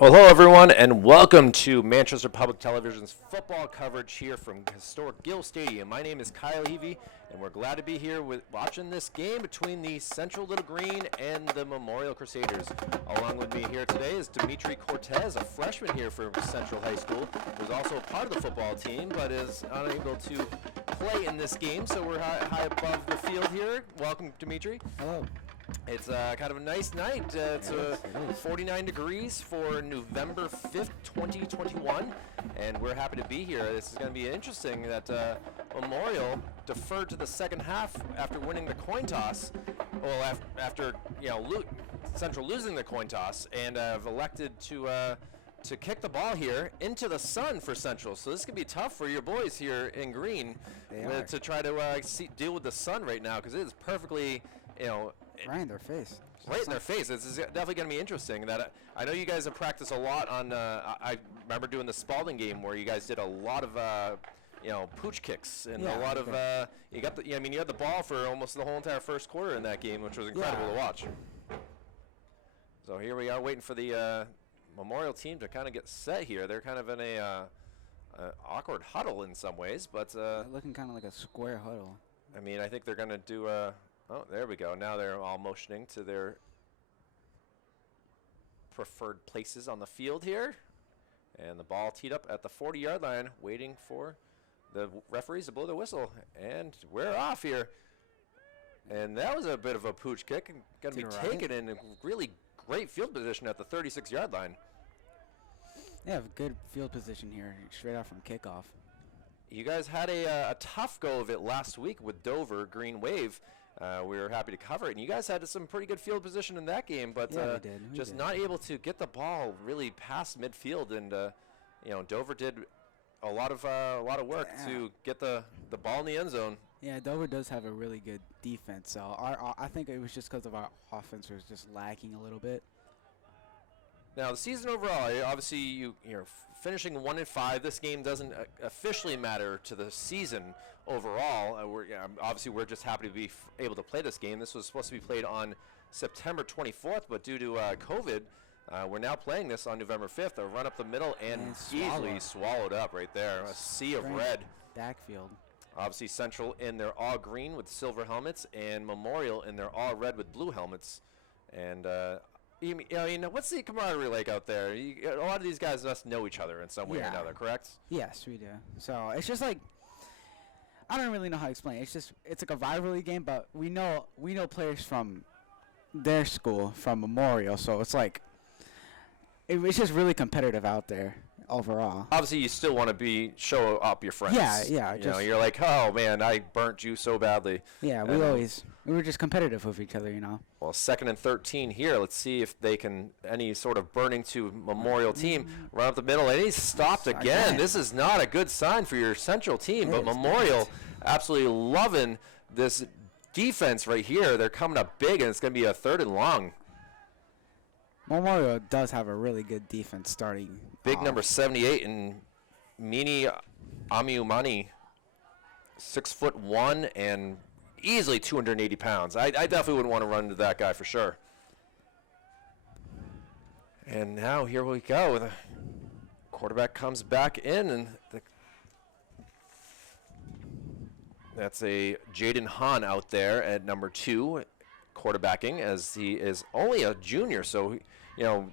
Well, hello everyone, and welcome to Manchester Public Television's football coverage here from historic Gill Stadium. My name is Kyle Heavey, and we're glad to be here watching this game between the Central Little Green and the Memorial Crusaders. Along with me here today is Dimitri Cortez, a freshman here for Central High School, who's also a part of the football team, but is unable to play in this game, so we're high above the field here. Welcome, Dimitri. Hello. It's kind of a nice night. It's 49 degrees for November 5th, 2021, and we're happy to be here. This is going to be interesting that Memorial deferred to the second half after winning the coin toss. Well, after Central losing the coin toss, and have elected to kick the ball here into the sun for Central. So this could be tough for your boys here in green to try to deal with the sun right now, because it is perfectly, right in their face. Right in their face. This is definitely going to be interesting. That I know you guys have practiced a lot on. I remember doing the Spalding game where you guys did a lot of pooch kicks and a lot of you got the. You had the ball for almost the whole entire first quarter in that game, which was incredible to watch. So here we are waiting for the Memorial team to kind of get set here. They're kind of in a awkward huddle in some ways, but looking kind of like a square huddle. I think they're going to do. Oh, there we go. Now they're all motioning to their preferred places on the field here. And the ball teed up at the 40-yard line, waiting for the referees to blow the whistle. And we're off here. And that was a bit of a pooch kick. Going to be taken in a really great field position at the 36-yard line. They have good field position here, straight out from kickoff. You guys had a tough go of it last week with Dover, Green Wave. We were happy to cover it, and you guys had some pretty good field position in that game, but we did. Not able to get the ball really past midfield. And Dover did a lot of work to get the ball in the end zone. Yeah, Dover does have a really good defense, so I think it was just because of our offense was just lacking a little bit. Now the season overall, obviously you're finishing 1-5. This game doesn't officially matter to the season overall. We're just happy to be able to play this game. This was supposed to be played on September 24th, but due to COVID, we're now playing this on November 5th. A run up the middle and easily swallowed up right there. A sea of red. Backfield. Obviously Central in their all green with silver helmets, and Memorial in their all red with blue helmets. And what's the camaraderie like out there? A lot of these guys must know each other in some way or another, correct? Yes, we do. So it's just like, I don't really know how to explain it. It's like a rivalry game, but we know players from their school, from Memorial, so it's like it's just really competitive out there overall. Obviously, you still want to show up your friends. Yeah. You're like, oh man, I burnt you so badly. Yeah, we were just competitive with each other, Well, 2nd and 13 here. Let's see if they can any sort of burning to Memorial team run up the middle, and he's stopped again. This is not a good sign for your Central team, but Memorial absolutely loving this defense right here. They're coming up big, and it's going to be a 3rd and long. Memorial does have a really good defense starting. Big number 78 in Mini Amiumani, 6'1" and easily 280 pounds. I definitely wouldn't want to run into that guy for sure. And now here we go. The quarterback comes back in, and that's a Jaden Hahn out there at number 2, quarterbacking, as he is only a junior. So,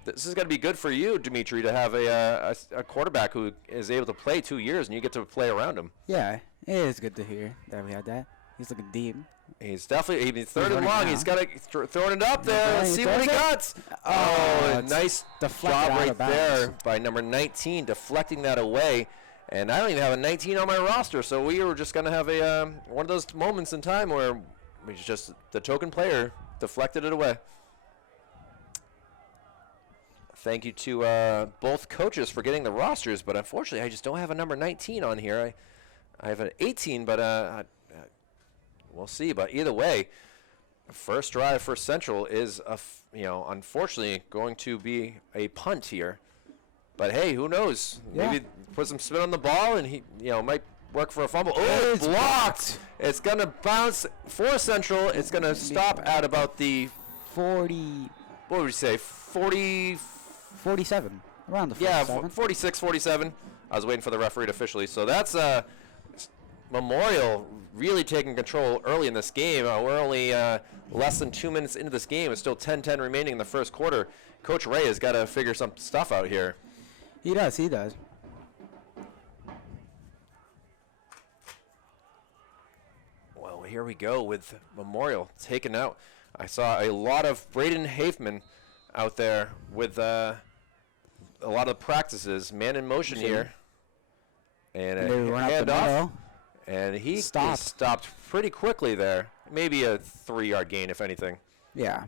this is going to be good for you, Dimitri, to have a quarterback who is able to play 2 years, and you get to play around him. Yeah, it is good to hear that we had that. He's looking deep. He's definitely 3rd and long. He's got to throwing it up there. Let's see what he got. Oh, nice job right there by number 19, deflecting that away. And I don't even have a 19 on my roster, so we were just going to have one of those moments in time where just the token player deflected it away. Thank you to both coaches for getting the rosters, but unfortunately I just don't have a number 19 on here. I have an 18, but we'll see. But either way, first drive for Central is unfortunately going to be a punt here. But hey, who knows? Maybe put some spin on the ball, and he might work for a fumble. Oh, it's blocked. It's going to bounce for Central. It's going to stop at about the 40. What would you say? 40. 47. Around the Yeah, 47. 46, 47. I was waiting for the referee to officially. So that's Memorial really taking control early in this game. We're only less than 2 minutes into this game. It's still 10-10 remaining in the first quarter. Coach Ray has got to figure some stuff out here. He does. He does. Well, here we go with Memorial taken out. I saw a lot of Braden Hafman out there with a lot of practices, man in motion here. And They a run up the handoff. middle. And he is Stopped. stopped pretty quickly there. Maybe a 3-yard gain, if anything. Yeah.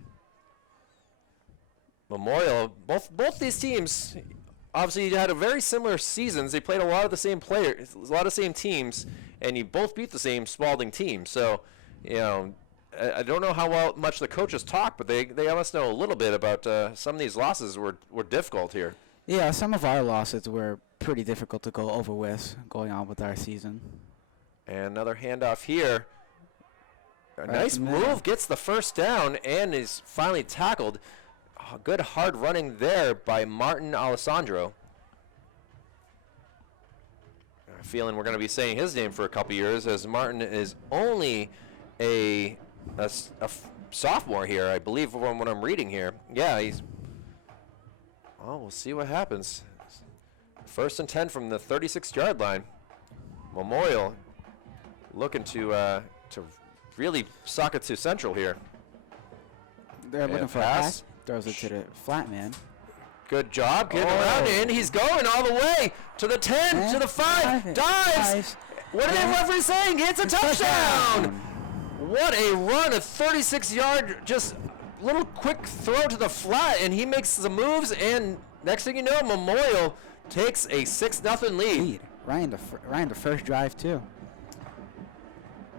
Memorial, both these teams obviously had a very similar seasons. They played a lot of the same players, a lot of the same teams, and you both beat the same Spalding team. So, you know, I don't know how much the coaches talk, but they must know a little bit about some of these losses were difficult here. Yeah, some of our losses were pretty difficult to go over with going on with our season. And another handoff here. A nice in the middle. move, gets the first down, and is finally tackled. Good hard running there by Martin Alessandro. I have a feeling we're going to be saying his name for a couple years, as Martin is only a sophomore here, I believe, from what I'm reading here. Yeah, he's. Well, we'll see what happens. 1st and 10 from the 36-yard line. Memorial looking to really sock it to Central here. They're And looking for a pass. pass. Throws it to the flat man. Good job getting around it, and he's going all the way to the 10, to the 5, dives. What are the referees saying? It's a touchdown! What a run, a 36-yard, just little quick throw to the flat, and he makes some moves, and next thing you know, Memorial takes a 6-0 lead. Right in the first drive, too.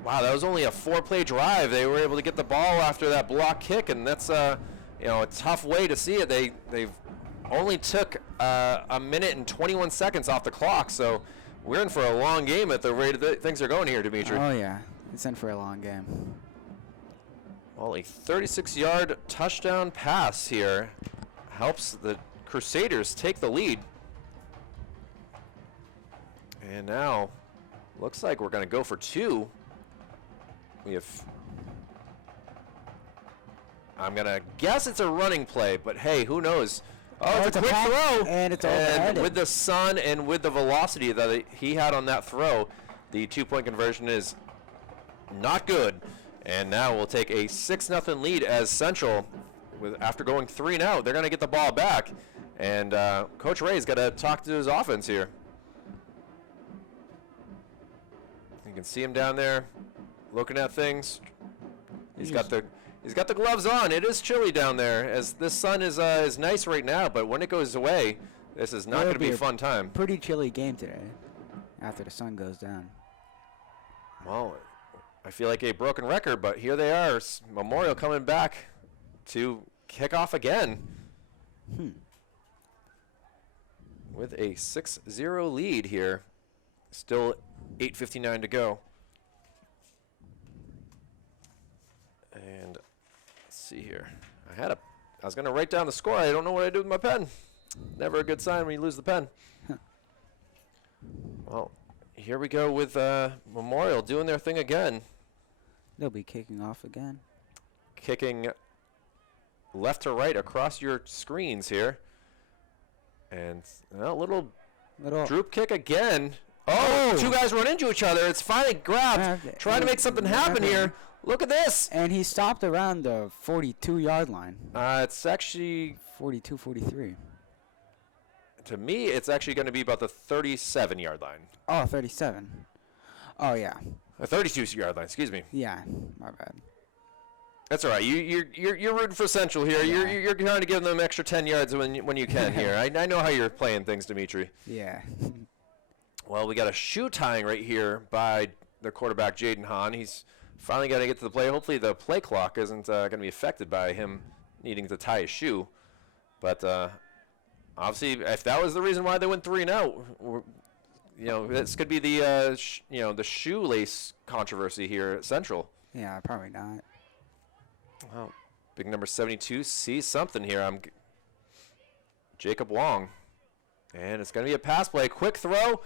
Wow, that was only a 4-play drive. They were able to get the ball after that block kick, and that's a tough way to see it. They've only took a minute and 21 seconds off the clock, so we're in for a long game at the rate that things are going here, Dimitri. Oh, yeah. It's in for a long game. Well, a 36-yard touchdown pass here helps the Crusaders take the lead. And now, looks like we're going to go for 2. I'm going to guess it's a running play, but hey, who knows? Oh, it's a quick throw. And it's And overheaded. with the sun and with the velocity that he had on that throw, the 2-point conversion is not good. And now we'll take a 6-0 lead as Central, after going 3 and out, they're going to get the ball back. And Coach Ray's got to talk to his offense here. You can see him down there looking at things. He's got the gloves on. It is chilly down there, as this sun is nice right now, but when it goes away, this is not going to be a fun time. Pretty chilly game today after the sun goes down. Well, I feel like a broken record, but here they are. Memorial coming back to kick off again with a 6-0 lead here. Still 8:59 to go. And let's see here. I was going to write down the score. I don't know what I do with my pen. Never a good sign when you lose the pen. Well, here we go with Memorial doing their thing again. They'll be kicking off again. Kicking left to right across your screens here. And a little droop kick again. Oh, 2 guys run into each other. It's finally grabbed. Trying to make something happen here. Look at this. And he stopped around the 42-yard line. It's actually, 42, 43. to me, it's actually going to be about the 37-yard line. Oh, 37. Oh, yeah. 32-yard line, excuse me. Yeah, my bad. That's all right. You're rooting for Central here. Yeah. You're trying to give them extra 10 yards when you can here. I know how you're playing things, Dimitri. Yeah. Well, we got a shoe tying right here by the quarterback, Jaden Hahn. He's finally got to get to the play. Hopefully the play clock isn't going to be affected by him needing to tie his shoe. But obviously, if that was the reason why they went 3 and out, this could be the the shoelace controversy here at Central. Yeah, probably not. Well, big number 72 sees something here. Jacob Wong. And it's going to be a pass play. Quick throw.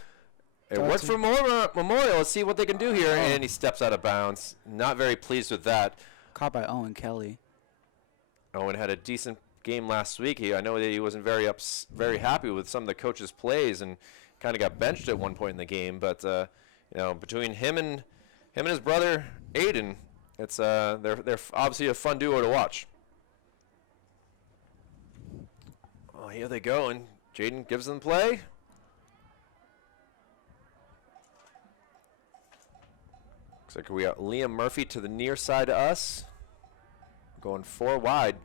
It Throw worked to- for Memorial. Let's see what they can do here. And he steps out of bounds. Not very pleased with that. Caught by Owen Kelly. Owen had a decent game last week. I know that he wasn't very happy with some of the coaches' plays and kind of got benched at one point in the game. But between him and his brother Aiden, it's they're obviously a fun duo to watch. Oh, here they go, and Jaden gives them play. Looks like we got Liam Murphy to the near side of us, going 4 wide.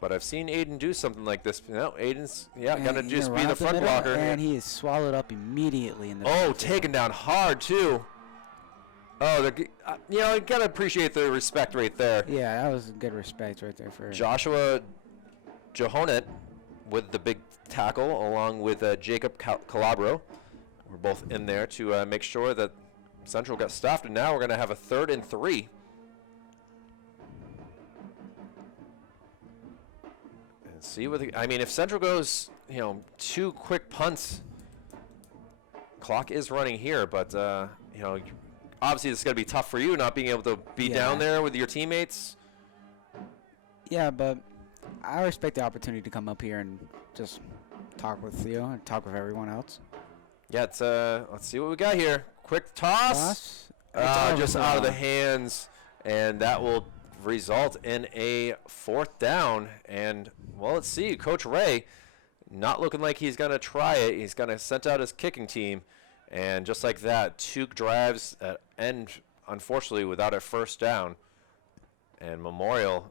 But I've seen Aiden do something like this. No, Aiden's gonna just be the front blocker. And he is swallowed up immediately in the. Oh, taken down hard too. Oh, you gotta appreciate the respect right there. Yeah, that was good respect right there for Joshua Johonet with the big tackle, along with Jacob Calabro. We're both in there to make sure that Central got stuffed, and now we're gonna have a 3rd and 3. See what if Central goes, 2 quick punts, clock is running here, but obviously this is going to be tough for you not being able to be down there with your teammates. Yeah, but I respect the opportunity to come up here and just talk with Theo and talk with everyone else. Yeah, let's see what we got here. Quick toss. Just out of the hands, and that will result in a 4th down. And well, let's see, Coach Ray not looking like he's going to try it. He's going to send out his kicking team, and just like that, 2 drives end unfortunately without a 1st down. And Memorial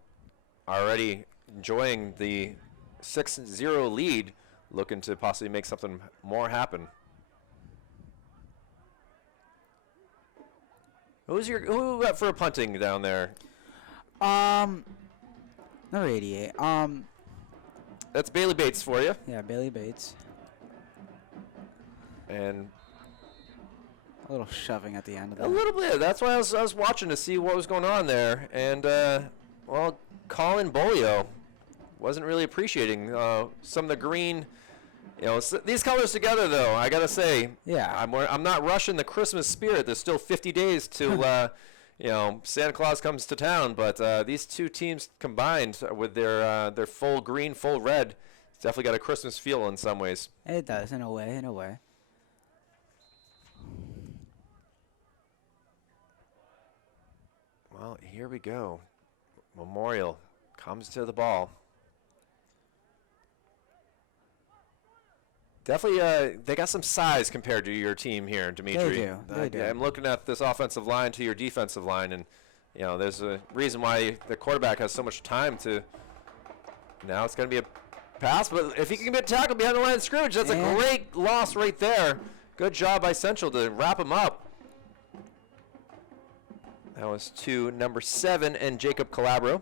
already enjoying the 6-0 lead, looking to possibly make something more happen. Who got for punting down there? Number 88. That's Bailey Bates for you. Yeah, Bailey Bates. And a little shoving at the end of that. A little bit. That's why I was watching to see what was going on there. And Colin Bolio wasn't really appreciating some of the green. These colors together, though, I gotta say, yeah, I'm not rushing the Christmas spirit. There's still 50 days till Santa Claus comes to town. But these 2 teams combined with their full green, full red, it's definitely got a Christmas feel in some ways. It does, in a way. Well, here we go. Memorial comes to the ball. Definitely, they got some size compared to your team here, Dimitri. They do. I'm looking at this offensive line to your defensive line, and there's a reason why the quarterback has so much time to. Now it's going to be a pass, but if he can get tackled behind the line of scrimmage, that's a great loss right there. Good job by Central to wrap him up. That was to number 7 and Jacob Calabro.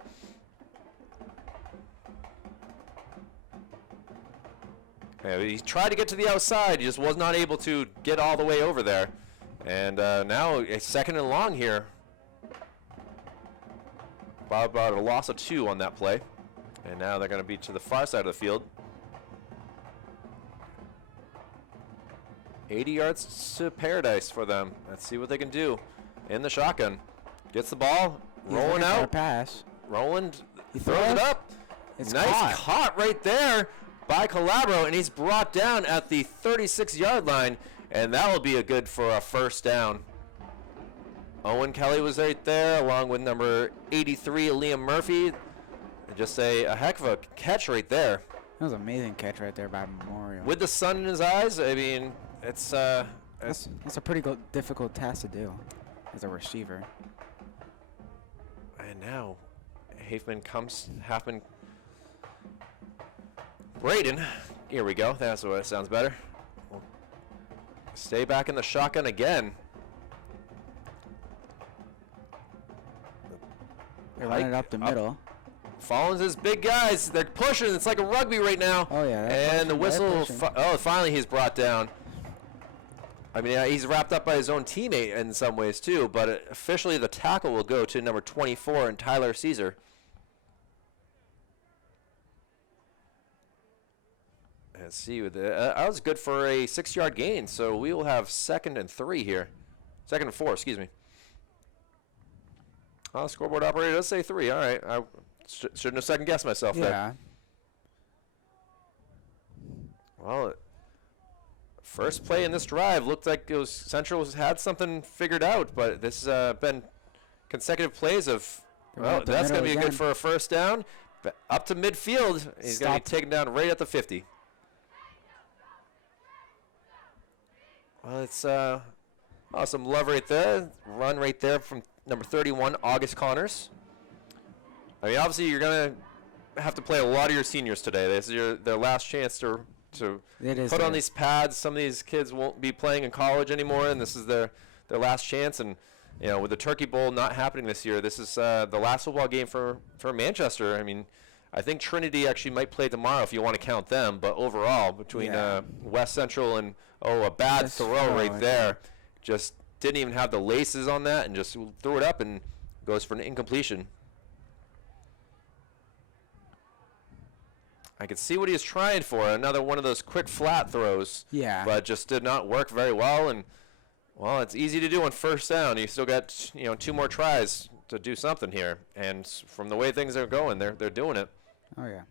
Yeah, he tried to get to the outside. He just was not able to get all the way over there. And now a 2nd and long here. About a loss of 2 on that play. And now they're going to be to the far side of the field. 80 yards to paradise for them. Let's see what they can do. In the shotgun. Gets the ball. Rolling out. Pass. Rolling. He throws it up. It's nice caught right there by Calabro, and he's brought down at the 36-yard line, and that will be a good for a 1st down. Owen Kelly was right there, along with number 83, Liam Murphy. And just a heck of a catch right there. That was an amazing catch right there by Memorial. With the sun in his eyes, I mean, it's that's a pretty difficult task to do as a receiver. And now, Halfman. Braden, here we go. That's what it sounds better. We'll stay back in the shotgun again. They're running it up the middle. Following his big guys. They're pushing. It's like a rugby right now. Oh, yeah. And the whistle. Finally he's brought down. I mean, he's wrapped up by his own teammate in some ways, too. But officially the tackle will go to number 24 and Tyler Caesar. Let's see. That was good for a 6-yard gain. So we will have 2nd and 3 here. 2nd and 4, excuse me. Oh, scoreboard operator does say 3. All right. I shouldn't have second-guessed myself there. Yeah. Well, first play in this drive looked like it was Central had something figured out, but this has been consecutive plays of, well, that's going to be good for a first down. Up to midfield. He's going to be taken down right at the 50. Well, it's some love right there. Run right there from number 31, August Connors. I mean, obviously, you're going to have to play a lot of your seniors today. This is their last chance to put on these pads. Some of these kids won't be playing in college anymore, and this is their last chance. And you know, with the Turkey Bowl not happening this year, this is the last football game for Manchester. I mean, I think Trinity actually might play tomorrow if you want to count them. But overall, between West Central and a bad throw right there, just didn't even have the laces on that and just threw it up and goes for an incompletion. I could see what he was trying for, another one of those quick flat throws. Yeah. But just did not work very well. And, well, it's easy to do on first down. You still got, 2 more tries to do something here. And from the way things are going, they're doing it. Oh, yeah.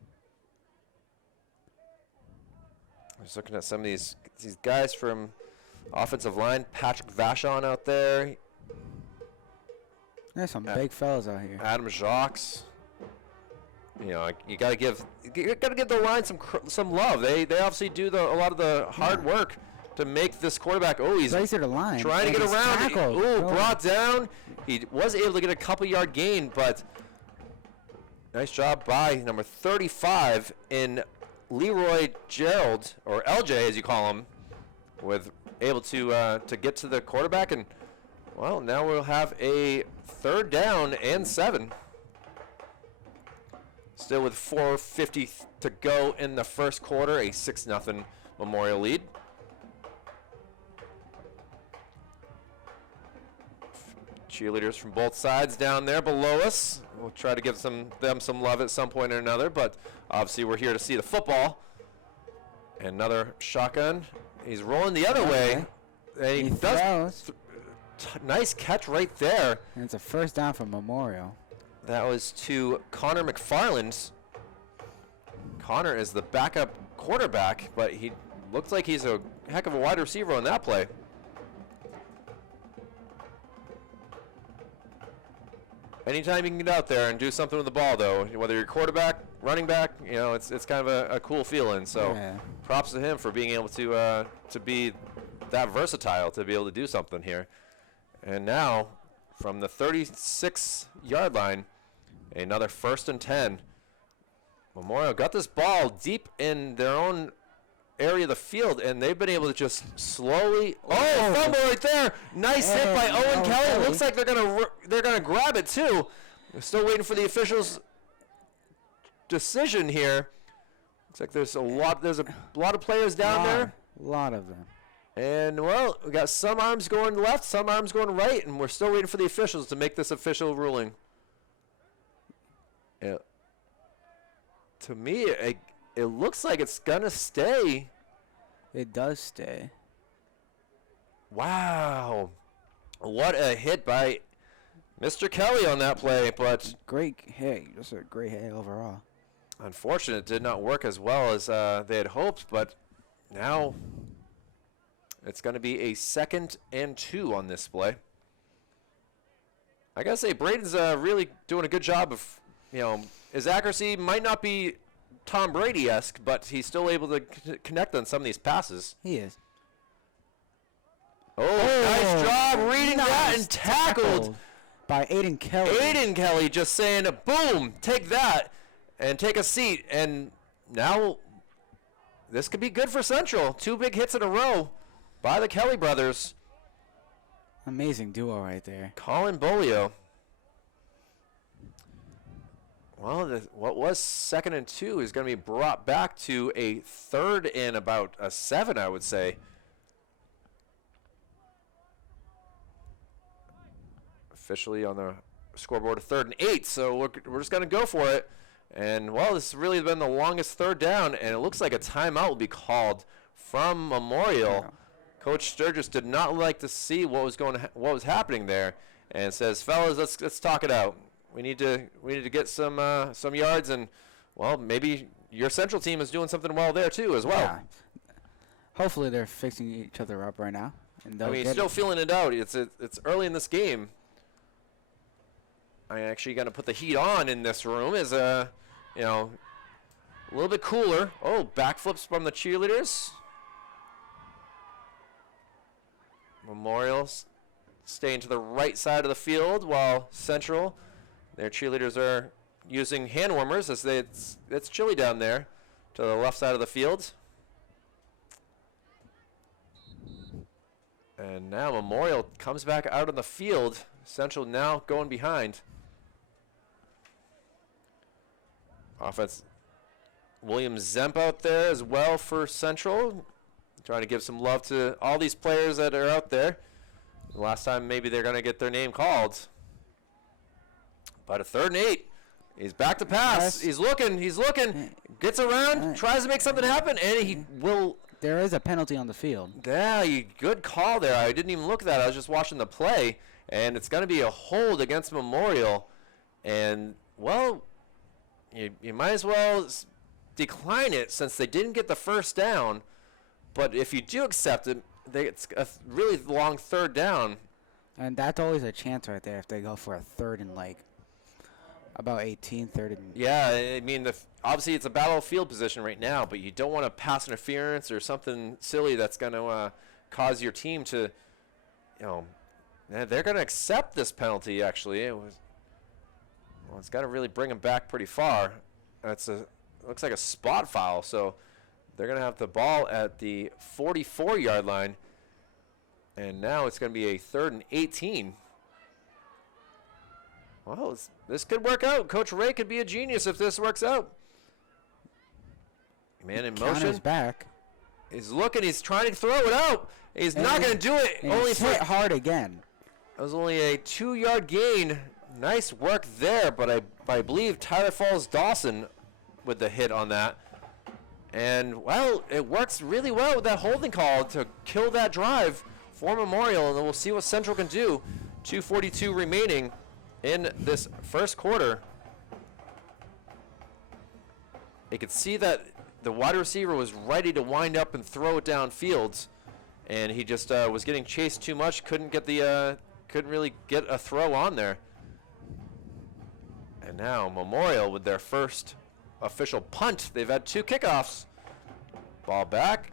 I'm just looking at some of these guys from offensive line. Patrick Vachon out there. There's some big fellas out here. Adam Jacques. You got to give the line some love. They obviously do a lot of the hard work to make this quarterback. Oh, he's right to the line. Trying to get around. Brought down. He was able to get a couple-yard gain, but nice job by number 35 in Leroy Gerald, or LJ as you call him, with able to get to the quarterback. And, well, now we'll have a 3rd down and 7. Still with 4:50 to go in the first quarter, a 6-0 Memorial lead. Cheerleaders from both sides down there below us. We'll try to give them some love at some point or another, but obviously we're here to see the football. Another shotgun. He's rolling the other way. And he does. Nice catch right there. And it's a first down for Memorial. That was to Connor McFarland. Connor is the backup quarterback, but he looks like he's a heck of a wide receiver on that play. Anytime you can get out there and do something with the ball, though, whether you're quarterback, running back, it's kind of a cool feeling. So props to him for being able to be that versatile, to be able to do something here. And now, from the 36-yard line, another 1st and 10. Memorial got this ball deep in their own area of the field, and they've been able to just slowly. Oh, fumble right there! Nice hit by Owen Kelly. It looks like they're gonna grab it too. We're still waiting for the officials' decision here. Looks like there's a lot of players down there. A lot of them. And, well, we got some arms going left, some arms going right, and we're still waiting for the officials to make this official ruling. Yeah. To me, it looks like it's going to stay. It does stay. Wow. What a hit by Mr. Kelly on that play. But great hit. Just a great hit overall. Unfortunate, it did not work as well as they had hoped, but now it's going to be a 2nd and 2 on this play. I got to say, Braden's really doing a good job of, his accuracy might not be Tom Brady-esque, but he's still able to connect on some of these passes. He is. Oh, nice job reading that and tackled by Aiden Kelly. Aiden Kelly just saying, boom, take that and take a seat. And now this could be good for Central. 2 big hits in a row by the Kelly brothers. Amazing duo right there. Colin Bolio. Well, what was 2nd and 2 is going to be brought back to a 3rd and about a 7, I would say. Officially on the scoreboard, a 3rd and 8. So we're just going to go for it. And, well, this has really been the longest third down, and it looks like a timeout will be called from Memorial. Yeah. Coach Sturgis did not like to see what was happening there, and says, "Fellas, let's talk it out. We need to get some yards, and, well, maybe your Central team is doing something well there too as well." Yeah. Hopefully they're fixing each other up right now. And I mean, still feeling it out. It's early in this game. I'm actually going to put the heat on in this room as a little bit cooler. Oh, backflips from the cheerleaders. Memorial staying to the right side of the field while Central, their cheerleaders are using hand warmers as it's chilly down there to the left side of the field. And now Memorial comes back out on the field. Central now going behind. Offense, William Zemp out there as well for Central. Trying to give some love to all these players that are out there. The last time maybe they're going to get their name called. But a 3rd and 8. He's back to pass. He's looking. Gets around, tries to make something happen, and he will. There is a penalty on the field. Yeah, good call there. I didn't even look at that. I was just watching the play, and it's going to be a hold against Memorial. And, well, you might as well decline it since they didn't get the first down. But if you do accept it, it's a really long 3rd down. And that's always a chance right there if they go for a 3rd and like about 18, 3rd and. Yeah, I mean, obviously it's a battlefield position right now, but you don't want to pass interference or something silly that's going to cause your team to, they're going to accept this penalty. Actually, it's got to really bring them back pretty far. Looks like a spot foul, so they're going to have the ball at the 44-yard line, and now it's going to be a 3rd and 18. Well, this could work out. Coach Ray could be a genius if this works out. Man in motion. Counter's back. He's looking. He's trying to throw it out. He's not going to do it. Only hit hard again. It was only a 2-yard gain. Nice work there, but I believe Tyler Falls Dawson with the hit on that. And, well, it works really well with that holding call to kill that drive for Memorial, and then we'll see what Central can do. 2:42 remaining in this first quarter. You could see that the wide receiver was ready to wind up and throw it downfield, and he just was getting chased too much. Couldn't really get a throw on there. And now Memorial with their first official punt. They've had 2 kickoffs. Ball back.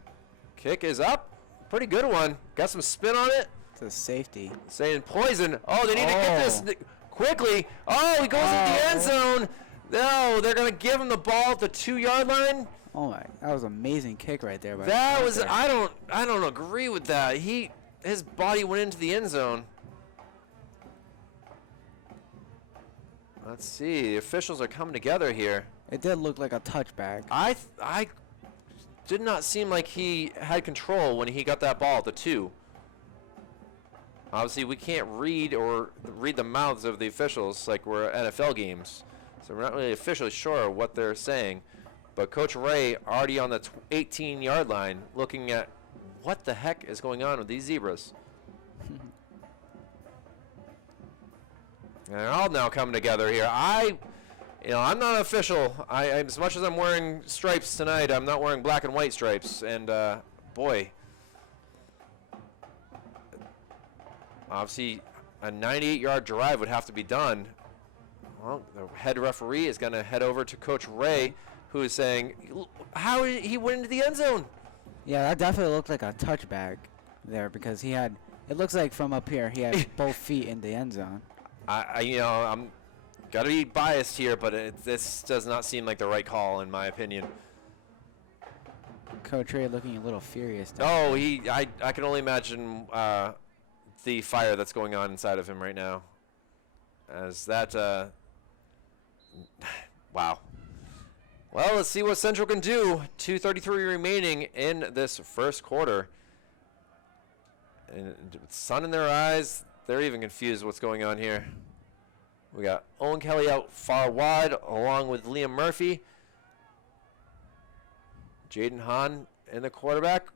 Kick is up. Pretty good one. Got some spin on it. It's a safety. Saying poison. Oh, they need to get this quickly. Oh, he goes into the end zone. No, they're going to give him the ball at the 2-yard line. Oh my, that was an amazing kick right there. That was I don't agree with that. His body went into the end zone. Let's see. The officials are coming together here. It did look like a touchback. I did not seem like he had control when he got that ball at the 2. Obviously, we can't read the mouths of the officials like we're at NFL games, so we're not really officially sure what they're saying. But Coach Ray already on the 18-yard line looking at what the heck is going on with these zebras. And they're all now coming together here. I'm not official. As much as I'm wearing stripes tonight, I'm not wearing black and white stripes. And, boy, obviously a 98-yard drive would have to be done. Well, the head referee is going to head over to Coach Ray, who is saying, how did he went into the end zone? Yeah, that definitely looked like a touchback there because it looks like from up here, he had both feet in the end zone. I'm got to be biased here, but this does not seem like the right call in my opinion. Coach Ray looking a little furious. Oh, I can only imagine the fire that's going on inside of him right now. As that, wow. Well, let's see what Central can do. 2:33 remaining in this first quarter. And with sun in their eyes, they're even confused what's going on here. We got Owen Kelly out far wide along with Liam Murphy. Jaden Hahn in the quarterback.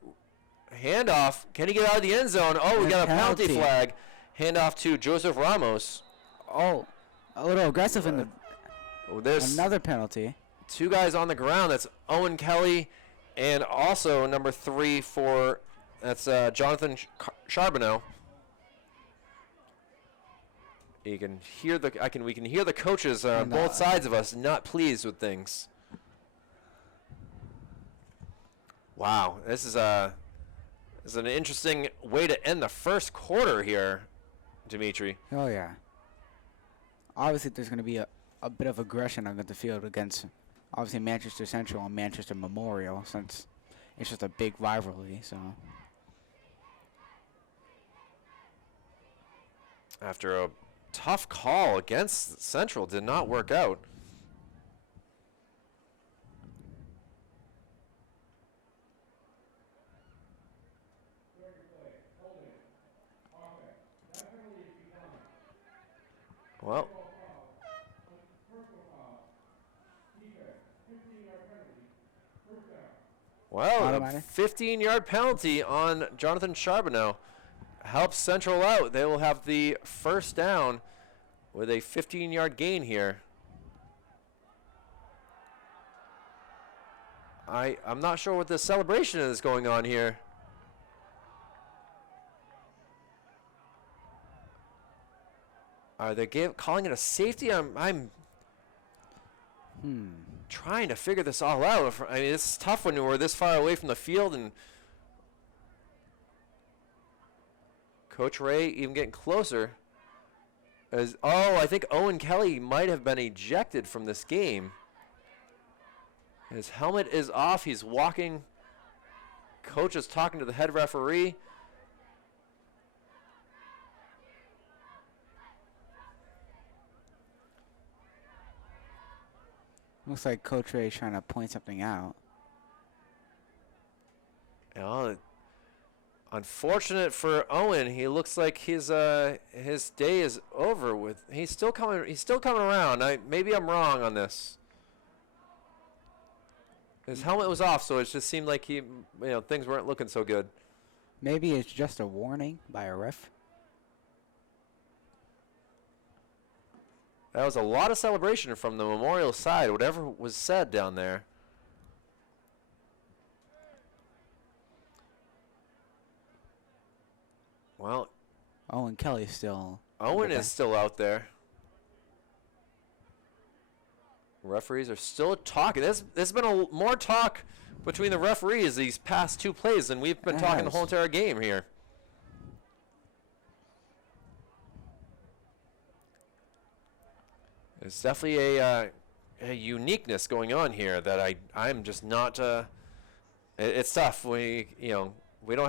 Handoff. Can he get out of the end zone? Oh, we got a penalty flag. Handoff to Joseph Ramos. Oh, a little aggressive in the. There's another penalty. 2 guys on the ground. That's Owen Kelly, and also number 3 for that's Jonathan Charbonneau. You can hear we can hear the coaches on both sides of us not pleased with things. Wow, this is an interesting way to end the first quarter here, Dimitri. Oh yeah. Obviously, there's going to be a bit of aggression on the field against obviously Manchester Central and Manchester Memorial, since it's just a big rivalry. So after a tough call against Central, did not work out. Well, a 15-yard penalty on Jonathan Charbonneau helps Central out. They will have the first down with a 15-yard gain here. I'm not sure what the celebration is going on here. Are they calling it a safety? I'm trying to figure this all out. I mean, it's tough when we're this far away from the field, and Coach Ray even getting closer. I think Owen Kelly might have been ejected from this game. His helmet is off. He's walking. Coach is talking to the head referee. Looks like Coach Ray is trying to point something out. Unfortunate for Owen. He looks like his day is over with. He's still coming around. Maybe I'm wrong on this. His helmet was off, so it just seemed like things weren't looking so good. Maybe it's just a warning by a ref. That was a lot of celebration from the Memorial side, whatever was said down there. Well, Owen Kelly's still. Owen is still out there. Referees are still talking. There's been more talk between the referees these past 2 plays than we've been talking the whole entire game here. There's definitely a uniqueness going on here that I'm just not. It's tough. We don't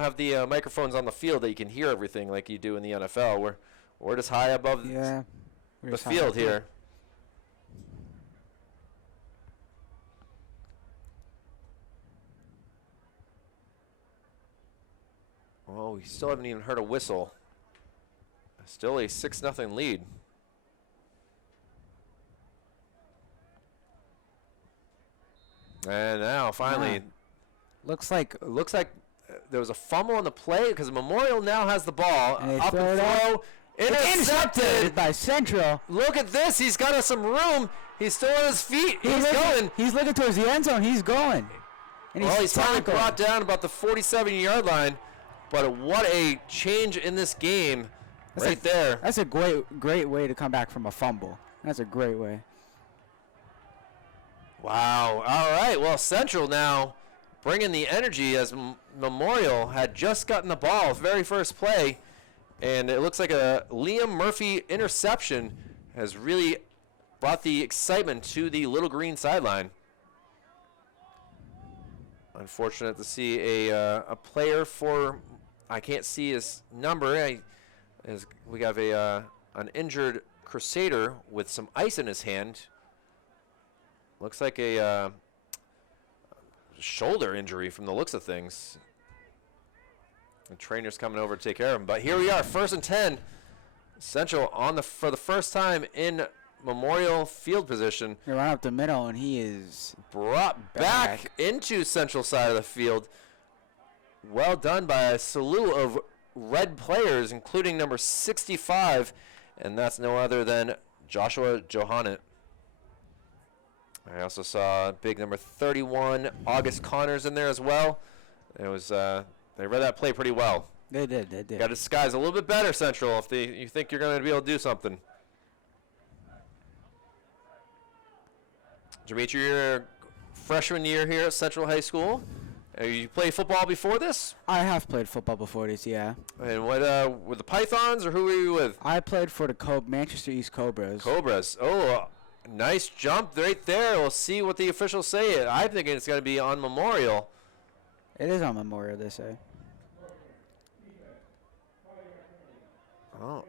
have the microphones on the field that you can hear everything like you do in the NFL. We're just high above the field here. Well, we still haven't even heard a whistle. Still a 6-0 lead. And now, finally, looks like there was a fumble on the play because Memorial now has the ball. Up and throw. Intercepted by Central. Look at this. He's got us some room. He's still on his feet. He's going. He's looking towards the end zone. He's going. And he's finally brought down about the 47-yard line. But what a change in this game there. That's a great way to come back from a fumble. That's a great way. Wow. All right. Well, Central now bringing the energy as Memorial had just gotten the ball very first play. And it looks like a Liam Murphy interception has really brought the excitement to the Little Green sideline. Unfortunate to see a player for, I can't see his number. We have an injured Crusader with some ice in his hand. Looks like a shoulder injury from the looks of things. The trainer's coming over to take care of him. But here we are, 1st and 10. Central for the first time in Memorial field position. They run up the middle, and he is Brought back into Central side of the field. Well done by a slew of red players, including number 65, and that's no other than Joshua Johannet. I also saw big number 31, August Connors, in there as well. It was they read that play pretty well. They did. Got to disguise a little bit better, Central, if you think you're going to be able to do something. Dimitri, your freshman year here at Central High School. You played football before this? I have played football before this, yeah. And what were the Pythons, or who were you with? I played for the Manchester East Cobras. Cobras. Oh, nice jump right there. We'll see what the officials say. I'm thinking it's going to be on Memorial. It is on Memorial, they say. Oh.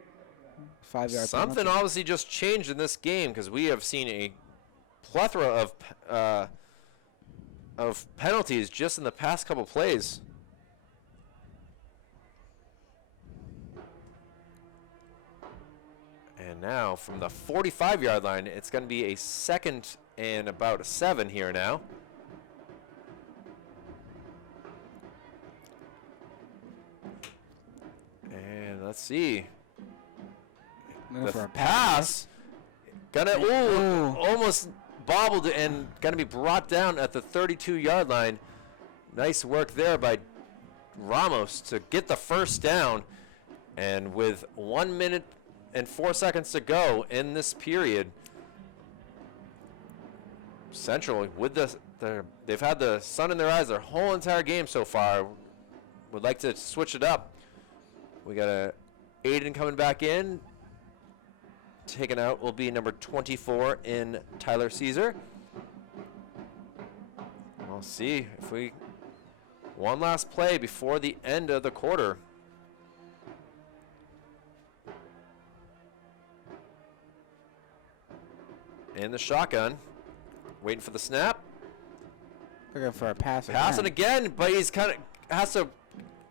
5-yard Something penalty. obviously just changed in this game, because we have seen a plethora of penalties just in the past couple plays. And now from the 45-yard line, it's going to be a 2nd and about 7 here now. And let's see. Looking for The a pass. Gonna Ooh. almost bobbled and gonna be brought down at the 32-yard line. Nice work there by Ramos to get the first down. And with 1 minute and 4 seconds to go in this period, Central with they've had the sun in their eyes their whole entire game so far. Would like to switch it up. We got a Aiden coming back in. Taken out will be number 24 in Tyler Caesar. We'll see if we one last play before the end of the quarter. In the shotgun, waiting for the snap. Looking for a pass. Passing again, but he's kind of has to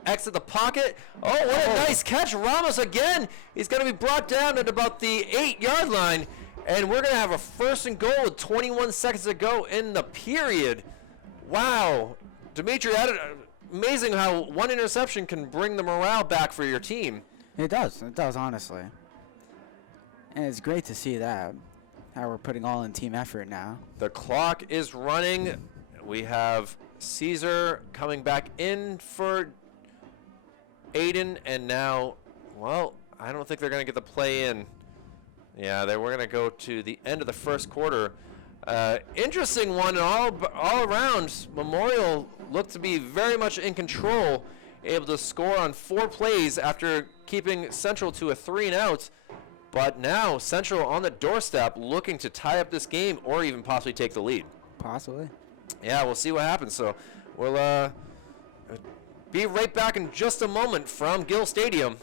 exit the pocket. Oh, what a nice catch. Ramos again. He's going to be brought down at about the 8-yard line. And we're going to have a 1st and goal with 21 seconds to go in the period. Wow. Dimitri, amazing how one interception can bring the morale back for your team. It does, honestly. And it's great to see that. How we're putting all in team effort now. The clock is running. We have Caesar coming back in for Aiden, and now, well, I don't think they're going to get the play in. Yeah, we're going to go to the end of the first quarter. Interesting one all around. Memorial looked to be very much in control, able to score on 4 plays after keeping Central to a 3-and-out. But now Central on the doorstep looking to tie up this game or even possibly take the lead. Possibly. Yeah, we'll see what happens. So we'll be right back in just a moment from Gill Stadium.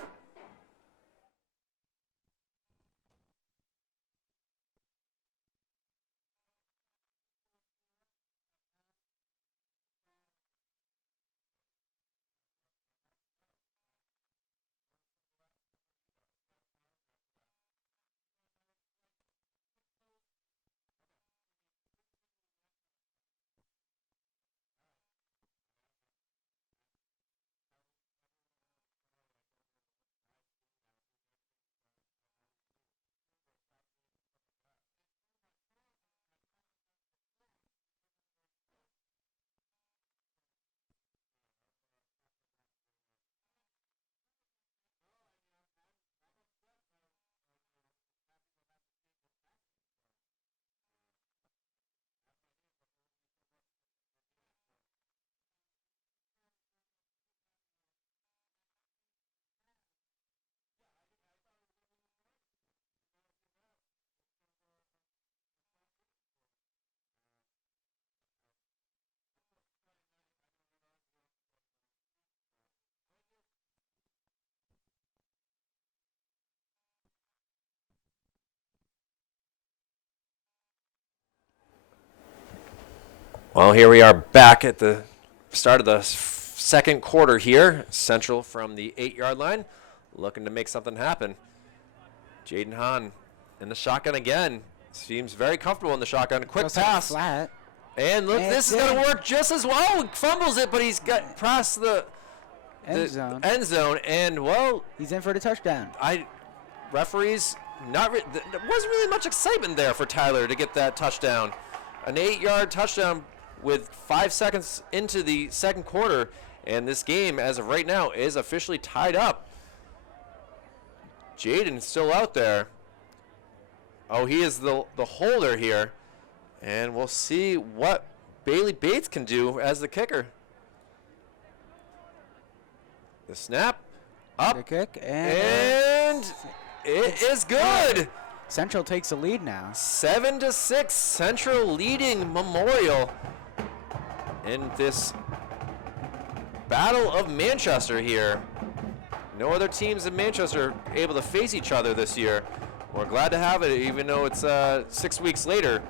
Well, here we are back at the start of the second quarter here. Central from the 8-yard line, looking to make something happen. Jaden Hahn in the shotgun again. Seems very comfortable in the shotgun. Quick Goes pass. flat. And look, And this is going to work just as well. Oh, he fumbles it, but he's got past the End zone. end zone. And, well, He's in for the touchdown. referees, there wasn't really much excitement there for Tyler to get that touchdown. An 8-yard touchdown with 5 seconds into the second quarter. And this game, as of right now, is officially tied up. Jaden's still out there. Oh, he is the holder here. And we'll see what Bailey Bates can do as the kicker. The snap. Up. The kick. And it is good. Central takes the lead now. 7-6. Central leading Memorial in this Battle of Manchester here. No other teams in Manchester able to face each other this year. We're glad to have it, even though it's 6 weeks later.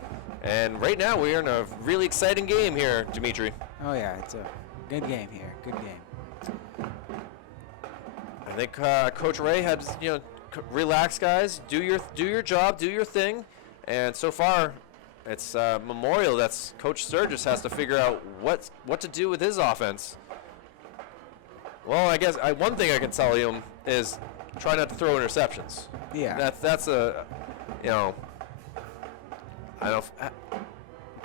And right now, we are in a really exciting game here, Dimitri. Oh yeah, it's a good game here. Good game. I think Coach Ray had, relax, guys. Do your job, do your thing. And so far, it's Memorial that's Coach Sturgis has to figure out what to do with his offense. Well, I guess one thing I can tell him is try not to throw interceptions. Yeah. That's a, I don't know.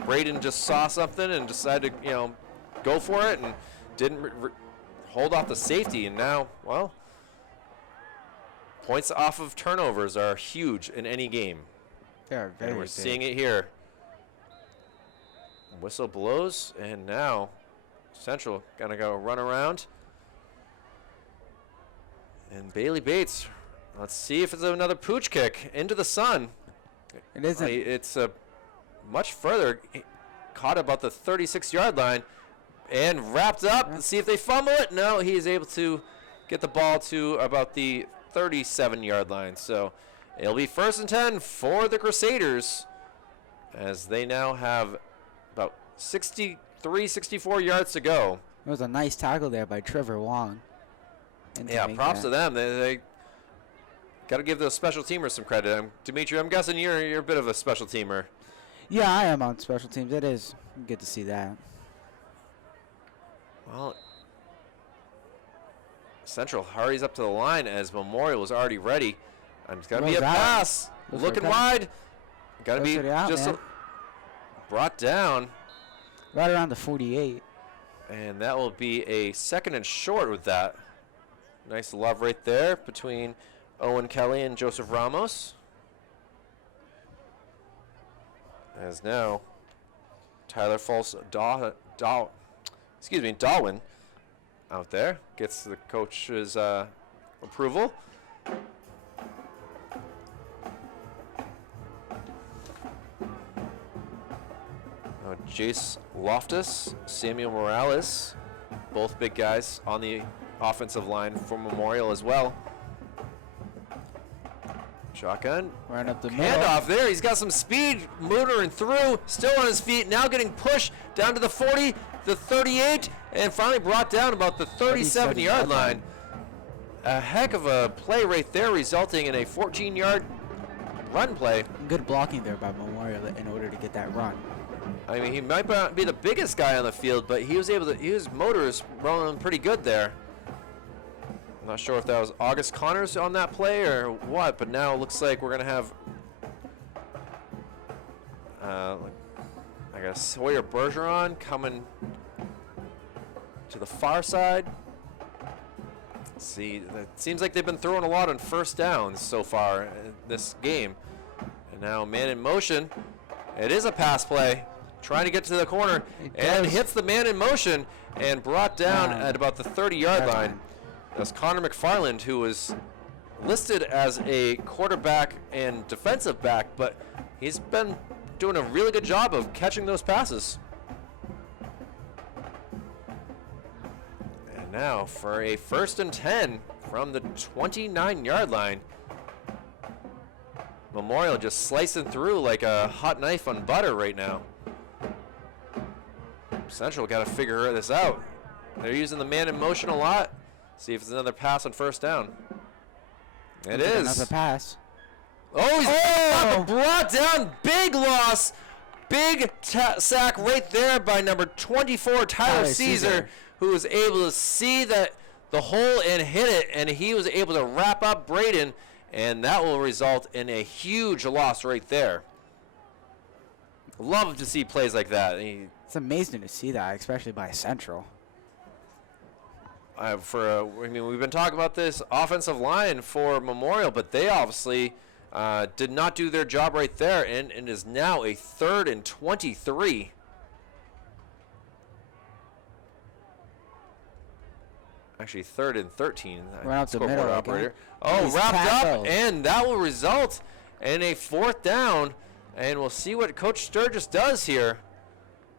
Braden just saw something and decided to, go for it and didn't hold off the safety. And now, well, points off of turnovers are huge in any game. They're very And we're big. seeing it here. Whistle blows, and now Central gonna go run around. And Bailey Bates, let's see if it's another pooch kick into the sun. It isn't. It's much further, caught about the 36-yard line, and wrapped up. Let's see if they fumble it. No, he is able to get the ball to about the 37-yard line. So it'll be 1st and 10 for the Crusaders, as they now have about 64 yards to go. It was a nice tackle there by Trevor Wong. And to Yeah, make props that- to them. They got to give those special teamers some credit. Dimitri, I'm guessing you're a bit of a special teamer. Yeah, I am on special teams. It is good to see that. Well, Central hurries up to the line as Memorial was already ready. And it's got to be a Goes out. pass. Goes for a Looking cut. wide. Got to Goes be for the out, just man. brought down. Right around the 48. And that will be a 2nd and short with that. Nice love right there between Owen Kelly and Joseph Ramos. As now Tyler Darwin out there gets the coach's approval. Jace Loftus, Samuel Morales, both big guys on the offensive line for Memorial as well. Shotgun. Right up the middle. Handoff there. He's got some speed, motoring through, still on his feet, now getting pushed down to the 40, the 38, and finally brought down about the 37-yard line. A heck of a play right there, resulting in a 14-yard run play. Good blocking there by Memorial in order to get that run. I mean, he might not be the biggest guy on the field, but he was able to, his motor is rolling pretty good there. I'm not sure if that was August Connors on that play or what, but now it looks like we're going to have like a Sawyer Bergeron coming to the far side. Let's see, it seems like they've been throwing a lot on first downs so far in this game. And now man in motion. It is a pass play. Trying to get to the corner and hits the man in motion and brought down at about the 30-yard line. That's Connor McFarland, who was listed as a quarterback and defensive back, but he's been doing a really good job of catching those passes. And now for a 1st and 10 from the 29-yard line. Memorial just slicing through like a hot knife on butter right now. Central got to figure this out. They're using the man in motion a lot. See if it's another pass on first down. It is. Another pass. Oh, he's brought down. Big loss. Big sack right there by number 24, Tyler Caesar, who was able to see the hole and hit it, and he was able to wrap up Braden, and that will result in a huge loss right there. Love to see plays like that. It's amazing to see that, especially by Central. I mean, we've been talking about this offensive line for Memorial, but they obviously did not do their job right there, and it is now a 3rd and 23. Actually, 3rd and 13. Right up the middle, operator. Oh, wrapped up, and that will result in a 4th down. And we'll see what Coach Sturgis does here.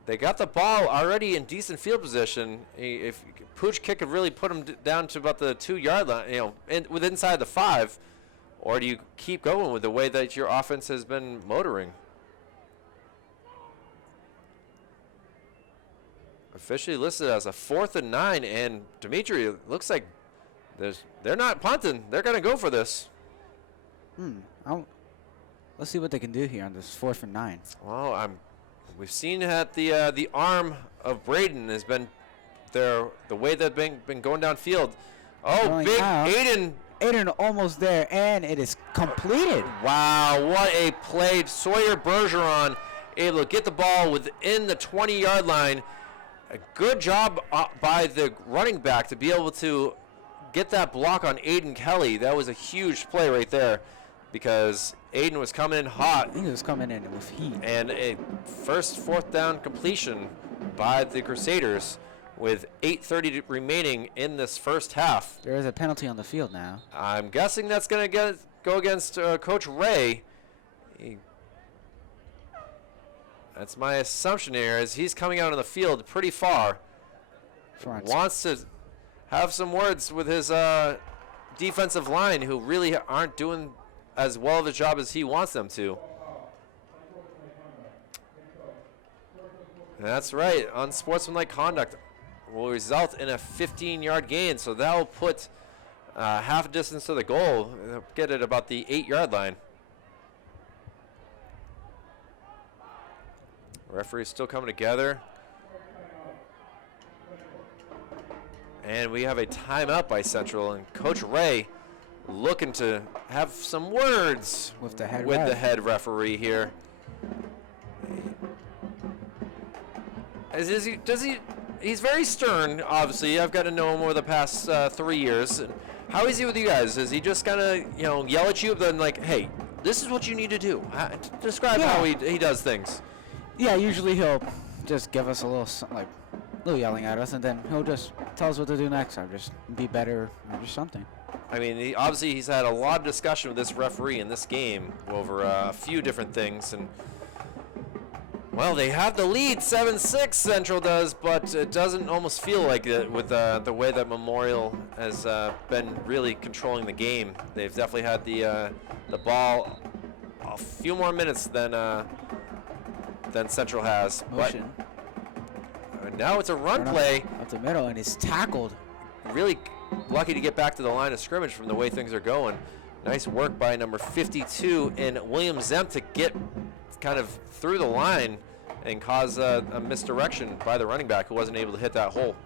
They got the ball already in decent field position. If Pooch kick could really put him down to about the 2-yard line, inside the 5, or do you keep going with the way that your offense has been motoring? Officially listed as a 4th and 9, and Dimitri, it looks like they're not punting. They're going to go for this. Let's see what they can do here on this 4th and 9. Well, we've seen that the arm of Braden has been the way they've been going downfield. Oh, Going big out. Aiden almost there, and it is completed. Wow, what a play. Sawyer Bergeron able to get the ball within the 20-yard line. A good job by the running back to be able to get that block on Aiden Kelly. That was a huge play right there because Aiden was coming in hot. He was coming in with heat. And a first 4th down completion by the Crusaders with 8:30 remaining in this first half. There is a penalty on the field now. I'm guessing that's going to go against Coach Ray. That's my assumption here, as he's coming out on the field pretty far. Wants to have some words with his defensive line, who really aren't doing as well of a job as he wants them to. That's right. Unsportsmanlike conduct will result in a 15-yard gain, so that will put half a distance to the goal. They'll get it about the 8-yard line. Referee's still coming together. And we have a timeout by Central, and Coach Ray looking to have some words with the head referee here. He's very stern, obviously. I've got to know him over the past 3 years. How is he with you guys? Is he just gonna, yell at you, then like, hey, this is what you need to do? Describe how he does things. Yeah, usually he'll just give us a little yelling at us, and then he'll just tell us what to do next time. Just be better or just something. I mean, he's had a lot of discussion with this referee in this game over a few different things, and well, they have the lead, 7-6 Central does, but it doesn't almost feel like it with the way that Memorial has been really controlling the game. They've definitely had the ball a few more minutes than Central has. Motion. But now it's a run play. Up the middle, and it's tackled. Really lucky to get back to the line of scrimmage from the way things are going. Nice work by number 52 in William Zemp to get kind of through the line and cause a misdirection by the running back, who wasn't able to hit that hole.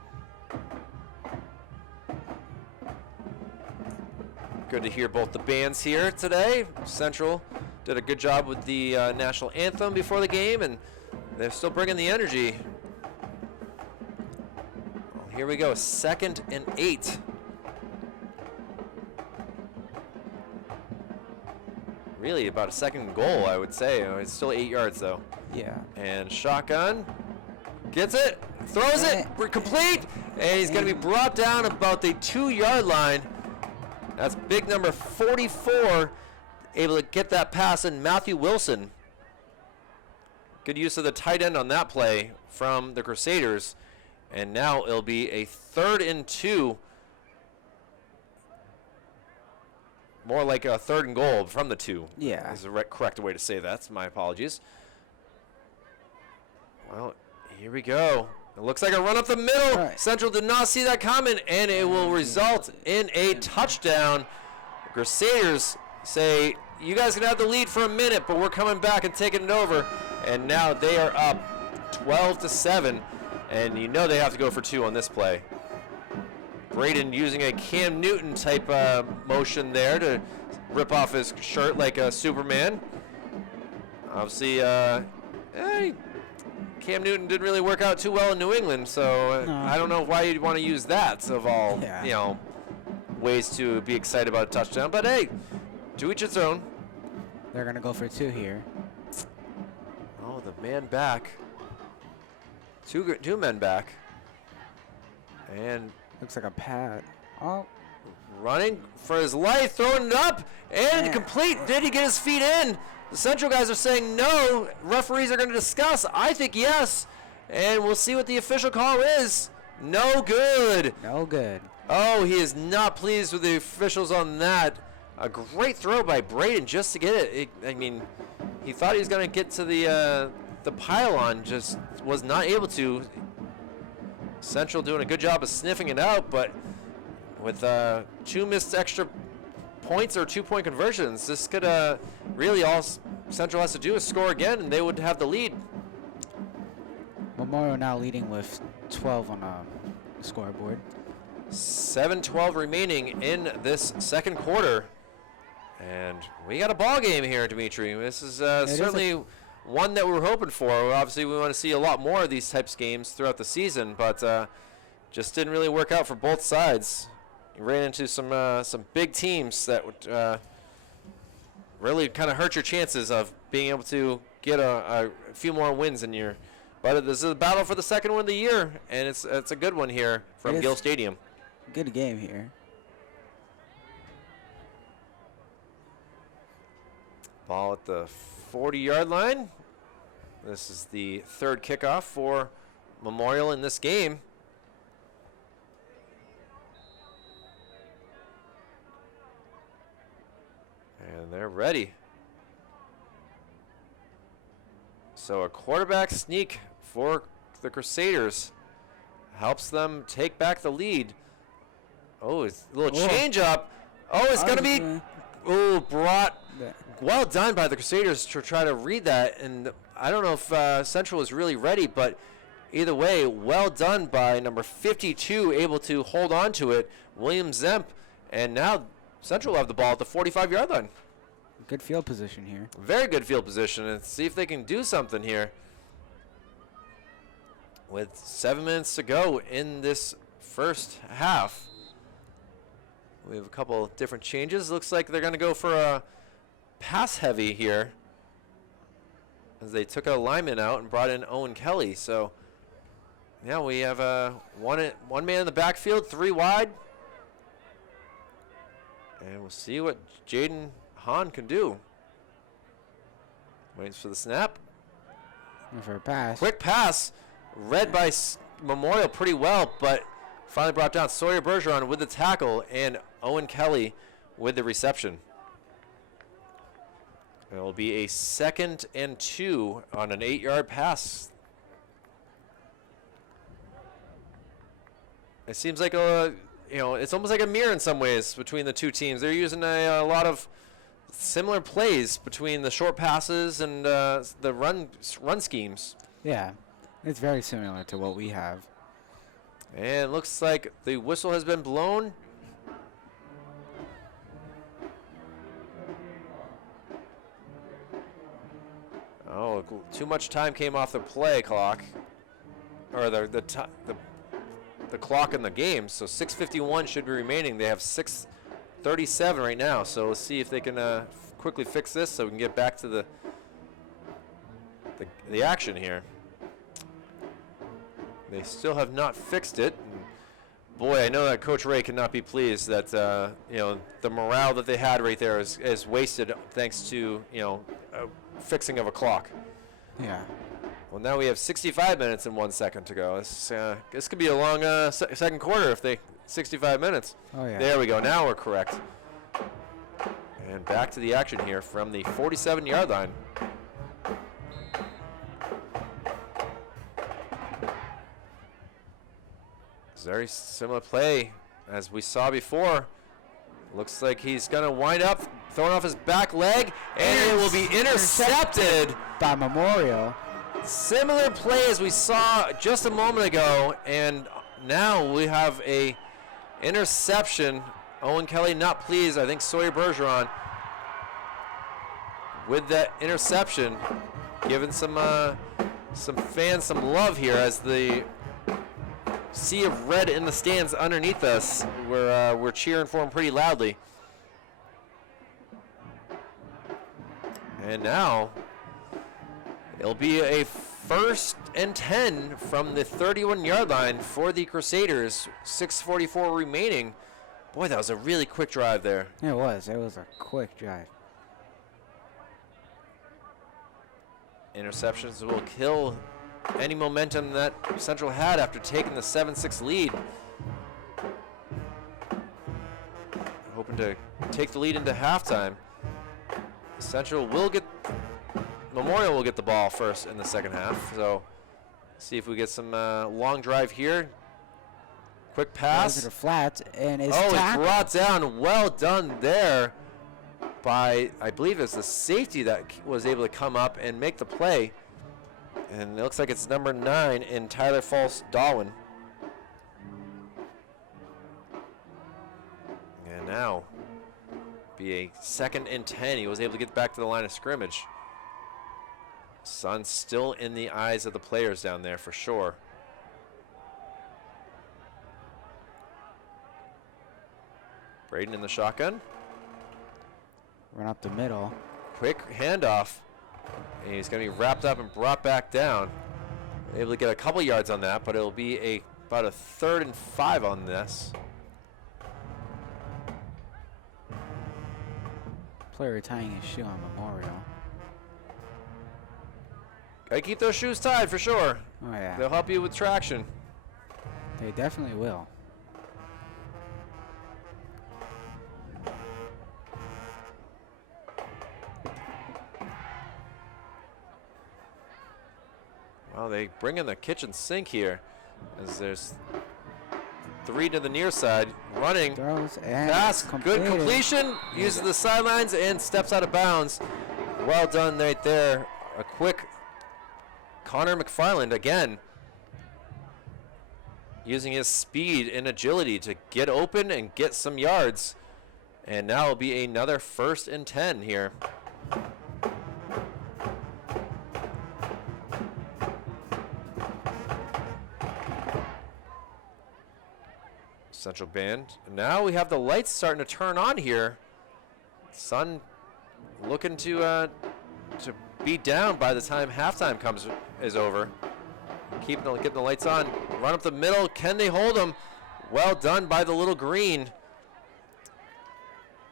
Good to hear both the bands here today. Central did a good job with the national anthem before the game, and they're still bringing the energy. Well, here we go, 2nd and 8. Really about a 2nd goal, I would say. It's still 8 yards though. Yeah. And shotgun, gets it, throws it, we're complete, and he's going to be brought down about the 2-yard line. That's big number 44, able to get that pass in, Matthew Wilson. Good use of the tight end on that play from the Crusaders. And now it'll be a 3rd and 2. More like a 3rd and goal from the 2. Yeah. Is the correct way to say that. My apologies. Well, here we go. It looks like a run up the middle. Right. Central did not see that coming, and it will result in a touchdown. The Crusaders say you guys can have the lead for a minute, but we're coming back and taking it over. And now they are up 12-7, and you know they have to go for 2 on this play. Braden using a Cam Newton type motion there to rip off his shirt like a Superman. Obviously, Cam Newton didn't really work out too well in New England, so No. I don't know why you'd want to use that of all, Yeah. ways to be excited about a touchdown. But hey, to each its own. They're going to go for 2 here. Oh, the man back. Two men back. And Looks like a pad. Oh, running for his life, throwing it up, and Yeah. complete. Did he get his feet in? The Central guys are saying no. Referees are going to discuss. I think yes. And we'll see what the official call is. No good. no good. Oh, he is not pleased with the officials on that. A great throw by Braden just to get it. I mean, he thought he was going to get to the pylon, just was not able to. Central doing a good job of sniffing it out, but with 2 missed extra points or 2-point conversions, this could really all Central has to do is score again, and they would have the lead. Memorial now leading with 12 on the scoreboard. 7:12 remaining in this second quarter, and we got a ball game here, Dimitri. This is certainly one that we were hoping for. Obviously, we want to see a lot more of these types of games throughout the season, but just didn't really work out for both sides. You ran into some big teams that would really kind of hurt your chances of being able to get a few more wins in your. But this is a battle for the second one of the year, and it's a good one here from It is. Gill Stadium. Good game here. Ball at the 40-yard line. This is the third kickoff for Memorial in this game. And they're ready. So a quarterback sneak for the Crusaders helps them take back the lead. Oh, it's a little change up. Oh, it's going to be brought. Well done by the Crusaders to try to read that. And I don't know if Central was really ready, but either way, well done by number 52, able to hold on to it, William Zemp. And now Central will have the ball at the 45-yard line. Good field position here. Very good field position, and see if they can do something here. With 7 minutes to go in this first half. We have a couple of different changes. Looks like they're going to go for a pass heavy here, as they took a lineman out and brought in Owen Kelly. So, yeah, we have one man in the backfield, 3 wide. And we'll see what Jaden Hahn can do. Waits for the snap. And for a pass. Quick pass, read by Memorial pretty well, but finally brought down. Sawyer Bergeron with the tackle and Owen Kelly with the reception. It will be a 2nd and 2 on an 8-yard pass. It seems like it's almost like a mirror in some ways between the two teams. They're using a lot of similar plays between the short passes and the run schemes. Yeah, it's very similar to what we have. And it looks like the whistle has been blown. Oh, too much time came off the play clock, or the clock in the game. So 6:51 should be remaining. They have 6:37 right now. So let's see if they can quickly fix this so we can get back to the action here. They still have not fixed it. And boy, I know that Coach Ray cannot be pleased that the morale that they had right there is wasted thanks to fixing of a clock. Yeah. Well, now we have 65 minutes and 1 second to go. This could be a long second quarter if they 65 minutes. Oh yeah. There we go. Now we're correct. And back to the action here from the 47-yard line. Very similar play as we saw before. Looks like he's going to wind up Throwing off his back leg, and it will be intercepted. By Memorial. Similar play as we saw just a moment ago, and now we have a interception. Owen Kelly not pleased. I think Sawyer Bergeron with that interception, giving some fans some love here as the sea of red in the stands underneath us. We're cheering for him pretty loudly. And now it'll be a 1st and 10 from the 31-yard line for the Crusaders. 6:44 remaining. Boy, that was a really quick drive there. It was. It was a quick drive. Interceptions will kill any momentum that Central had after taking the 7-6 lead. Hoping to take the lead into halftime. Memorial will get the ball first in the second half. So see if we get some long drive here. Quick pass. To the flat and it's it's tackled. brought down. Well done there by, I believe it's the safety that was able to come up and make the play. And it looks like it's number 9 in Tyler False Darwin. And now be a 2nd and 10. He was able to get back to the line of scrimmage. Sun's still in the eyes of the players down there for sure. Braden in the shotgun. Run up the middle. Quick handoff. And he's going to be wrapped up and brought back down. Able to get a couple yards on that, but it'll be about a 3rd and 5 on this. Player tying his shoe on Memorial. Gotta keep those shoes tied for sure. Oh yeah. They'll help you with traction. They definitely will. Well, they bring in the kitchen sink here as there's 3 to the near side. Running. Throws and Pass. Good completed. completion. Uses the sidelines and steps out of bounds. Well done right there. A quick Connor McFarland again. Using his speed and agility to get open and get some yards. And now it'll be another 1st and 10 here. Central Band. Now we have the lights starting to turn on here. Sun looking to be down by the time halftime is over. Getting the lights on. Run up the middle. Can they hold them? Well done by the little green.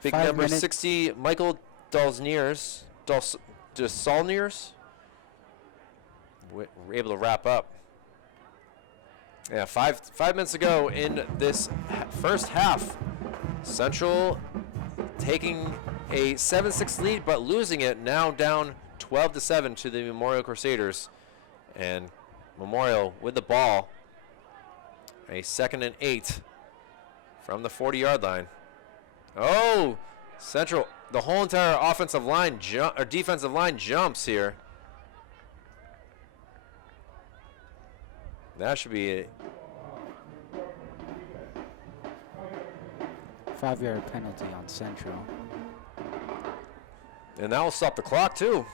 Big 5 number minutes. 60, Michael Dalsniers. We're able to wrap up. Yeah, five minutes ago in this first half, Central taking a 7-6 lead, but losing it, now down 12-7 to the Memorial Crusaders. And Memorial with the ball, a 2nd and 8 from the 40-yard line. Oh, Central, the whole entire offensive line or defensive line jumps here. That should be a 5-yard penalty on Central. and that will stop the clock too.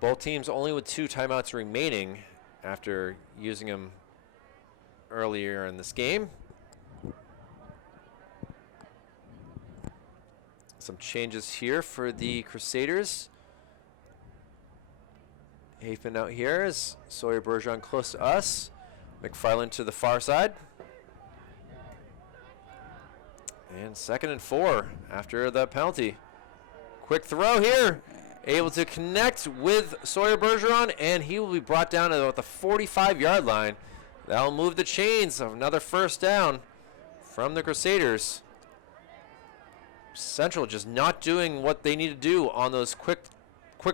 Both teams only with 2 timeouts remaining after using them earlier in this game. Some changes here for the Crusaders. Hafen out here is Sawyer Bergeron close to us. McFarland to the far side. And 2nd and 4 after the penalty. Quick throw here. Able to connect with Sawyer Bergeron, and he will be brought down at about the 45-yard line. That'll move the chains of another 1st down from the Crusaders. Central just not doing what they need to do on those quick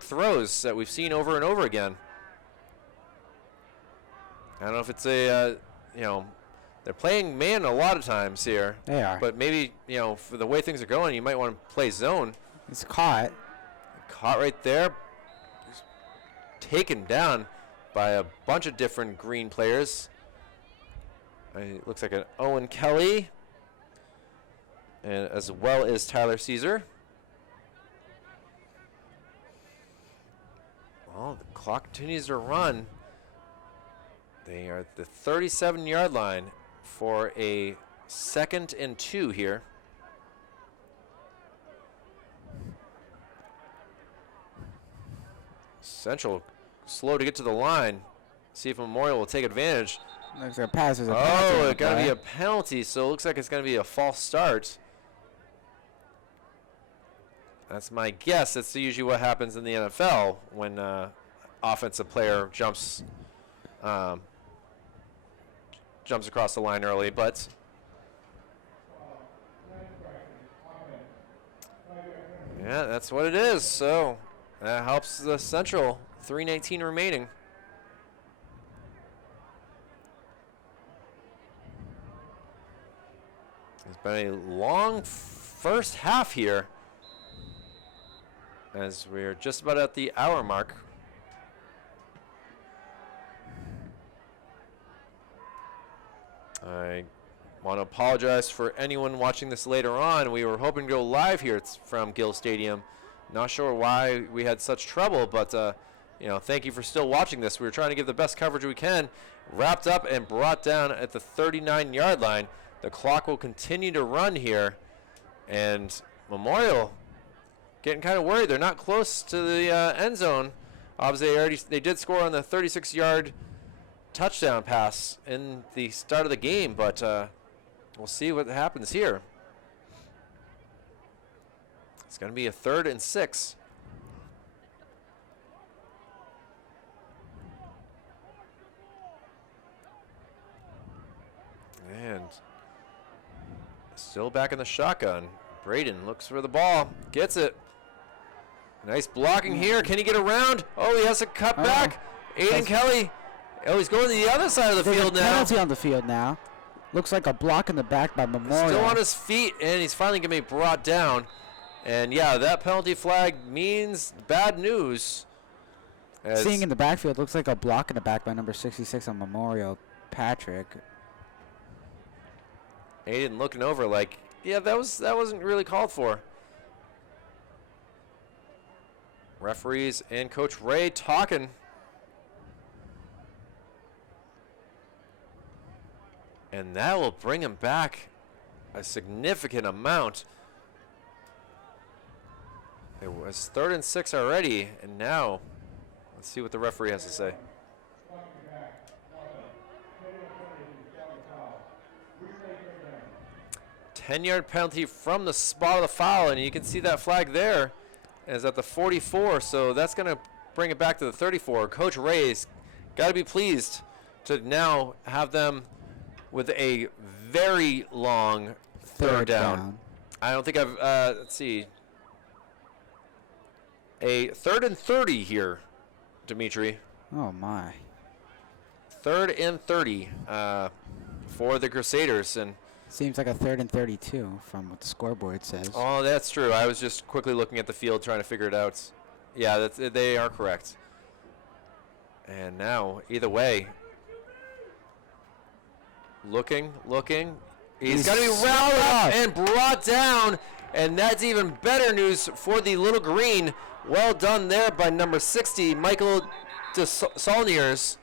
throws that we've seen over and over again. I don't know if it's a They're playing man a lot of times here. They are. But maybe, you know, for the way things are going, you might want to play zone. It's caught. Caught right there. Taken down by a bunch of different green players. It looks like an Owen Kelly, and as well as Tyler Caesar. Well, the clock continues to run. They are at the 37-yard line for a 2nd and 2 here. Central slow to get to the line. See if Memorial will take advantage. Looks like a pass is a Oh, it's going to be a penalty, so it looks like it's going to be a false start. That's my guess. That's usually what happens in the NFL when offensive player jumps across the line early, but yeah, that's what it is. So that helps the Central. 3:19 remaining. It's been a long first half here, as we're just about at the hour mark. I want to apologize for anyone watching this later on. We were hoping to go live here from Gill Stadium. Not sure why we had such trouble, but you know, thank you for still watching this. We were trying to give the best coverage we can. Wrapped up and brought down at the 39-yard line. The clock will continue to run here, and Memorial getting kind of worried. They're not close to the end zone. Obviously, they did score on the 36-yard touchdown pass in the start of the game, but we'll see what happens here. It's going to be a 3rd and 6. And still back in the shotgun. Braden looks for the ball, gets it. Nice blocking here. Can he get around? Oh, he has to cut back. Aiden Kelly. Oh, he's going to the other side of the field now. Penalty on the field now. Looks like a block in the back by Memorial. Still on his feet, and he's finally going to be brought down. And yeah, that penalty flag means bad news. Seeing in the backfield, looks like a block in the back by number 66 on Memorial, Patrick. Aiden looking over like, yeah, that wasn't really called for. Referees and Coach Ray talking. And that will bring him back a significant amount. It was 3rd and 6 already, and now let's see what the referee has to say. 10-yard penalty from the spot of the foul, and you can see that flag there is at the 44, so that's going to bring it back to the 34. Coach Ray's got to be pleased to now have them with a very long third down. I don't think I've, let's see, a 3rd and 30 here, Dimitri. Oh, my. 3rd and 30 for the Crusaders. And seems like a 3rd and 32 from what the scoreboard says. oh, that's true. I was just quickly looking at the field trying to figure it out. Yeah, they are correct. And now, either way, looking. He's got to be wrapped up and brought down, and that's even better news for the Little Green. Well done there by number 60, Michael DeSaulniers,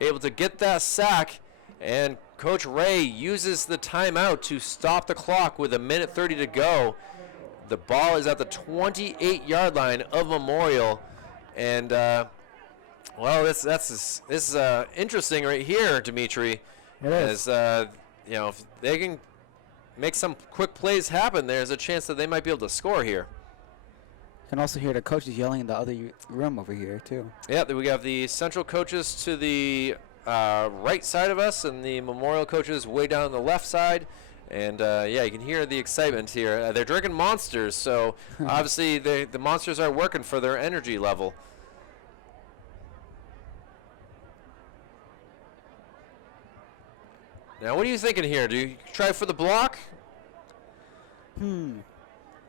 able to get that sack, and Coach Ray uses the timeout to stop the clock with 1:30 to go. The ball is at the 28-yard line of Memorial, and well, this is interesting right here, Dimitri. It is. As you know, if they can make some quick plays happen, there's a chance that they might be able to score here. You can also hear the coaches yelling in the other room over here, too. Yeah, we have the Central coaches to the right side of us and the Memorial coaches way down on the left side. And, yeah, you can hear the excitement here. They're drinking Monsters, so obviously the Monsters are working for their energy level. Now, what are you thinking here? Do you try for the block?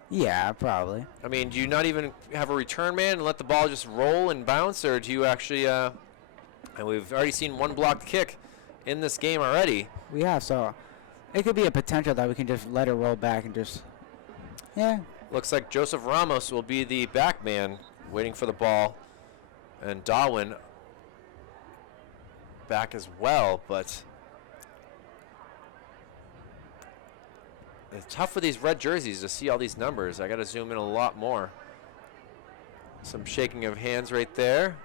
Yeah, probably. I mean, do you not even have a return man and let the ball just roll and bounce, or do you actually? And we've already seen one blocked kick in this game already. We have, so it could be a potential that we can just let it roll back and just, yeah. Looks like Joseph Ramos will be the back man waiting for the ball, and Darwin back as well, but it's tough for these red jerseys to see all these numbers. I got to zoom in a lot more. Some shaking of hands right there.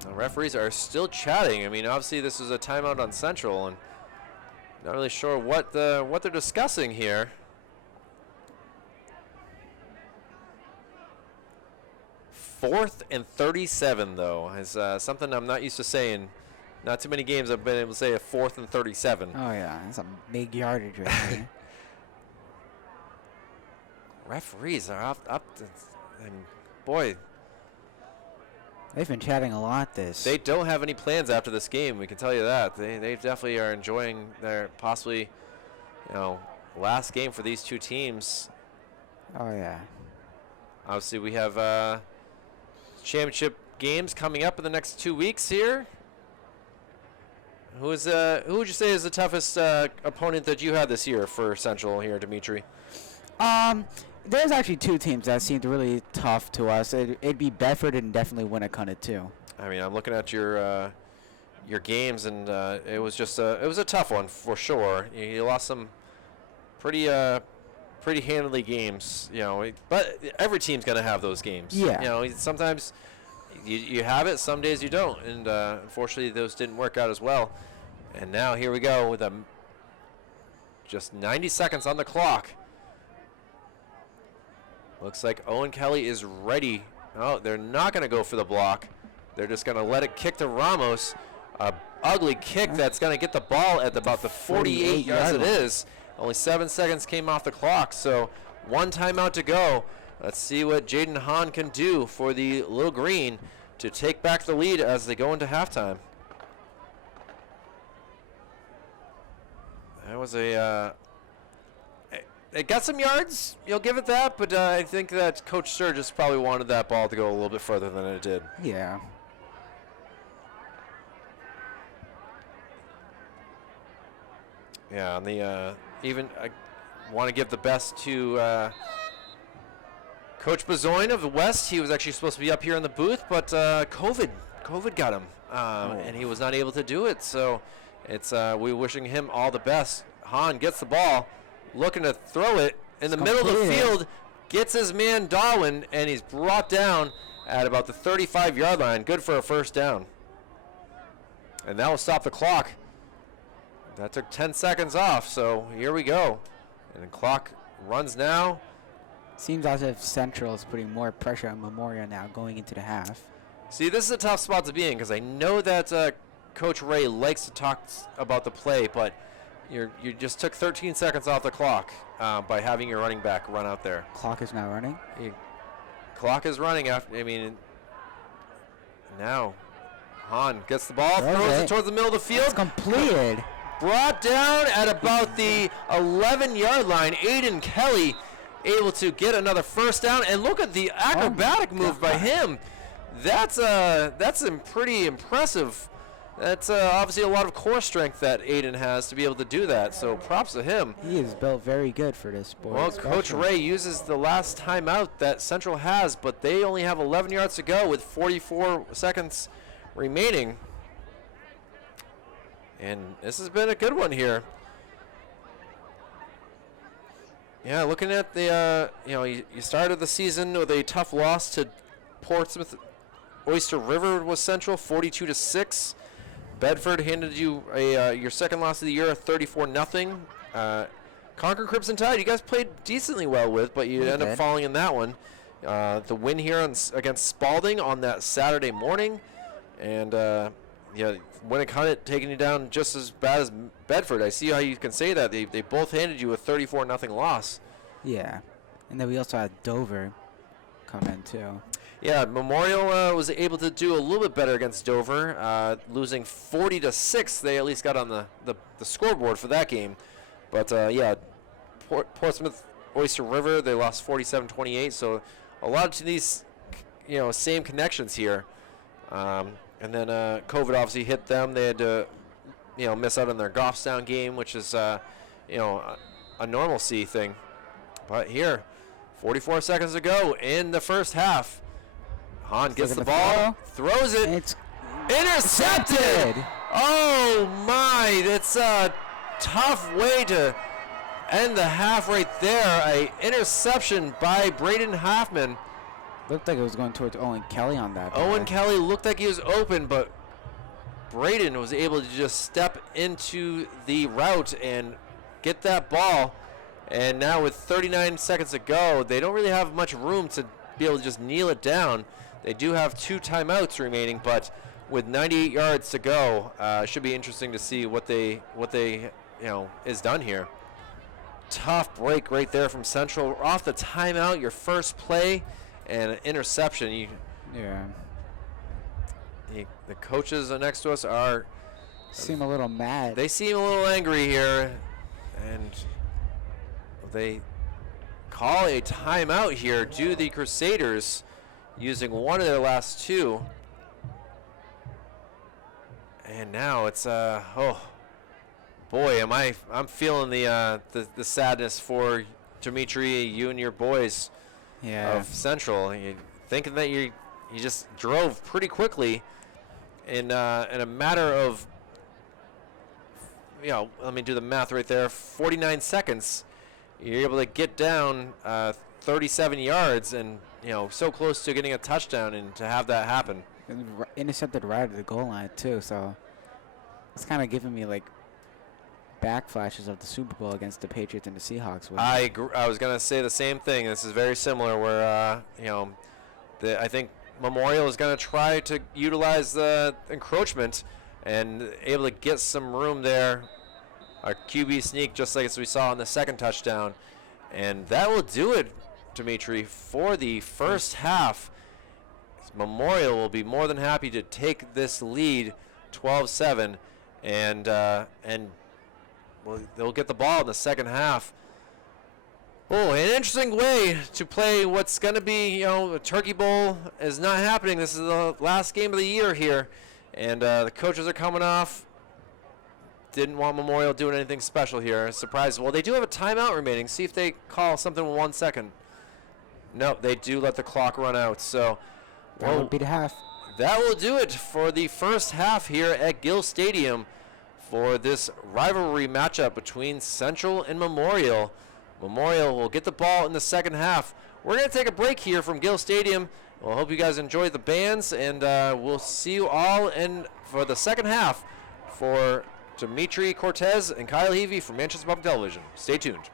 The referees are still chatting. I mean, obviously this is a timeout on Central, and not really sure what they're discussing here. Fourth and 37, though, is something I'm not used to saying. Not too many games I've been able to say a 4th and 37. Oh, yeah. That's a big yardage right there. Referees are up and boy, They've been chatting a lot this. they don't have any plans after this game. We can tell you that. They definitely are enjoying their possibly, last game for these two teams. Oh, yeah. Obviously, we have championship games coming up in the next 2 weeks here. Who would you say is the toughest opponent that you had this year for Central here, Dimitri? There's actually two teams that seemed really tough to us. It'd be Bedford and definitely Winnicott too. I mean, I'm looking at your games, and it was a tough one for sure. You lost some pretty handily games, but every team's gonna have those games. Yeah. Sometimes you have it, some days you don't, and unfortunately those didn't work out as well. And now here we go with just 90 seconds on the clock. Looks like Owen Kelly is ready. Oh, they're not going to go for the block. They're just going to let it kick to Ramos. A ugly kick that's going to get the ball at about the 48 yards it is. Only 7 seconds came off the clock, so one timeout to go. Let's see what Jaden Hahn can do for the Little Green to take back the lead as they go into halftime. That was it got some yards, you'll give it that, but I think that Coach Sturgis probably wanted that ball to go a little bit further than it did. Yeah. Yeah, and I want to give the best to Coach Bezoin of the West. He was actually supposed to be up here in the booth, but COVID got him, and he was not able to do it. So we're wishing him all the best. Hahn gets the ball, looking to throw it in the middle of the field, gets his man Darwin, and he's brought down at about the 35-yard line. Good for a first down. And that will stop the clock. That took 10 seconds off, so here we go. And the clock runs now. Seems as if Central is putting more pressure on Memorial now going into the half. See, this is a tough spot to be in because I know that Coach Ray likes to talk about the play, but you just took 13 seconds off the clock by having your running back run out there. Clock is now running? Clock is running after. Now Hahn gets the ball, throws it towards the middle of the field. It's completed. Brought down at about the 11-yard line. Aiden Kelly able to get another first down, and look at the acrobatic move by him. That's pretty impressive. That's obviously a lot of core strength that Aiden has to be able to do that, so props to him. He is built very good for this sport. Well, Coach Ray uses the last timeout that Central has, but they only have 11 yards to go with 44 seconds remaining. And this has been a good one here. Yeah, looking at the, you started the season with a tough loss to Portsmouth. Oyster River was Central, 42-6. Bedford handed you your second loss of the year, 34-0. Concord Crimson Tide, you guys played decently well with, but you end up falling in that one. The win here against Spalding on that Saturday morning, and Winnicott taking you down just as bad as Bedford. I see how you can say that. They both handed you a 34-0 loss. Yeah, and then we also had Dover come in too. Yeah, Memorial was able to do a little bit better against Dover, losing 40-6. They at least got on the scoreboard for that game. But yeah, Portsmouth Oyster River, they lost 47-28. So a lot of these, same connections here. And then COVID obviously hit them. They had to, miss out on their Goffstown game, which is, a normalcy thing. But here, 44 seconds to go in the first half. Hahn gets the ball, throws it, It's intercepted! Oh my, that's a tough way to end the half right there. A interception by Braden Hoffman. looked like it was going towards Owen Kelly on that. Owen Kelly looked like he was open, but Braden was able to just step into the route and get that ball. And now with 39 seconds to go, they don't really have much room to be able to just kneel it down. They do have 2 timeouts remaining, but with 98 yards to go, should be interesting to see what they is done here. Tough break right there from Central. Off the timeout, your first play and an interception. Yeah. The coaches next to us Seem a little mad. they seem a little angry here, and they call a timeout here due to the Crusaders using one of their last 2. And now it's oh boy, I'm feeling the sadness for Dimitri, you and your boys of Central. You thinking that you just drove pretty quickly in a matter of, let me do the math right there, 49 seconds. You're able to get down 37 yards and, so close to getting a touchdown, and to have that happen. And intercepted right at the goal line too, so it's kind of giving me like backflashes of the Super Bowl against the Patriots and the Seahawks. I was going to say the same thing. This is very similar where, I think Memorial is going to try to utilize the encroachment and able to get some room there. A QB sneak just like as we saw in the second touchdown. And that will do it, Dimitri, for the first half. Memorial will be more than happy to take this lead 12-7 and they'll get the ball in the second half. Oh, an interesting way to play what's going to be, a Turkey Bowl is not happening. This is the last game of the year here, and the coaches are coming off. Didn't want Memorial doing anything special here. Surprised. Well, they do have a timeout remaining. See if they call something in 1 second. No, they do let the clock run out. So that would be the half. That will do it for the first half here at Gill Stadium for this rivalry matchup between Central and Memorial. Memorial will get the ball in the second half. We're going to take a break here from Gill Stadium. Well, I hope you guys enjoyed the bands, and we'll see you all in for the second half for Dimitri Cortez and Kyle Heavey from Manchester Public Television. Stay tuned.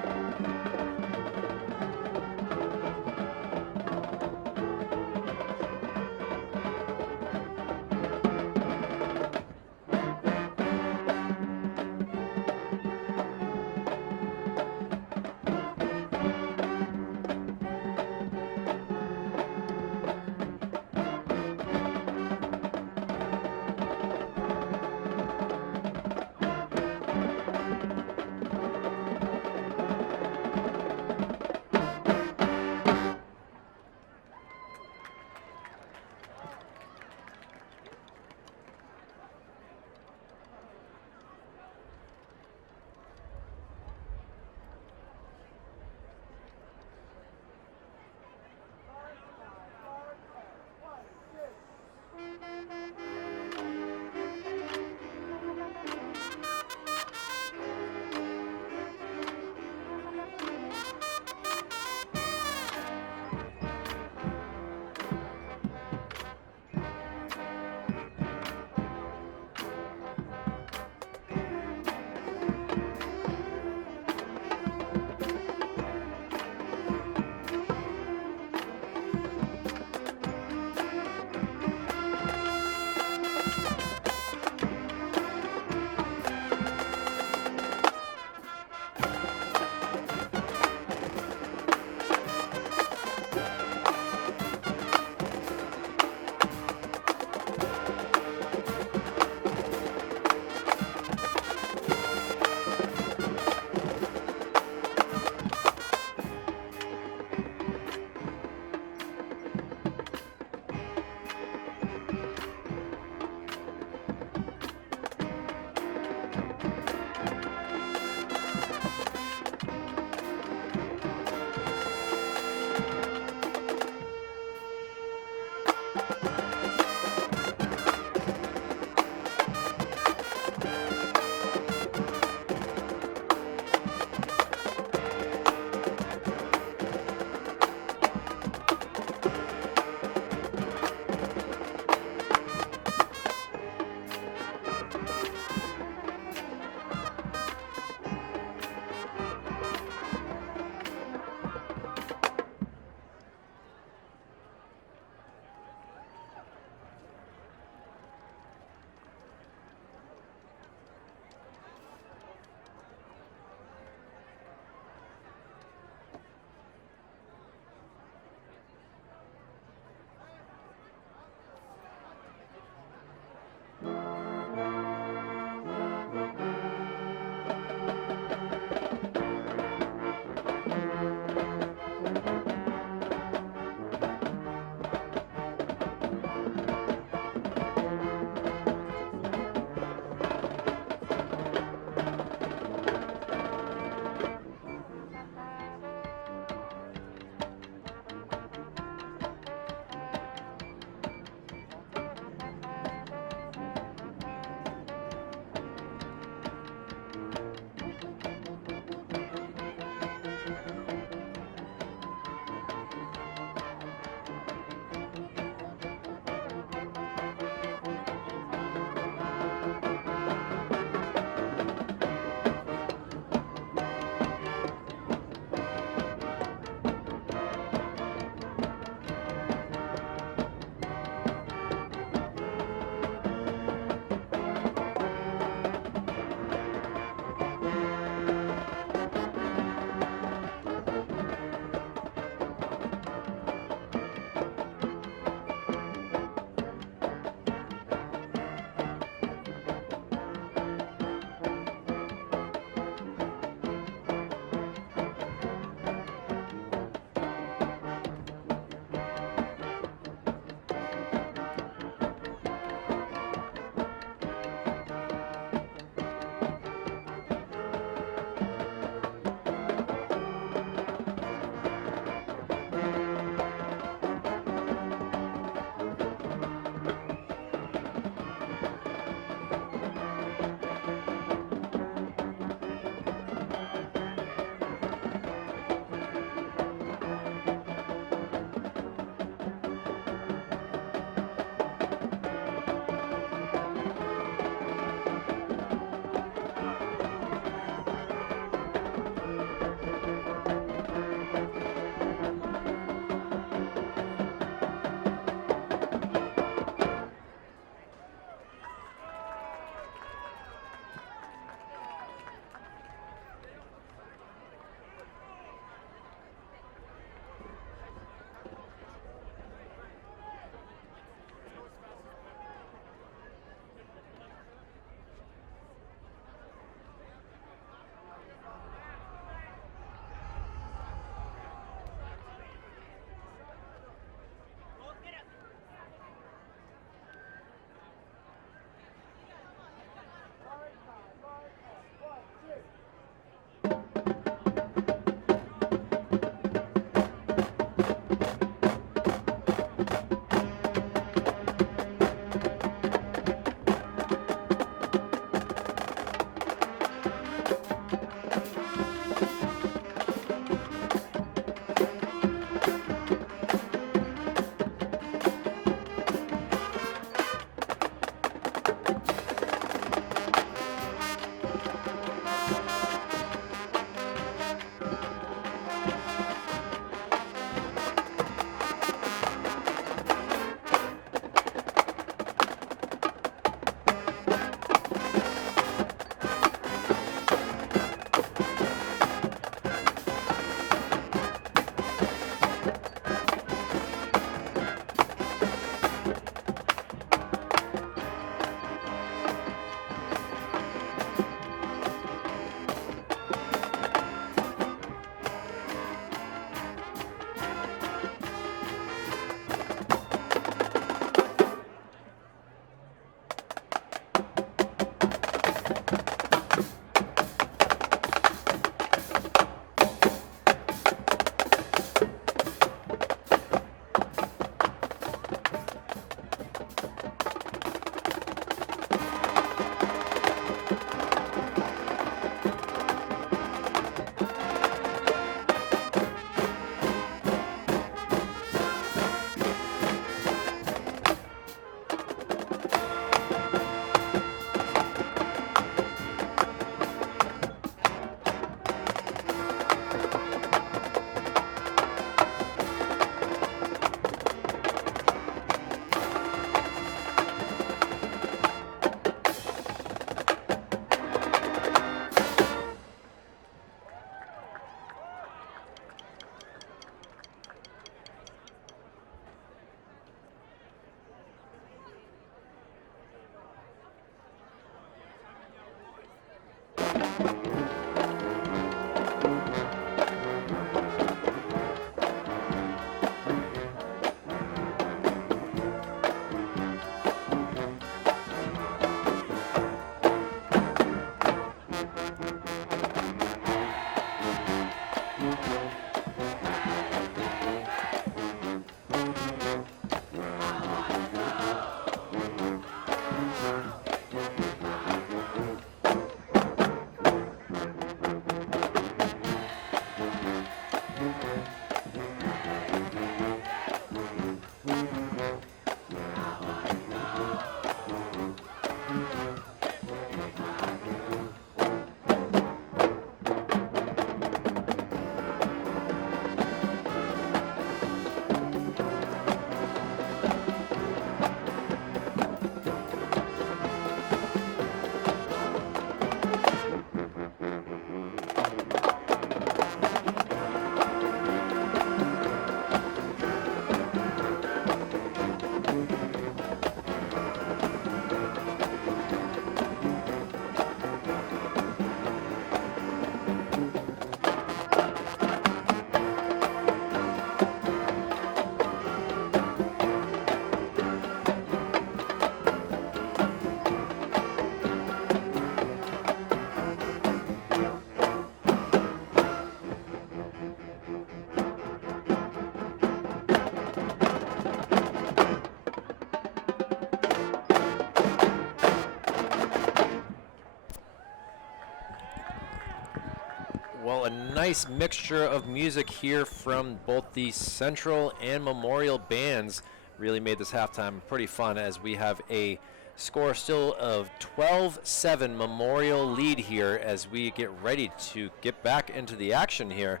Well, a nice mixture of music here from both the Central and Memorial bands really made this halftime pretty fun, as we have a score still of 12-7 Memorial lead here as we get ready to get back into the action here,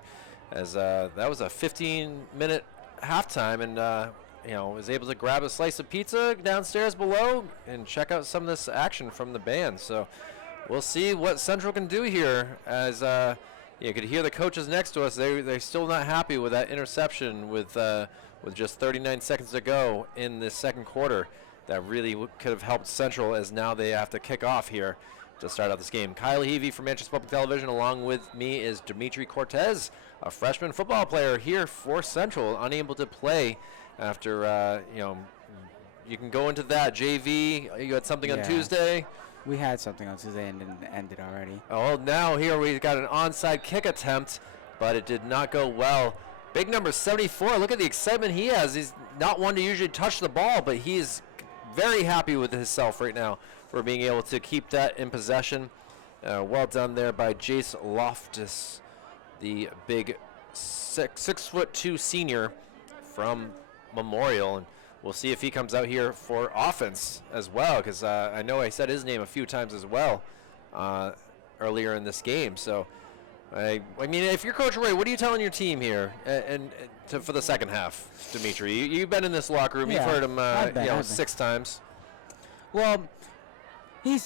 as that was a 15-minute halftime, and was able to grab a slice of pizza downstairs below and check out some of this action from the band. So we'll see what Central can do here, as you could hear the coaches next to us. They're still not happy with that interception with just 39 seconds to go in the second quarter. That really could have helped Central, as now they have to kick off here to start out this game. Kyle Heavey from Manchester Public Television. Along with me is Dimitri Cortez, a freshman football player here for Central, unable to play after, you can go into that. JV, you had something on Tuesday. We had something on Tuesday and it ended already. Oh, now here we've got an onside kick attempt, but it did not go well. Big number 74, look at the excitement he has. He's not one to usually touch the ball, but he's very happy with himself right now for being able to keep that in possession. Well done there by Jace Loftus, the big 6'2" senior from Memorial. And we'll see if he comes out here for offense as well, because I know I said his name a few times as well earlier in this game. So, I mean, if you're Coach Ray, what are you telling your team here for the second half, Dimitri? You've been in this locker room. You've heard him 6 times. Well, he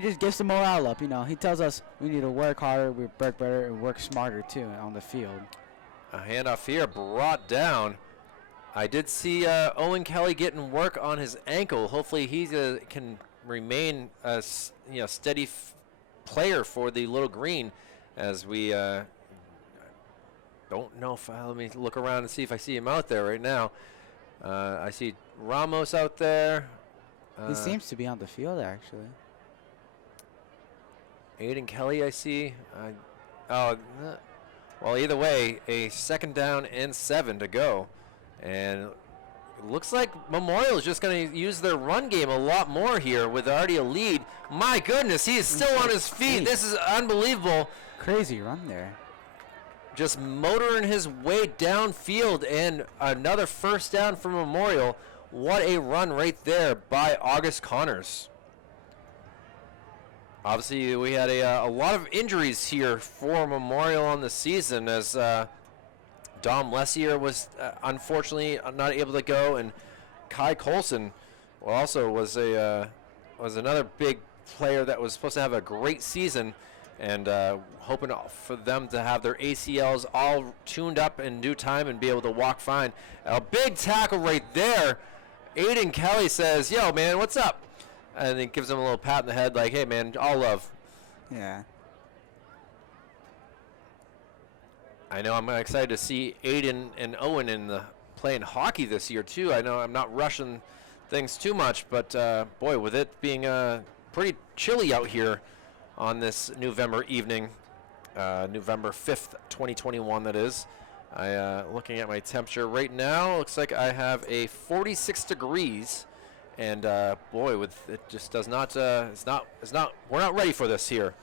just gets the morale up. He tells us we need to work harder, we work better, and work smarter too on the field. A handoff here brought down. I did see Owen Kelly getting work on his ankle. Hopefully he can remain a steady player for the Little Green, as we don't know if let me look around and see if I see him out there right now. I see Ramos out there. He seems to be on the field, actually. Aiden Kelly, I see. Well, either way, a 2nd down and 7 to go. And it looks like Memorial is just going to use their run game a lot more here with already a lead. My goodness, he is still on his feet. This is unbelievable. Crazy run there. Just motoring his way downfield, and another 1st down for Memorial. What a run right there by August Connors. Obviously, we had a lot of injuries here for Memorial on the season, as Dom Lessier was unfortunately not able to go, and Kai Colson also was another big player that was supposed to have a great season, and hoping for them to have their ACLs all tuned up in due time and be able to walk fine. A big tackle right there. Aiden Kelly says, "Yo, man, what's up?" And he gives him a little pat in the head like, "Hey, man, all love." Yeah. I know I'm excited to see Aiden and Owen playing hockey this year too. I know I'm not rushing things too much, but boy, with it being pretty chilly out here on this November evening, November 5th, 2021 that is. Looking at my temperature right now, looks like I have a 46 degrees, and boy, with it just does not, it's not, we're not ready for this here.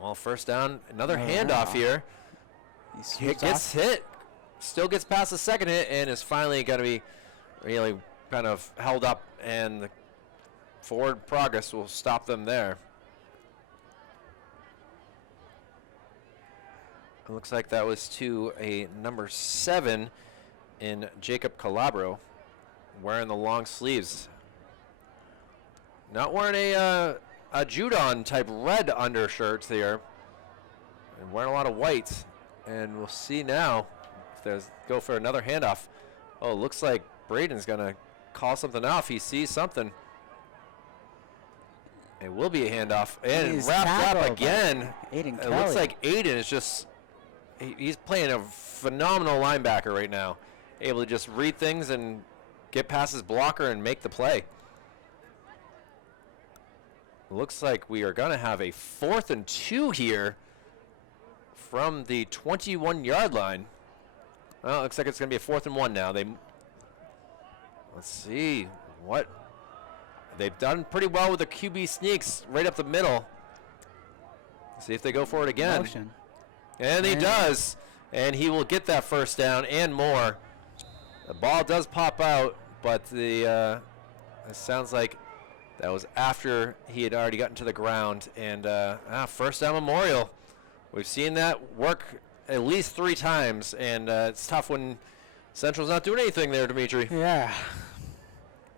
Well, first down, another handoff here. It gets hit, still gets past the second hit, and is finally going to be really kind of held up, and the forward progress will stop them there. It looks like that was to a number 7 in Jacob Calabro, wearing the long sleeves. Not wearing a Judon type red undershirt there, and wearing a lot of white. And we'll see now if there's go for another handoff. Oh, looks like Braden's gonna call something off. He sees something. It will be a handoff, and wrapped up again. Aiden It looks like Aiden is just, he's playing a phenomenal linebacker right now. Able to just read things and get past his blocker and make the play. Looks like we are going to have a 4th and 2 here from the 21-yard line. Well, it looks like it's going to be a 4th and 1 now. Let's see what they've done pretty well with the QB sneaks right up the middle. See if they go for it again. Motion. And he does, and he will get that first down and more. The ball does pop out, but it sounds like that was after he had already gotten to the ground. And first down Memorial. We've seen that work at least 3 times, and it's tough when Central's not doing anything there, Dimitri. Yeah.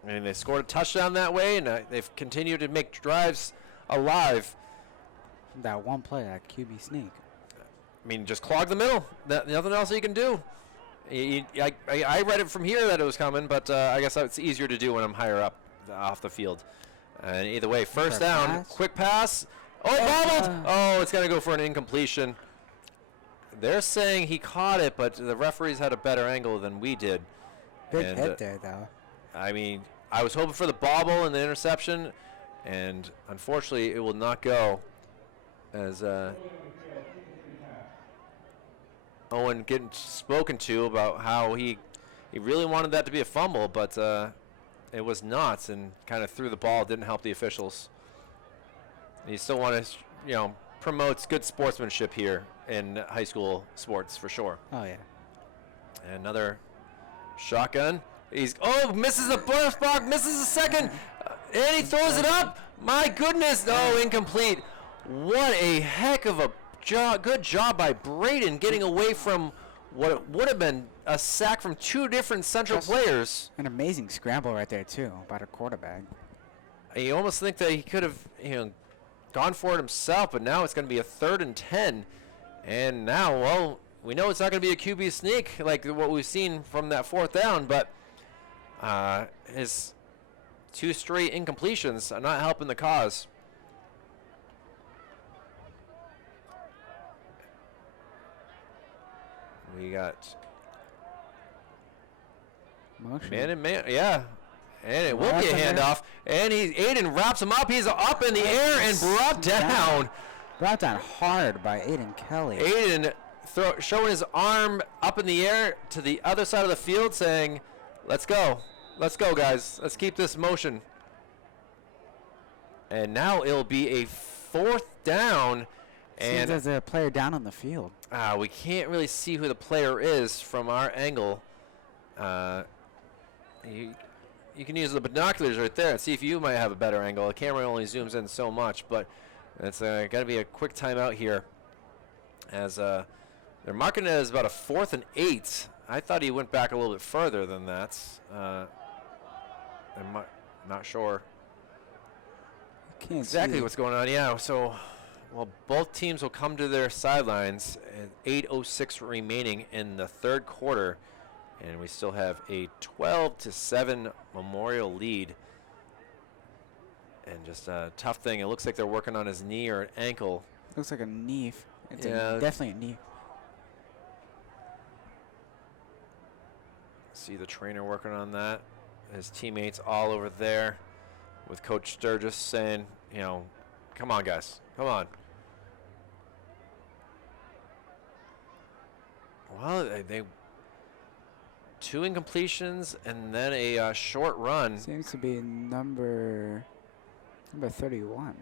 And they scored a touchdown that way, and they've continued to make drives alive. That one play, that QB sneak. I mean, just clog the middle. Nothing else you can do. I read it from here that it was coming, but I guess it's easier to do when I'm higher up off the field. And either way, first down, quick pass. Oh, bobbled! Oh, it's going to go for an incompletion. They're saying he caught it, but the referees had a better angle than we did. Big hit there, though. I mean, I was hoping for the bobble and the interception, and unfortunately, it will not go. As Owen getting spoken to about how he really wanted that to be a fumble, but it was not, and kind of threw the ball. Didn't help the officials. You still want to, promotes good sportsmanship here in high school sports for sure. Oh yeah. And another shotgun. Misses the first block, misses the second, and he throws it up. My goodness! Oh, incomplete. What a heck of a good job by Braden getting away from what would have been a sack from 2 different Central players. An amazing scramble right there too by the quarterback. You almost think that he could have gone for it himself, but now it's going to be a 3rd and 10. And now, well, we know it's not going to be a QB sneak like what we've seen from that 4th down, but his 2 straight incompletions are not helping the cause. We got Motion. man and man, yeah. And it will be a handoff. And Aiden wraps him up. He's up in the air and brought down. Brought down hard by Aiden Kelly. Aiden showing his arm up in the air to the other side of the field saying, let's go. Let's go, guys. Let's keep this motion. And now it'll be a 4th down. And there's a player down on the field. We can't really see who the player is from our angle. You can use the binoculars right there and see if you might have a better angle. The camera only zooms in so much, but it's got to be a quick timeout here. As they're marking it as about a 4th and 8. I thought he went back a little bit further than that. I'm not sure exactly what's going on. Yeah, so both teams will come to their sidelines. And 8:06 remaining in the 3rd quarter. And we still have a 12-7 Memorial lead. And just a tough thing. It looks like they're working on his knee or ankle. Looks like a knee. It's yeah, definitely a knee. See the trainer working on that. His teammates all over there with Coach Sturgis saying, you know, come on, guys. Come on. Well, they 2 incompletions and then a short run. Seems to be number 31.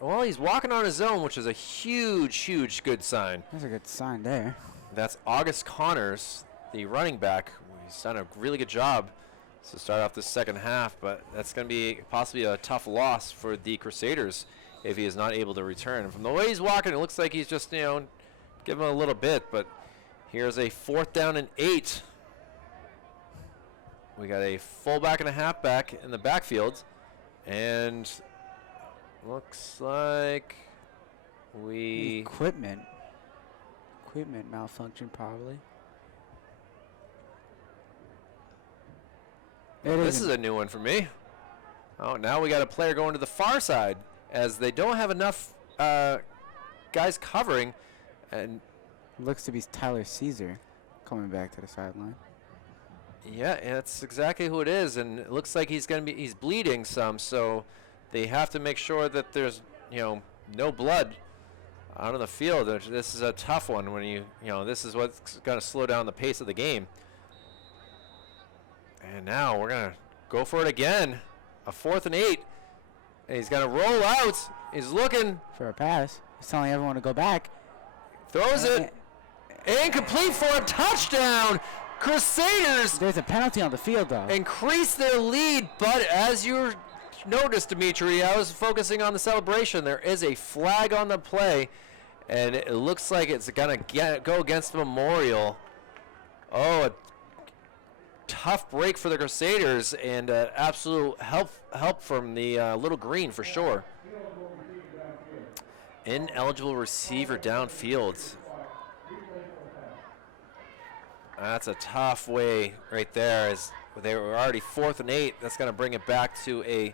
Well, he's walking on his own, which is a huge good sign. That's a good sign there. That's August Connors, the running back. He's done a really good job to start off the second half, but that's going to be possibly a tough loss for the Crusaders if he is not able to return. And from the way he's walking, it looks like he's just, you know, giving him a little bit, but here's a 4th down and 8. We got a fullback and a halfback in the backfield, and looks like equipment malfunction probably. This is a new one for me. Oh, now we got a player going to the far side as they don't have enough guys covering, and looks to be Tyler Caesar coming back to the sideline. Yeah, that's exactly who it is, and it looks like he's bleeding some, so they have to make sure that there's, you know, no blood out on the field. This is a tough one when you know, this is what's going to slow down the pace of the game. And now we're going to go for it again. A 4th and 8. And he's going to roll out. He's looking for a pass. He's telling everyone to go back. Throws it. Incomplete for a touchdown. Crusaders. There's a penalty on the field, though. Increase their lead, but as you noticed, Dimitri, I was focusing on the celebration. There is a flag on the play, and it looks like it's going to go against Memorial. Oh, a tough break for the Crusaders, and absolute help from the Little Green for sure. Ineligible receiver downfield. That's a tough way right there, as they were already 4th and 8. That's going to bring it back to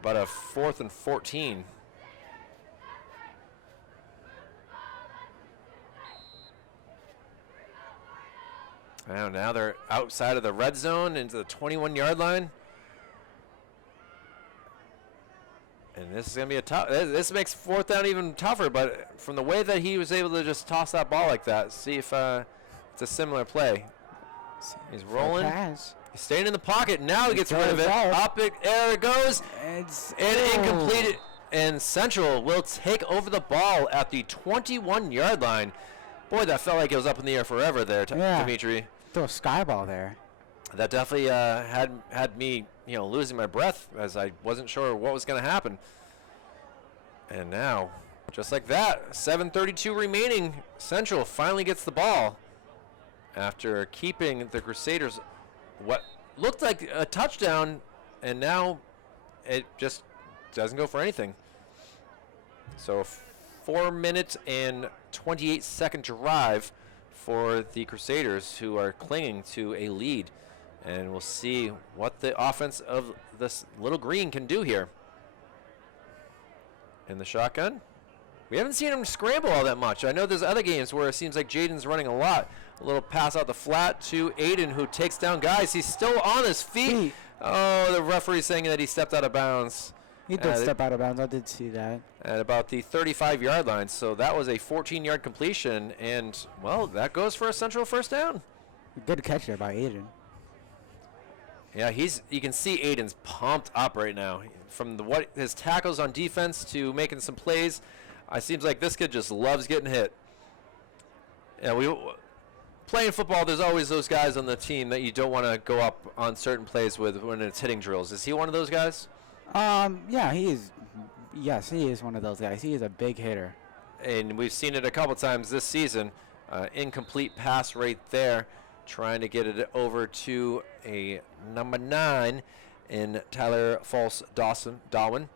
about a 4th and 14. And now they're outside of the red zone into the 21-yard line. And this is going to be a tough. This makes 4th down even tougher, but from the way that he was able to just toss that ball like that, see if it's a similar play. He's rolling. He's staying in the pocket. Now he gets rid of it. There it goes. And incomplete. And Central will take over the ball at the 21-yard line. Boy, that felt like it was up in the air forever there, Dimitri. Throw a sky ball there. That definitely had me, you know, losing my breath as I wasn't sure what was going to happen. And now, just like that, 7:32 remaining. Central finally gets the ball after keeping the Crusaders what looked like a touchdown, and now it just doesn't go for anything. So 4-minute and 28-second drive for the Crusaders, who are clinging to a lead. And we'll see what the offense of this Little Green can do here. In the shotgun. We haven't seen him scramble all that much. I know there's other games where it seems like Jaden's running a lot. A little pass out the flat to Aiden, who takes down guys. He's still on his feet. Oh, the referee's saying that he stepped out of bounds. He did step out of bounds. I did see that. At about the 35-yard line. So that was a 14-yard completion. And, well, that goes for a Central 1st down. Good catch there by Aiden. Yeah, you can see Aiden's pumped up right now. From what his tackles on defense to making some plays, it seems like this kid just loves getting hit. Yeah, playing football, there's always those guys on the team that you don't want to go up on certain plays with when it's hitting drills. Is he one of those guys? Yeah, he is. Yes, he is one of those guys. He is a big hitter. And we've seen it a couple times this season. Incomplete pass right there, trying to get it over to a number 9 in Tyler False Darwin.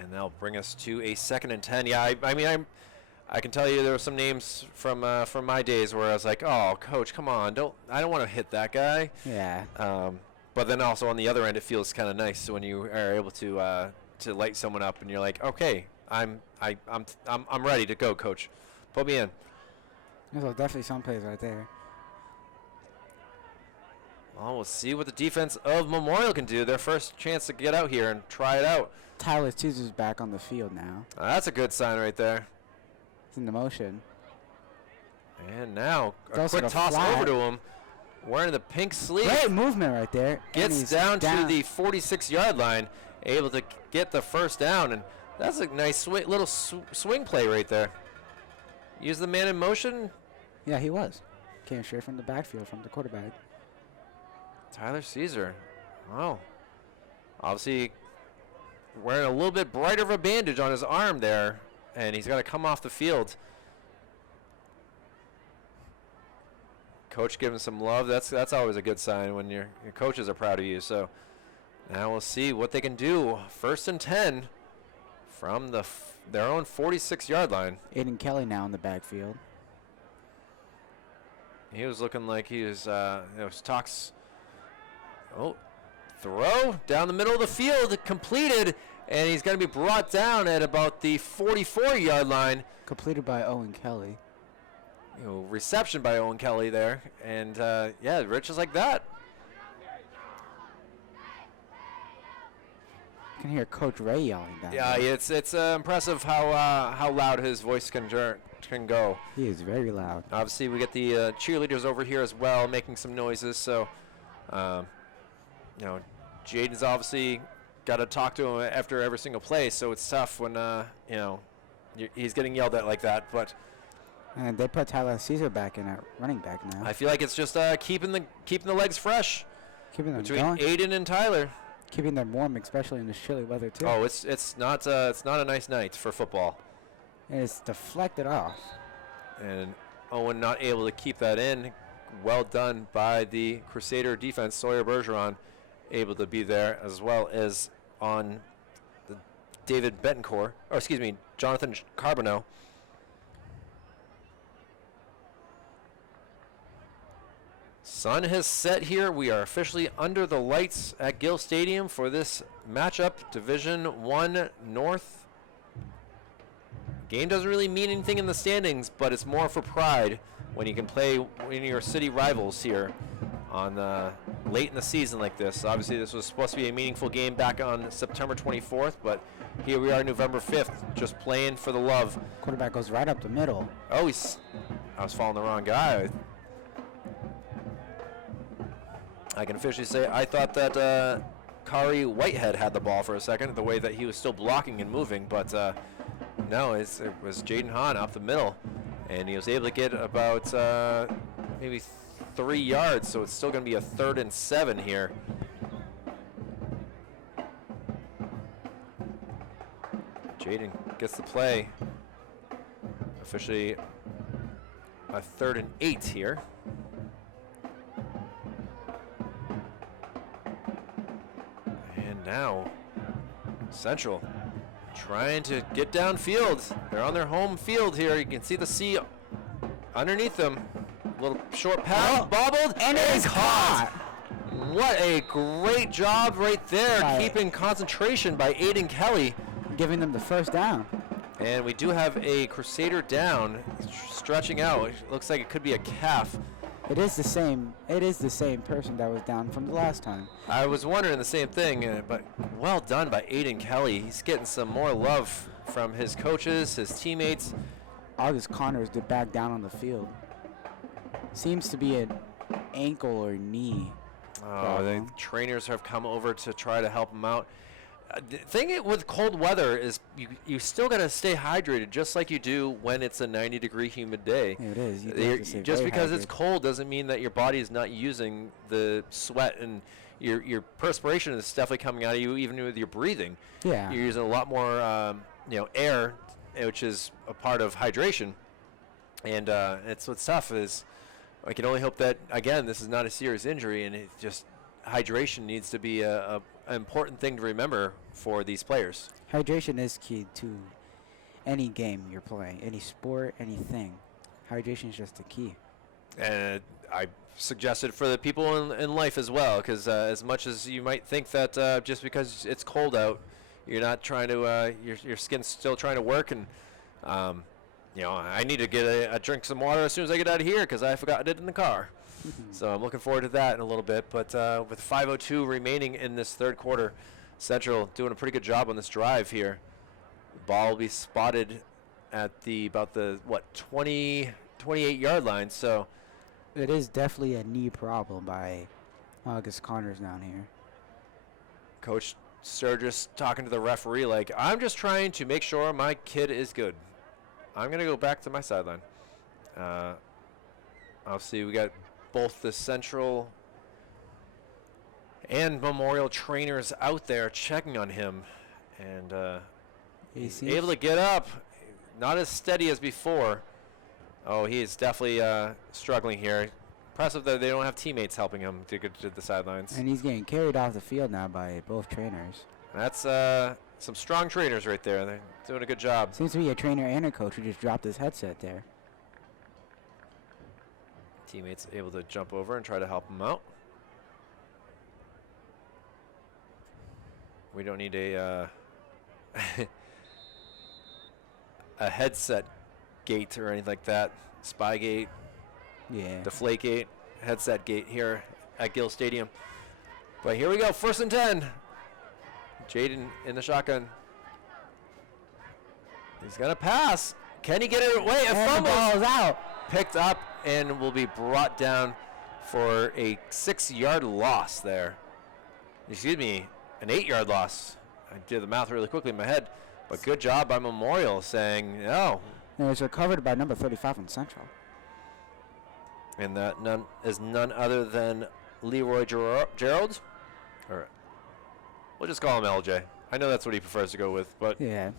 And that'll bring us to a 2nd and 10. Yeah, I can tell you there were some names from my days where I was like, oh, coach, come on, I don't want to hit that guy. Yeah. But then also on the other end, it feels kind of nice when you are able to light someone up and you're like, okay, I'm ready to go, coach. Put me in. There's definitely some plays right there. Well, we'll see what the defense of Memorial can do. Their first chance to get out here and try it out. Tyler Caesar's back on the field now. That's a good sign right there. He's in the motion. And now a Goes to quick the toss flat. over to him. Wearing the pink sleeve. Great movement right there. And Gets he's down to the 46-yard line. Able to get the first down. And that's a nice little swing play right there. Use the man in motion. Yeah, he was. Came straight from the backfield from the quarterback. Tyler Caesar. Oh. Obviously wearing a little bit brighter of a bandage on his arm there. And he's got to come off the field. Coach giving some love. That's always a good sign when your coaches are proud of you. So now we'll see what they can do. 1st and 10 from their own 46-yard line. Aiden Kelly now in the backfield. He was looking like he was, talks. Oh, throw down the middle of the field, completed, and he's going to be brought down at about the 44-yard line. Completed by Owen Kelly. Reception by Owen Kelly there, and yeah, Rich is like that. You can hear Coach Ray yelling down Yeah, there. it's impressive how loud his voice can go. He is very loud. Obviously, we get the cheerleaders over here as well, making some noises. So, Jaden's obviously got to talk to him after every single play. So it's tough when he's getting yelled at like that. But And they put Tyler Caesar back in at running back now. I feel like it's just keeping the legs fresh Keeping them between going. Aiden and Tyler. Keeping them warm, especially in this chilly weather too. Oh, it's not a nice night for football. And it's deflected off. And Owen not able to keep that in. Well done by the Crusader defense. Sawyer Bergeron able to be there, as well as on the Jonathan Carbonneau. Sun has set here. We are officially under the lights at Gill Stadium for this matchup, Division I North. Game doesn't really mean anything in the standings, but it's more for pride when you can play in your city rivals here on late in the season like this. Obviously, this was supposed to be a meaningful game back on September 24th, but here we are November 5th, just playing for the love. Quarterback goes right up the middle. Oh, I was following the wrong guy. I can officially say I thought that Kari Whitehead had the ball for a second, the way that he was still blocking and moving, but no, it was Jaden Hahn up the middle, and he was able to get about maybe 3 yards, so it's still going to be a 3rd and 7 here. Jaden gets the play. Officially a 3rd and 8 here. And now Central trying to get downfield. They're on their home field here. You can see the sea underneath them. Little short pass, bobbled, and it's caught. What a great job right there, Right. keeping concentration by Aiden Kelly. Giving them the first down. And we do have a Crusader down, stretching out. It looks like it could be a calf. It is the same person that was down from the last time. I was wondering the same thing, but well done by Aiden Kelly. He's getting some more love from his coaches, his teammates. August Connors did back down on the field. Seems to be an ankle or knee. Oh, the trainers have come over to try to help him out. The thing with cold weather is you still got to stay hydrated, just like you do when it's a 90-degree humid day. Yeah, it is. You do have to stay Just very because it's hydrated. cold doesn't mean that your body is not using the sweat, and your perspiration is definitely coming out of you, even with your breathing. Yeah. You're using a lot more air, which is a part of hydration. And it's what's tough is I can only hope that, again, this is not a serious injury, and it just hydration needs to be an important thing to remember for these players. Hydration is key to any game you're playing, any sport, anything. Hydration is just the key. And I suggested for the people in life as well, because as much as you might think that just because it's cold out, you're not trying to, your skin's still trying to work, and I need to get a drink some water as soon as I get out of here because I forgot it in the car. So I'm looking forward to that in a little bit. But with 5:02 remaining in this third quarter, Central doing a pretty good job on this drive here. The ball will be spotted at about the 28-yard line. So It is definitely a knee problem by August Connors down here. Coach Sturgis talking to the referee like, I'm just trying to make sure my kid is good. I'm going to go back to my sideline. I'll see. We got both the Central and Memorial trainers out there checking on him. And he's able to get up. Not as steady as before. Oh, he is definitely struggling here. Impressive that they don't have teammates helping him to get to the sidelines. And he's getting carried off the field now by both trainers. That's some strong trainers right there. They're doing a good job. Seems to be a trainer and a coach who just dropped his headset there. Teammates able to jump over and try to help him out. We don't need a a headset gate or anything like that. Spy gate, Yeah. deflate gate, headset gate here at Gill Stadium. But here we go, 1st and 10. Jaden in the shotgun. He's gonna pass. Can he get it away? A And the fumble ball is out. picked up and will be brought down for a 6-yard loss there. Excuse me, an 8-yard loss. I did the math really quickly in my head, but good job by Memorial saying no. And it was recovered by number 35 from Central. And that is none other than Leroy Gerald. Or we'll just call him LJ. I know that's what he prefers to go with, but Yeah.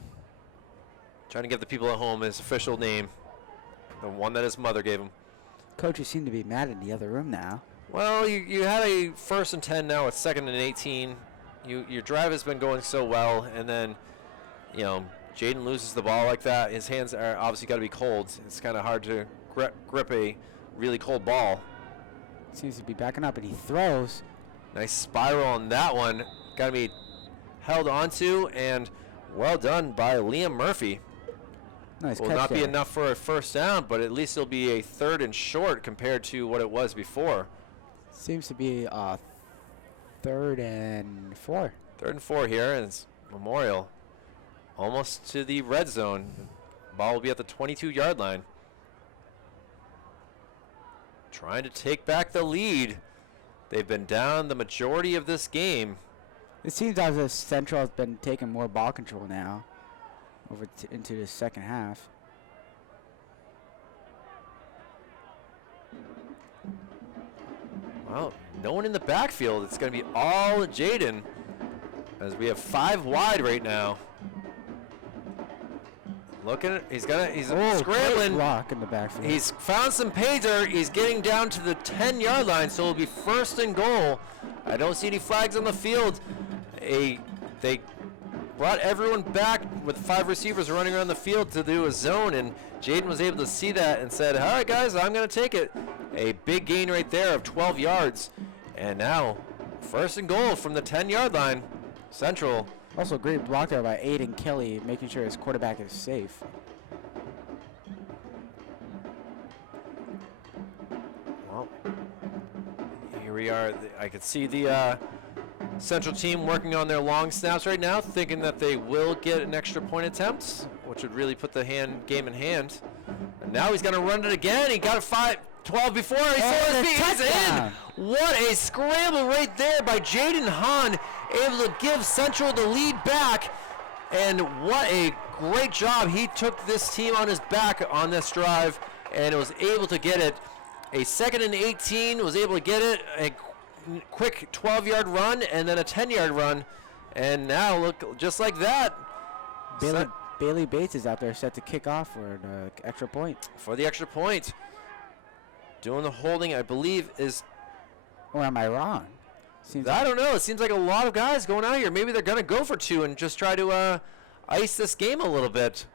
trying to give the people at home his official name, the one that his mother gave him. Coaches seem to be mad in the other room now. Well, you had a 1st and 10 now. It's 2nd and 18. Your drive has been going so well, and then, Jaden loses the ball like that. His hands are obviously got to be cold. It's kind of hard to grip a really cold ball. Seems to be backing up, and he throws. Nice spiral on that one. Got to be held onto, and well done by Liam Murphy. Nice Will catch not be there. enough for a 1st down, but at least it'll be a 3rd and short compared to what it was before. Seems to be 3rd and 4. 3rd and 4 here, and it's Memorial almost to the red zone. Ball will be at the 22-yard line. Trying to take back the lead. They've been down the majority of this game. It seems as if Central has been taking more ball control now over into the second half. Well, no one in the backfield. It's going to be all Jaden, as we have 5 wide right now. Looking, he's Great scrambling. block in the backfield. He's found some pay dirt. He's getting down to the 10-yard line, so it'll be 1st and goal. I don't see any flags on the field. They brought everyone back with 5 receivers running around the field to do a zone, and Jaden was able to see that and said, all right, guys, I'm going to take it. A big gain right there of 12 yards. And now, 1st and goal from the 10-yard line. Central. Also, great block there by Aiden Kelly, making sure his quarterback is safe. Well, here we are. I could see the Central team working on their long snaps right now, thinking that they will get an extra point attempt, which would really put the game in hand. And now he's going to run it again. He got a 12 before. He saw his feet. He's in. What a scramble right there by Jaden Hahn, able to give Central the lead back. And what a great job. He took this team on his back on this drive and was able to get it. A 2nd and 18, was able to get it. A quick 12-yard run and then a 10-yard run. And now look, just like that. Bailey Bates is out there set to kick off for the extra point. For the extra point. Doing the holding, I believe, is... Or am I wrong? I don't know. It seems like a lot of guys going out here. Maybe they're going to go for 2 and just try to ice this game a little bit.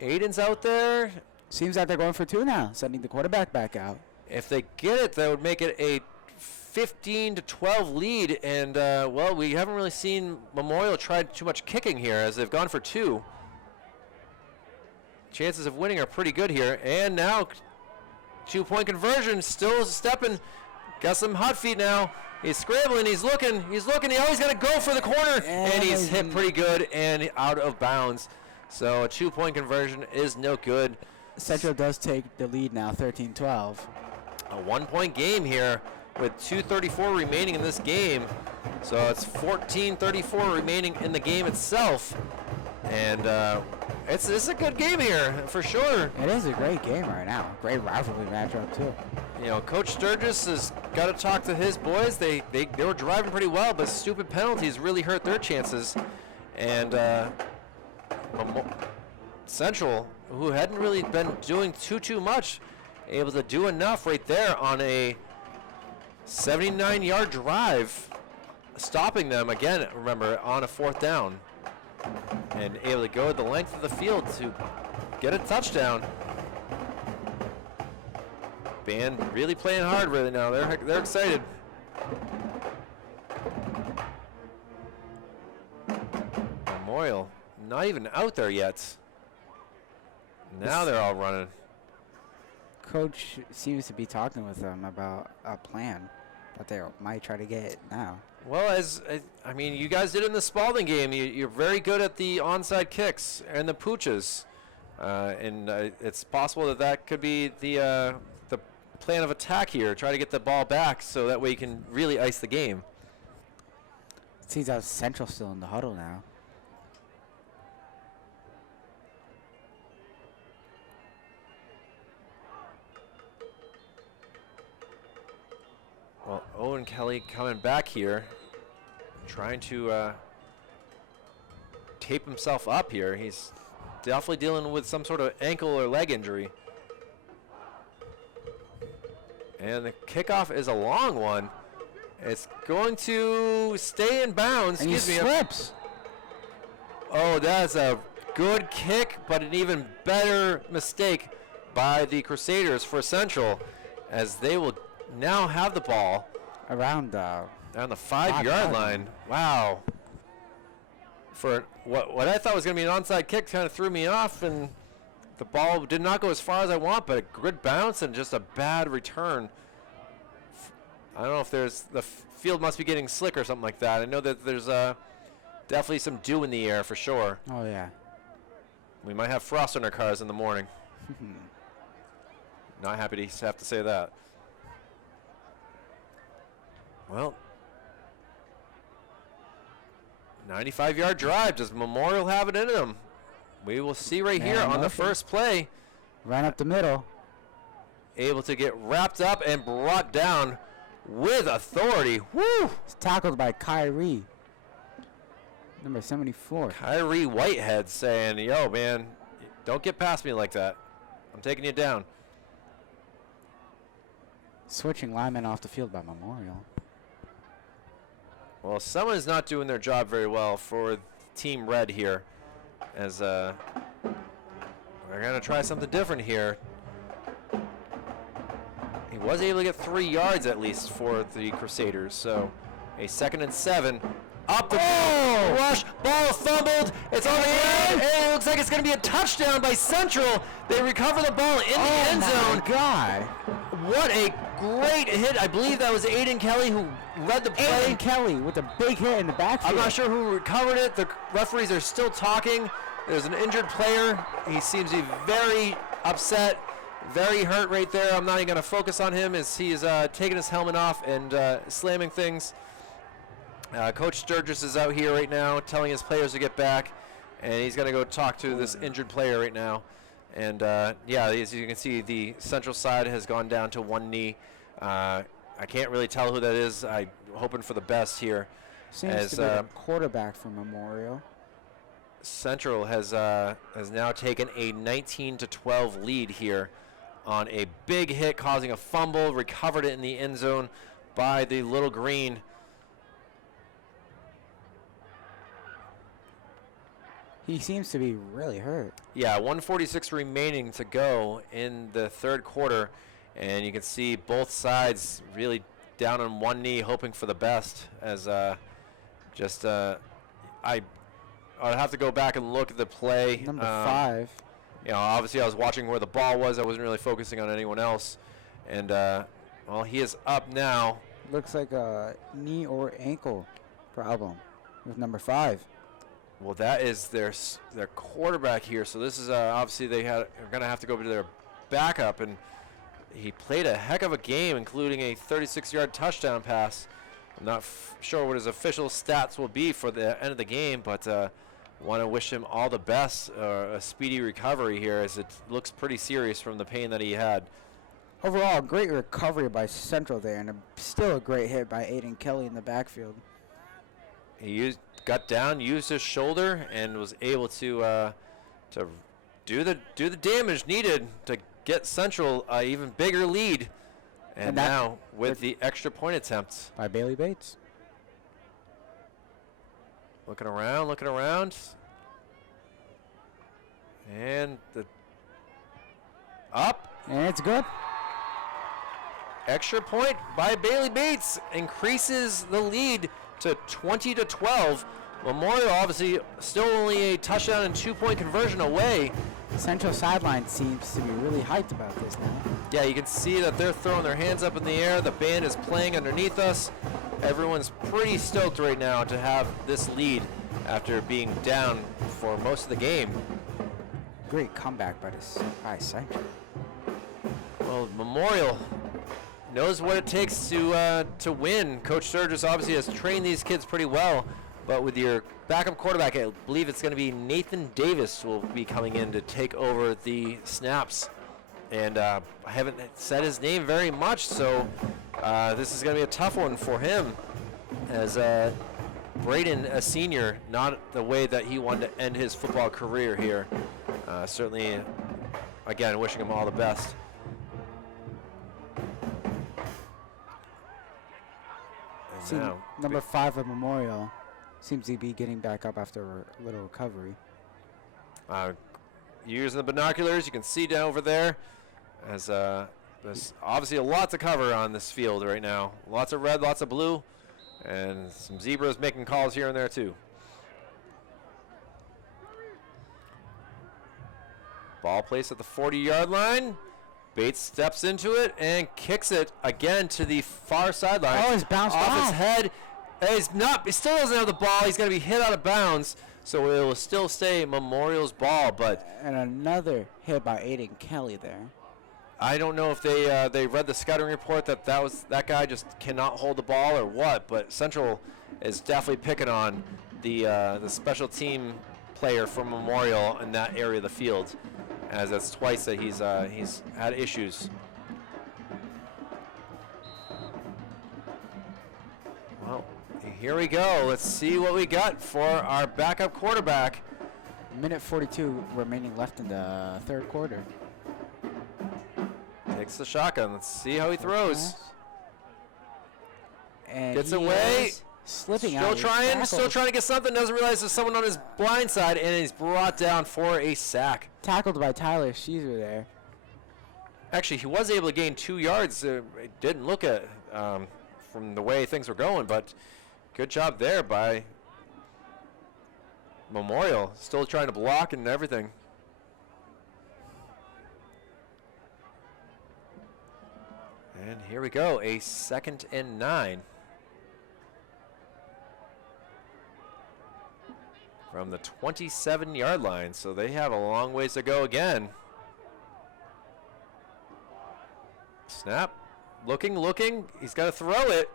Aiden's out there. Seems like they're going for 2 now, sending the quarterback back out. If they get it, that would make it a 15-12 lead. And, well, we haven't really seen Memorial try too much kicking here as they've gone for 2. Chances of winning are pretty good here. And now 2-point conversion, still stepping. Got some hot feet now. He's scrambling, he's looking. He always got to go for the corner. And he's hit pretty good and out of bounds. So a 2-point conversion is no good. Central does take the lead now, 13-12. A 1-point game here with 2:34 remaining in this game. So it's 14:34 remaining in the game itself. And it's a good game here for sure. It is a great game right now. Great rivalry matchup too. You know, Coach Sturgis has got to talk to his boys. They were driving pretty well, but stupid penalties really hurt their chances. And Central, who hadn't really been doing too much, able to do enough right there on a 79-yard drive, stopping them again, remember, on a 4th down. And able to go the length of the field to get a touchdown. Band really playing hard really now. They're excited. Memorial not even out there yet. Now they're all running. Coach seems to be talking with them about a plan that they might try to get now. Well, I mean, you guys did it in the Spalding game. You're very good at the onside kicks and the pooches, and it's possible that could be the plan of attack here. Try to get the ball back so that way you can really ice the game. It seems that Central still in the huddle now. Well, Owen Kelly coming back here, trying to tape himself up here. He's definitely dealing with some sort of ankle or leg injury. And the kickoff is a long one. It's going to stay in bounds. And he slips. Oh, that's a good kick, but an even better mistake by the Crusaders for Central, as they will now have the ball around the 5-yard line. Wow. For what I thought was going to be an onside kick, kind of threw me off, and the ball did not go as far as I want, but a good bounce and just a bad return. I don't know if the field must be getting slick or something like that. I know that there's definitely some dew in the air for sure. Oh, yeah. We might have frost on our cars in the morning. Not happy to have to say that. Well, 95-yard drive. Does Memorial have it in them? We will see right here on the first play. Right up the middle. Able to get wrapped up and brought down with authority. Woo! It's tackled by Kyrie, number 74. Kyrie Whitehead saying, yo, man, don't get past me like that. I'm taking you down. Switching linemen off the field by Memorial. Well, someone is not doing their job very well for Team Red here, as we're going to try something different here. He was able to get 3 yards at least for the Crusaders, so a 2nd and 7. Up the rush, ball fumbled, it's on the ground, and it looks like it's going to be a touchdown by Central. They recover the ball in the end zone. Oh, my God. What a great hit. I believe that was Aiden Kelly who led the play. Aiden Kelly with a big hit in the backfield. I'm not sure who recovered it. The referees are still talking. There's an injured player. He seems to be very upset, very hurt right there. I'm not even going to focus on him as he is taking his helmet off and slamming things. Coach Sturgis is out here right now telling his players to get back, and he's going to go talk to this injured player right now. And, yeah, as you can see, the Central side has gone down to one knee. I can't really tell who that is. I'm hoping for the best here. Seems to be a quarterback for Memorial. Central has now taken a 19-12 lead here on a big hit causing a fumble, recovered it in the end zone by the Little Green. He seems to be really hurt. Yeah, 1:46 remaining to go in the third quarter, and you can see both sides really down on one knee, hoping for the best. As I'd have to go back and look at the play. Number 5. You know, obviously I was watching where the ball was. I wasn't really focusing on anyone else. And, well, he is up now. Looks like a knee or ankle problem with number 5. Well, that is their quarterback here. So this is obviously are going to have to go to their backup. And he played a heck of a game, including a 36-yard touchdown pass. I'm not sure what his official stats will be for the end of the game, but want to wish him all the best, a speedy recovery here, as it looks pretty serious from the pain that he had. Overall, great recovery by Central there, and still a great hit by Aiden Kelly in the backfield. He got down, used his shoulder, and was able to do the damage needed to get Central an even bigger lead. And now with the extra point attempt by Bailey Bates. Looking around. And up. And it's good. Extra point by Bailey Bates increases the lead to 20-12. Memorial obviously still only a touchdown and 2-point conversion away. Central sideline seems to be really hyped about this now. Yeah, you can see that they're throwing their hands up in the air. The band is playing underneath us. Everyone's pretty stoked right now to have this lead after being down for most of the game. Great comeback by Central. Well, Memorial knows what it takes to win. Coach Sturgis obviously has trained these kids pretty well, but with your backup quarterback, I believe it's going to be Nathan Davis will be coming in to take over the snaps. And I haven't said his name very much, so this is going to be a tough one for him, as Braden, a senior, not the way that he wanted to end his football career here. Certainly, again, wishing him all the best. See, number 5 of Memorial seems to be getting back up after a little recovery. Using the binoculars, you can see down over there, as there's obviously a lot to cover on this field right now. Lots of red, lots of blue, and some zebras making calls here and there too. Ball placed at the 40-yard line. Bates steps into it and kicks it again to the far sideline. Oh, he's bounced off his head. He still doesn't have the ball. He's going to be hit out of bounds, so it will still stay Memorial's ball. And another hit by Aiden Kelly there. I don't know if they read the scouting report that guy just cannot hold the ball or what, but Central is definitely picking on the special team player from Memorial in that area of the field, as that's twice that he's had issues. Well, here we go. Let's see what we got for our backup quarterback. Minute 42 remaining left in the third quarter. Takes the shotgun. Let's see how he throws. And gets away. Slipping still out. Still trying to get something. Doesn't realize there's someone on his blind side, and he's brought down for a sack. Tackled by Tyler Sheezer there. Actually, he was able to gain 2 yards. It didn't look at from the way things were going, but good job there by Memorial. Still trying to block and everything. And here we go, a 2nd and 9. From the 27-yard line, so they have a long ways to go again. Snap, looking, he's got to throw it.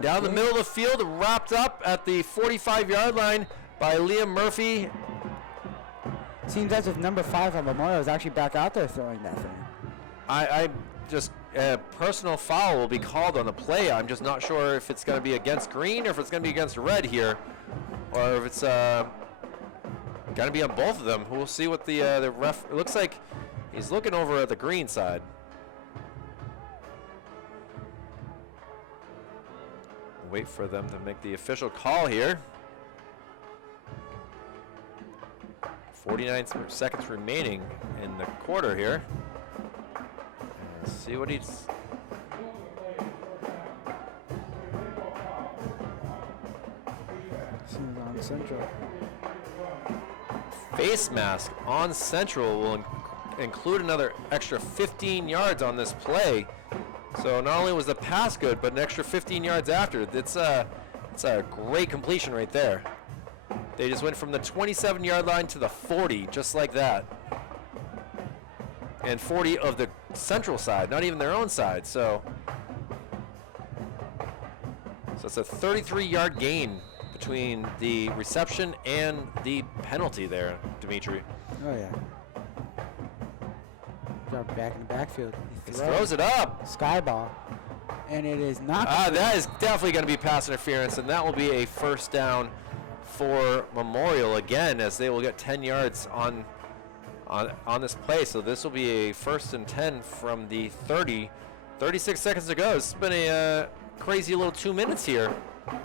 Down the middle of the field, wrapped up at the 45-yard line by Liam Murphy. Seems as if number 5 on Memorial is actually back out there throwing that thing. I just, personal foul will be called on the play. I'm just not sure if it's going to be against green or if it's going to be against red here, or if it's going to be on both of them. We'll see what the ref, it looks like he's looking over at the green side. Wait for them to make the official call here. 49 seconds remaining in the quarter here. Let's see what he's... On Central. Face mask on Central will include another extra 15 yards on this play. So not only was the pass good, but an extra 15 yards after. It's a great completion right there. They just went from the 27-yard line to the 40, just like that. And 40 of the Central side, not even their own side. So it's a 33-yard gain between the reception and the penalty there, Dimitri. Oh, yeah. Drop back in the backfield. He throws it up. Sky ball. And it is not. That is definitely going to be pass interference, and that will be a first down for Memorial again, as they will get 10 yards on this play. So this will be a 1st and 10 from the 30. 36 seconds to go. It's been a crazy little 2 minutes here.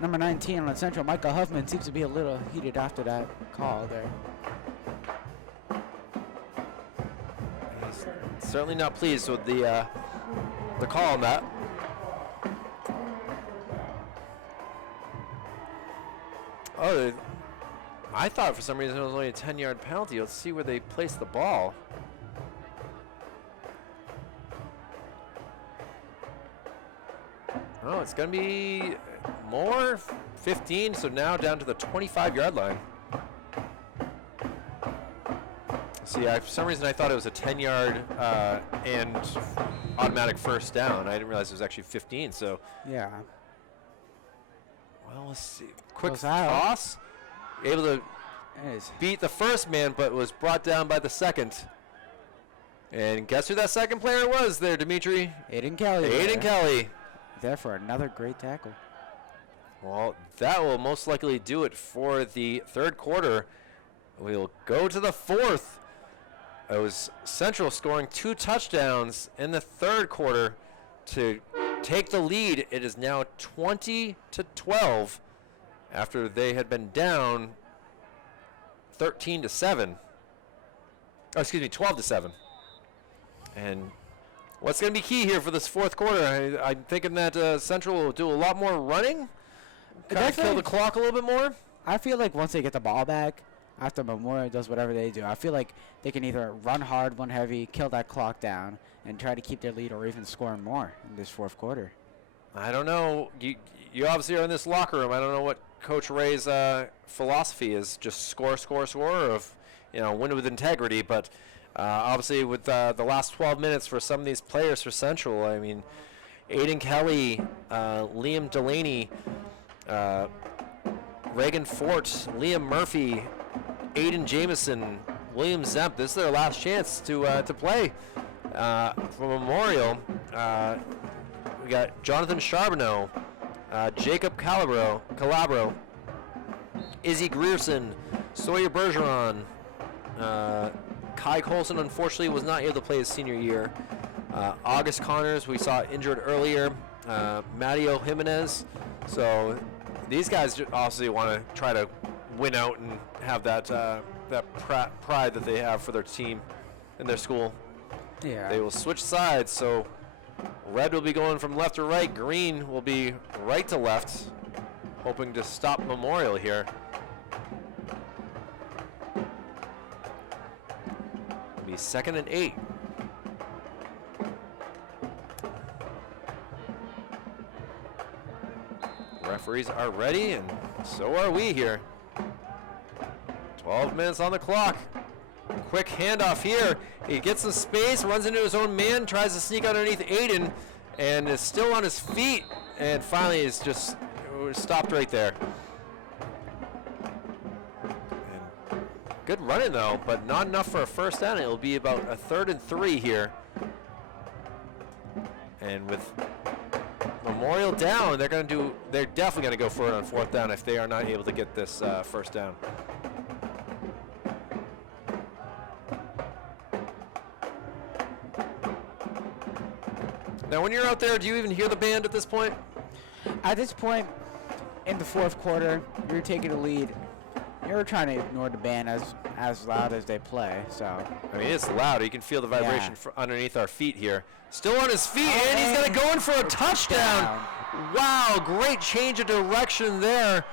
Number 19 on Central, Michael Huffman, seems to be a little heated after that call there. He's certainly not pleased with the call on that. Oh, I thought for some reason it was only a 10-yard penalty. Let's see where they placed the ball. Oh, it's going to be more, 15, so now down to the 25-yard line. See, for some reason I thought it was a 10-yard and automatic first down. I didn't realize it was actually 15, so. Yeah. Well, let's see. Quick Goes out. toss. Able to Is beat the first man, but was brought down by the second. And guess who that second player was there, Dimitri? Aiden Kelly. Aiden Kelly. There for another great tackle. Well, that will most likely do it for the third quarter. We'll go to the fourth. It was Central scoring 2 touchdowns in the third quarter to take the lead. It is now 20-12 after they had been down 13-7. Oh, excuse me, 12-7. And what's going to be key here for this fourth quarter? I'm thinking that Central will do a lot more running, kind of kill the clock a little bit more. I feel like once they get the ball back, after Memorial does whatever they do, I feel like they can either run hard, run heavy, kill that clock down, and try to keep their lead or even score more in this fourth quarter. I don't know. You obviously are in this locker room. I don't know what Coach Ray's philosophy is. Just score, or win with integrity. But obviously with the last 12 minutes for some of these players for Central, I mean, Aiden Kelly, Liam Delaney, Reagan Fort, Liam Murphy, Aiden Jameson, William Zemp. This is their last chance to play for Memorial. We got Jonathan Charbonneau, Jacob Calabro, Izzy Grierson, Sawyer Bergeron, Kai Colson unfortunately was not able to play his senior year. August Connors we saw injured earlier. Matteo Jimenez. So these guys obviously want to try to win out and have that pride that they have for their team and their school. Yeah. They will switch sides, so red will be going from left to right. Green will be right to left, hoping to stop Memorial here. It'll be 2nd and 8. Referees are ready, and so are we here. 12 minutes on the clock. Quick handoff here. He gets some space, runs into his own man, tries to sneak underneath Aiden, and is still on his feet, and finally is just stopped right there. And good running though, but not enough for a first down. It'll be about a 3rd and 3 here. And with Memorial down, they're definitely gonna go for it on 4th down if they are not able to get this first down. Now, when you're out there, do you even hear the band at this point? At this point in the fourth quarter, you're taking the lead. You're trying to ignore the band as loud as they play. So I mean, it's loud. You can feel the vibration underneath our feet here. Still on his feet, and he's going to go in for a touchdown. Wow, great change of direction there.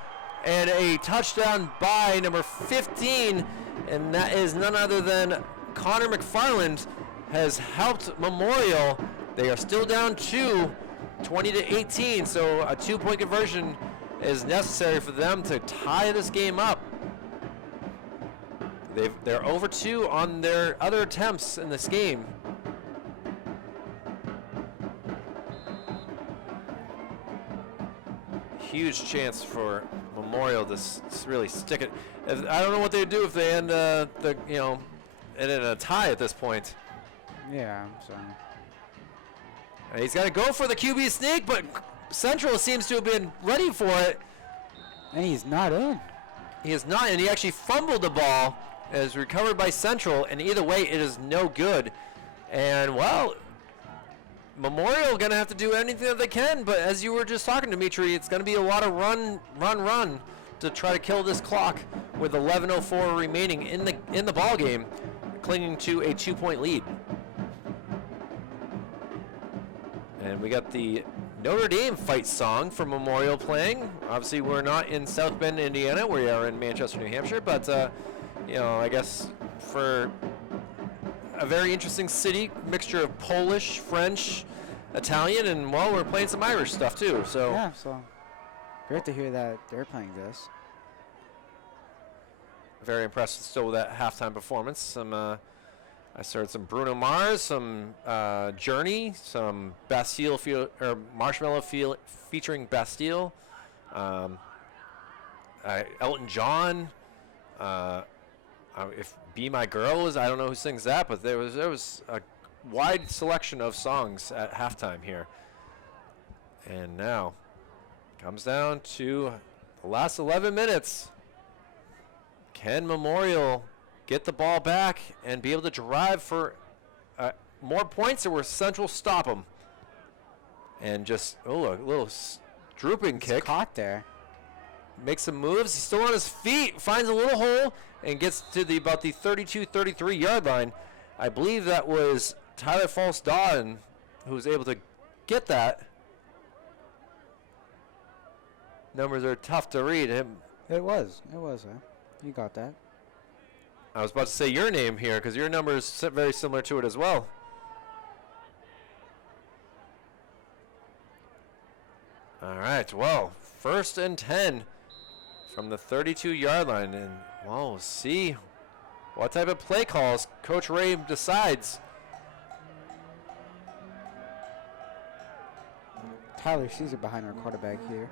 And a touchdown by number 15, and that is none other than Connor McFarland has helped Memorial They are still down 20 to 18, so a 2-point conversion is necessary for them to tie this game up. They're over 2 on their other attempts in this game. Huge chance for Memorial to really stick it. I don't know what they'd do if they end in a tie at this point. Yeah, so. And he's got to go for the QB sneak, but Central seems to have been ready for it. And he's not in. He is not, and he actually fumbled the ball. It is recovered by Central, and either way, it is no good. And, well, Memorial going to have to do anything that they can, but as you were just talking, Dimitri, it's going to be a lot of run to try to kill this clock with 11:04 remaining in the ball game, clinging to a 2-point lead. And we got the Notre Dame fight song for Memorial playing. Obviously, we're not in South Bend, Indiana. We are in Manchester, New Hampshire. But, I guess for a very interesting city, mixture of Polish, French, Italian, and, well, we're playing some Irish stuff, too. So Yeah, so great to hear that they're playing this. Very impressed still with that halftime performance. I started some Bruno Mars, some Journey, some Bastille Marshmallow featuring Bastille, Elton John. If Be My Girl is, I don't know who sings that, but there was a wide selection of songs at halftime here. And now comes down to the last 11 minutes. Can Memorial get the ball back and be able to drive for more points, or will Central stop them? And just, a little drooping kick. Caught there. Makes some moves. He's still on his feet, finds a little hole, and gets to about the 32-33 yard line. I believe that was Tyler False-Dawson who was able to get that. Numbers are tough to read. It was, huh? You got that. I was about to say your name here because your number is very similar to it as well. All right, well, 1st and 10 from the 32-yard line. And, well, we'll see what type of play calls Coach Ray decides. Tyler Caesar behind our quarterback here,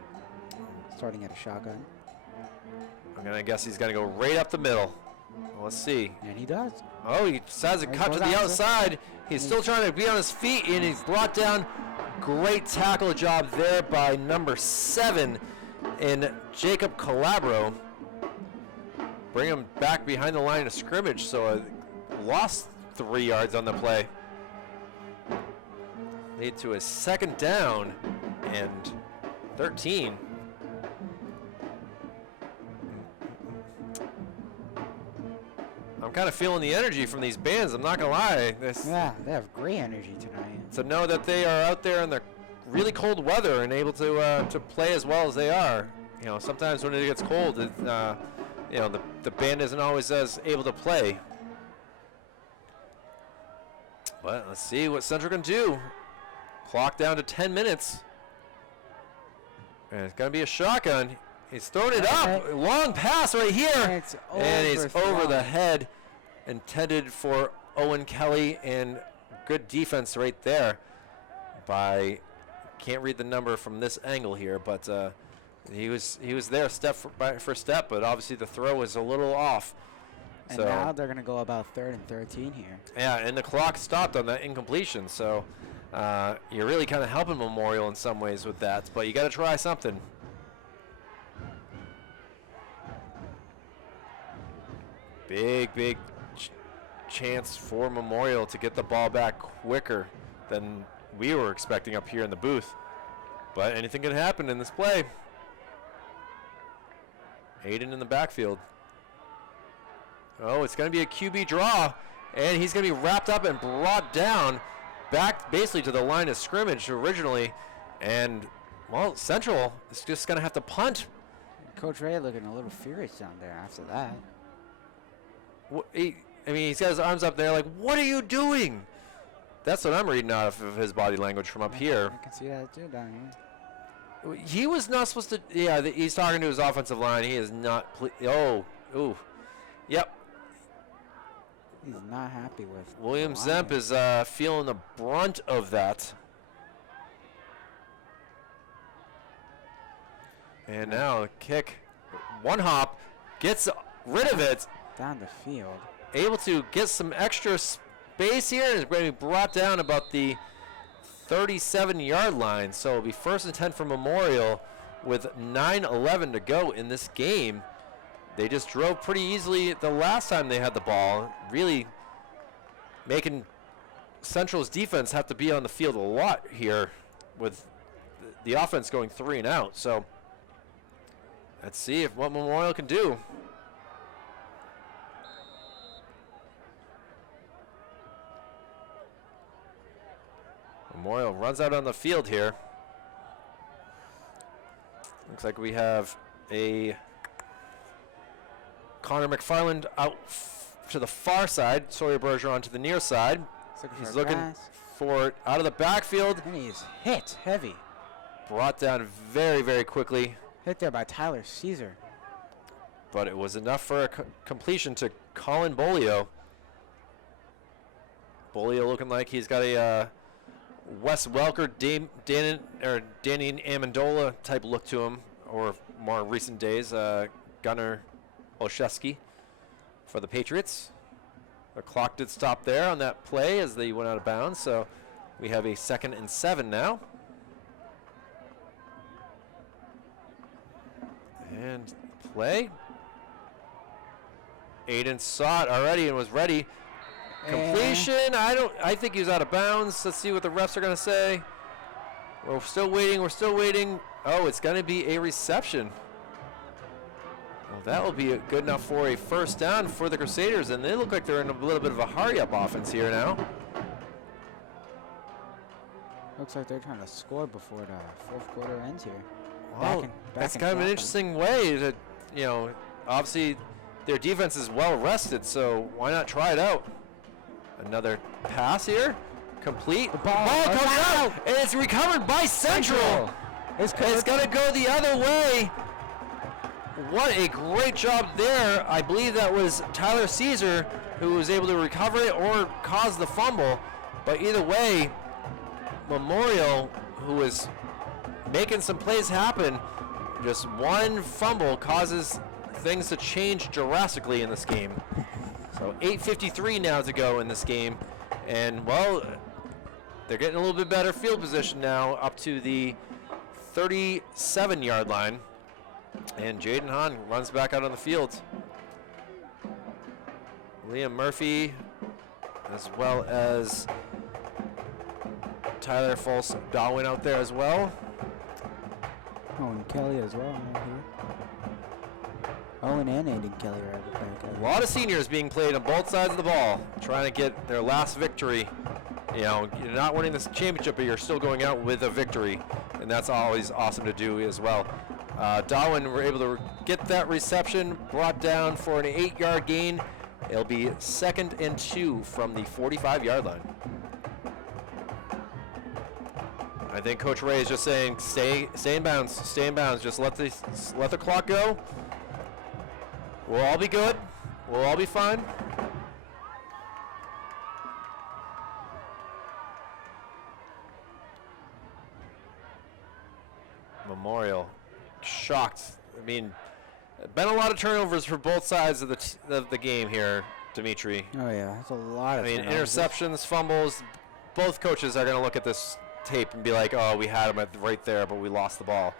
starting at a shotgun. I'm going to guess he's going to go right up the middle. Let's see. And he does. Oh, he decides to cut to the outside. He's still trying to be on his feet, and he's brought down. Great tackle job there by number 7 in Jacob Calabro. Bring him back behind the line of scrimmage, so lost 3 yards on the play. Lead to a 2nd down and 13. I'm kind of feeling the energy from these bands, I'm not going to lie. Yeah, they have great energy tonight. To know that they are out there in the really cold weather and able to play as well as they are. Sometimes when it gets cold, the band isn't always as able to play. But let's see what Central can do. Clock down to 10 minutes. And it's going to be a shotgun. He's thrown it up. Long pass right here. And he's over the head. Intended for Owen Kelly, and good defense right there by, can't read the number from this angle here, but he was there step for step, but obviously the throw was a little off. And so now they're going to go about 3rd and 13 here. Yeah, and the clock stopped on that incompletion, so you're really kind of helping Memorial in some ways with that, but you got to try something. Big chance for Memorial to get the ball back quicker than we were expecting up here in the booth. But anything can happen in this play. Aiden in the backfield. Oh, it's going to be a QB draw, and he's going to be wrapped up and brought down back basically to the line of scrimmage originally. And, well, Central is just going to have to punt. Coach Ray looking a little furious down there after that. He's got his arms up there like, what are you doing? That's what I'm reading out of his body language from up here. I can see that too down here. He was not supposed to. Yeah, he's talking to his offensive line. He is not. Ooh. Yep. He's not happy with. William the Zemp line. is feeling the brunt of that. And now a kick. One hop. Gets rid of it. Down the field. Able to get some extra space here. Is going to be brought down about the 37-yard line. So it'll be 1st and 10 for Memorial with 9:11 to go in this game. They just drove pretty easily the last time they had the ball, really making Central's defense have to be on the field a lot here with the offense going 3 and out. So let's see what Memorial can do. Memorial runs out on the field here. Looks like we have a Connor McFarland out to the far side. Sawyer Bergeron to the near side. He's looking for it out of the backfield. And he's hit heavy. Brought down very, very quickly. Hit there by Tyler Caesar. But it was enough for a completion to Colin Bolio. Bolio looking like he's got a Wes Welker, Danny Amendola type look to him, or more recent days, Gunnar Olszewski for the Patriots. The clock did stop there on that play as they went out of bounds, so we have a 2nd and 7 now. And play. Aiden saw it already and was ready. Completion. I think he was out of bounds. Let's see what the refs are going to say. We're still waiting. Oh, it's going to be a reception. Well, that will be good enough for a 1st down for the Crusaders, and they look like they're in a little bit of a hurry-up offense here now. Looks like they're trying to score before the 4th quarter ends here. Well, that's kind of an interesting way to, obviously their defense is well rested, so why not try it out? Another pass here, complete. The ball comes out, and it's recovered by Central. It's going to go the other way. What a great job there. I believe that was Tyler Caesar who was able to recover it or cause the fumble. But either way, Memorial, who was making some plays happen, just one fumble causes things to change drastically in this game. So 8:53 now to go in this game. And, well, they're getting a little bit better field position now up to the 37-yard line. And Jaden Hahn runs back out on the field. Liam Murphy, as well as Tyler False Darwin out there as well. Owen Kelly as well. Owen and Aiden Kelly are at the back. A lot of seniors being played on both sides of the ball, trying to get their last victory. You're not winning this championship, but you're still going out with a victory, and that's always awesome to do as well. Darwin were able to get that reception, brought down for an 8-yard gain. It'll be 2nd and 2 from the 45-yard line. I think Coach Ray is just saying, stay in bounds, stay in bounds. Just let the clock go. We'll all be good. We'll all be fine. Memorial. Shocked. I mean, been a lot of turnovers for both sides of the game here, Dimitri. Oh yeah, that's a lot of. Interceptions, fumbles. Both coaches are going to look at this tape and be like, "Oh, we had him right there, but we lost the ball."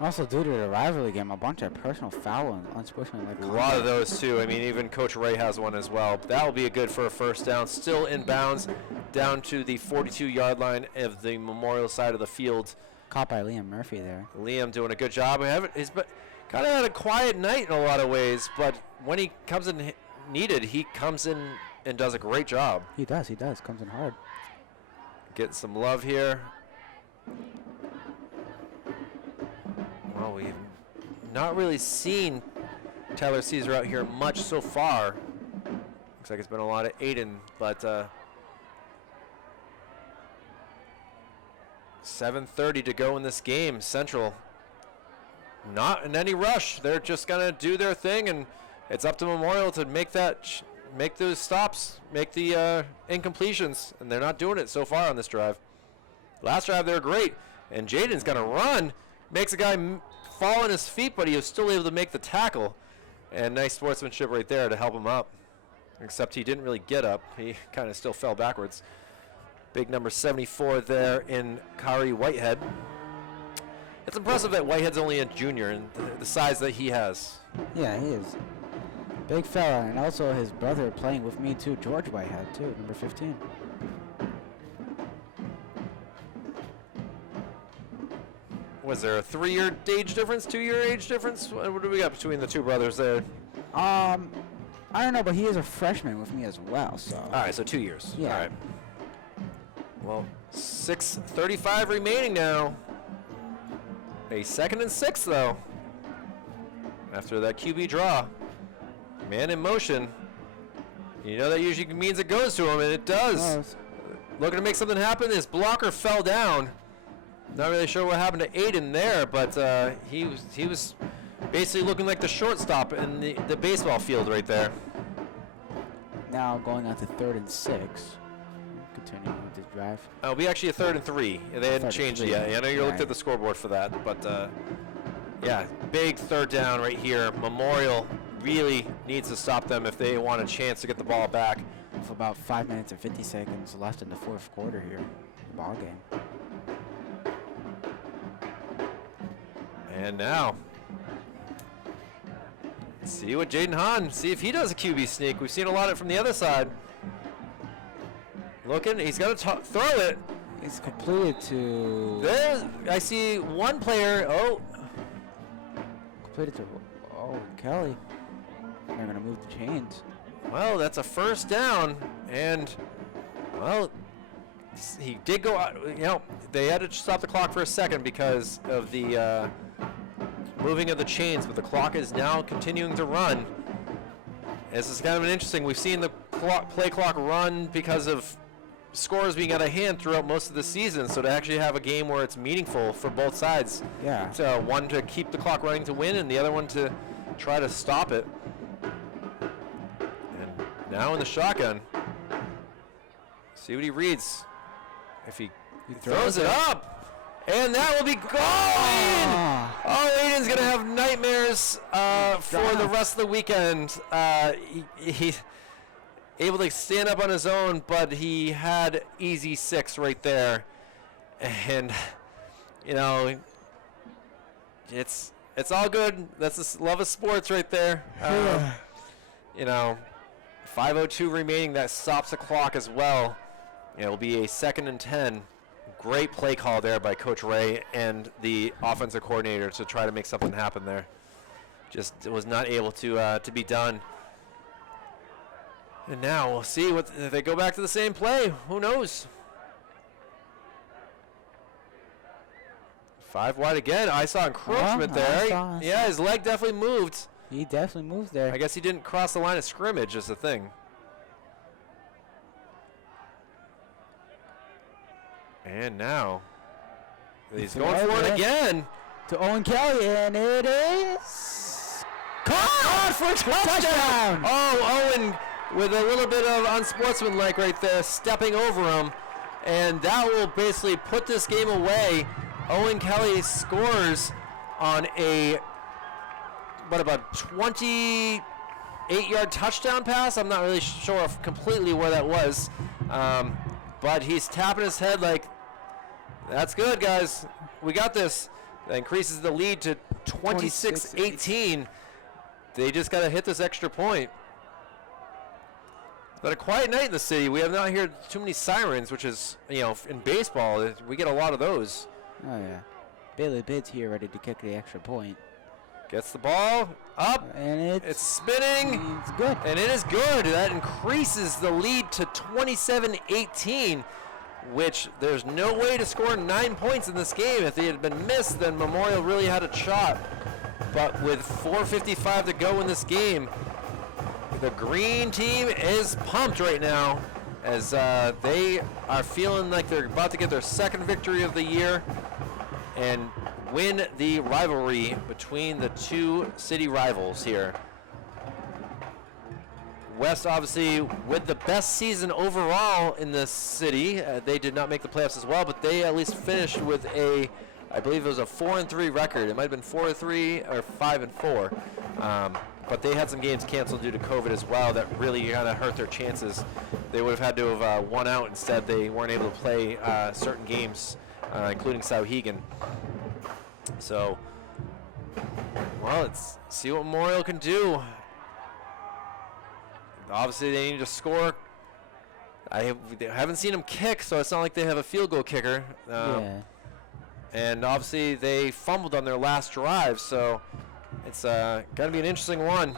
Also, due to the rivalry game, a bunch of personal foul and unsportsmanlike. A lot of those too. I mean, even Coach Ray has one as well. That will be a good for a 1st down. Still in bounds, down to the 42-yard line of the Memorial side of the field. Caught by Liam Murphy there. Liam doing a good job. He's kind of had a quiet night in a lot of ways, but when he comes in needed, he comes in and does a great job. He does. Comes in hard. Getting some love here. Well, we've not really seen Tyler Caesar out here much so far. Looks like it's been a lot of Aiden, but 7:30 to go in this game. Central not in any rush. They're just gonna do their thing, and it's up to Memorial to make make those stops, make the incompletions, and they're not doing it so far on this drive. Last drive they were great, and Jaden's gonna run, makes a guy fall on his feet, but he was still able to make the tackle, and nice sportsmanship right there to help him up. Except he didn't really get up; he kind of still fell backwards. Big number 74 there in Kari Whitehead. It's impressive that Whitehead's only a junior and the size that he has. Yeah, he is. Big fella, and also his brother playing with me too, George Whitehead too, number 15. Was there a 3-year age difference, 2-year age difference? What do we got between the two brothers there? I don't know, but he is a freshman with me as well, so. All right, so 2 years. Yeah. All right. Well, 6:35 remaining now. A 2nd and 6 though. After that QB draw. Man in motion. You know that usually means it goes to him, and it does. Looking to make something happen. His blocker fell down. Not really sure what happened to Aiden there, but he was basically looking like the shortstop in the baseball field right there. Now going on to 3rd and 6. Continuing with this drive. It'll be actually a 3rd and 3. They hadn't changed it yet. I know you looked Right. at the scoreboard for that, but yeah, big 3rd down right here. Memorial really needs to stop them if they want a chance to get the ball back. With about 5 minutes and 50 seconds left in the 4th quarter here. Ball game. And now, see what Jaden Hahn, see if he does a QB sneak. We've seen a lot of it from the other side. Looking, he's going to throw it. It's completed to. There, I see one player. Oh, Completed to. Oh, Kelly. They're going to move the chains. well, that's a 1st down. And, well, he did go out. You know, they had to stop the clock for a second because of the moving of the chains, but the clock is now continuing to run. This is kind of an interesting. We've seen the play clock run because of scores being out of hand throughout most of the season. So to actually have a game where it's meaningful for both sides, Yeah. to one to keep the clock running to win, and the other one to try to stop it. And now in the shotgun, see what he reads. If he throws it up. And that will be going! Oh, Aiden's going to have nightmares for the rest of the weekend. He able to stand up on his own, but he had easy 6 right there. And, you know, it's all good. That's the love of sports right there. You know, 5:02 remaining. That stops the clock as well. It'll be a 2nd and 10. Great play call there by Coach Ray and the offensive coordinator to try to make something happen there. Just was not able to be done. And now we'll see if they go back to the same play. Who knows? 5 wide again. I saw encroachment there. I saw. Yeah, his leg definitely moved. He definitely moved there. I guess he didn't cross the line of scrimmage is the thing. And now he's going for it again. To Owen Kelly, and it is caught for a touchdown. Oh, Owen with a little bit of unsportsmanlike right there, stepping over him. And that will basically put this game away. Owen Kelly scores on a, what, about 28-yard touchdown pass? I'm not really sure completely where that was. But he's tapping his head like, that's good, guys. We got this. That increases the lead to 26-18. They just got to hit this extra point. But a quiet night in the city. We have not heard too many sirens, which is, you know, in baseball, we get a lot of those. Oh, yeah. Bailey Bidd's here ready to kick the extra point. Gets the ball up. And it's spinning. It's good. And it is good. That increases the lead to 27-18, which there's no way to score 9 points in this game. If they had been missed, then Memorial really had a shot. But with 4:55 to go in this game, the green team is pumped right now. as they are feeling like they're about to get their second victory of the year and win the rivalry between the two city rivals here. West, obviously, with the best season overall in the city. They did not make the playoffs as well, but they at least finished with I believe it was a 4-3 record. It might have been 4-3 or 5-4. But they had some games canceled due to COVID as well that really kind of hurt their chances. They would have had to have won out. Instead, they weren't able to play certain games, including Sauhegan. So, well, let's see what Memorial can do. Obviously, they need to score. I haven't seen them kick, so it's not like they have a field goal kicker. Yeah. And obviously, they fumbled on their last drive, so it's going to be an interesting one.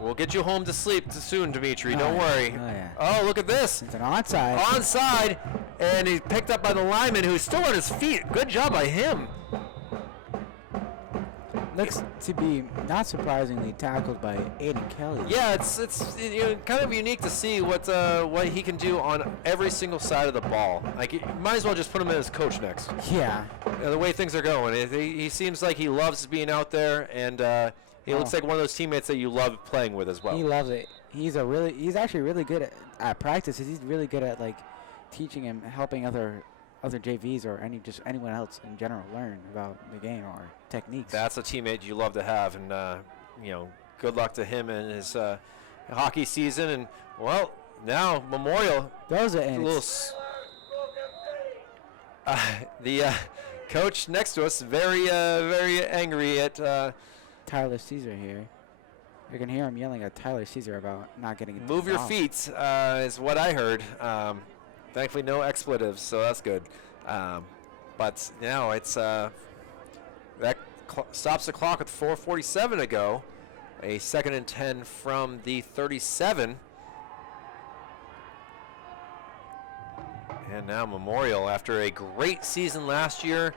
We'll get you home to sleep soon, Dimitri. Don't worry. Oh, yeah. Oh, look at this. It's an onside. Onside, and he's picked up by the lineman, who's still on his feet. Good job by him. Looks to be, not surprisingly, tackled by Aiden Kelly. Yeah, it's kind of unique to see what he can do on every single side of the ball. Like, you might as well just put him in as coach next. Yeah. The way things are going, he seems like he loves being out there, and he looks like one of those teammates that you love playing with as well. He loves it. He's actually really good at practices. He's really good at like teaching and helping other JVs or anyone else in general learn about the game or techniques. That's a teammate you love to have, and good luck to him in his hockey season. And well, now Memorial. Those are the coach next to us very angry at Tyler Caesar here. You can hear him yelling at Tyler Caesar about not getting it. Move your feet is what I heard. Thankfully, no expletives, so that's good. But now it's that stops the clock with 4:47 to go. A 2nd and 10 from the 37. And now Memorial, after a great season last year,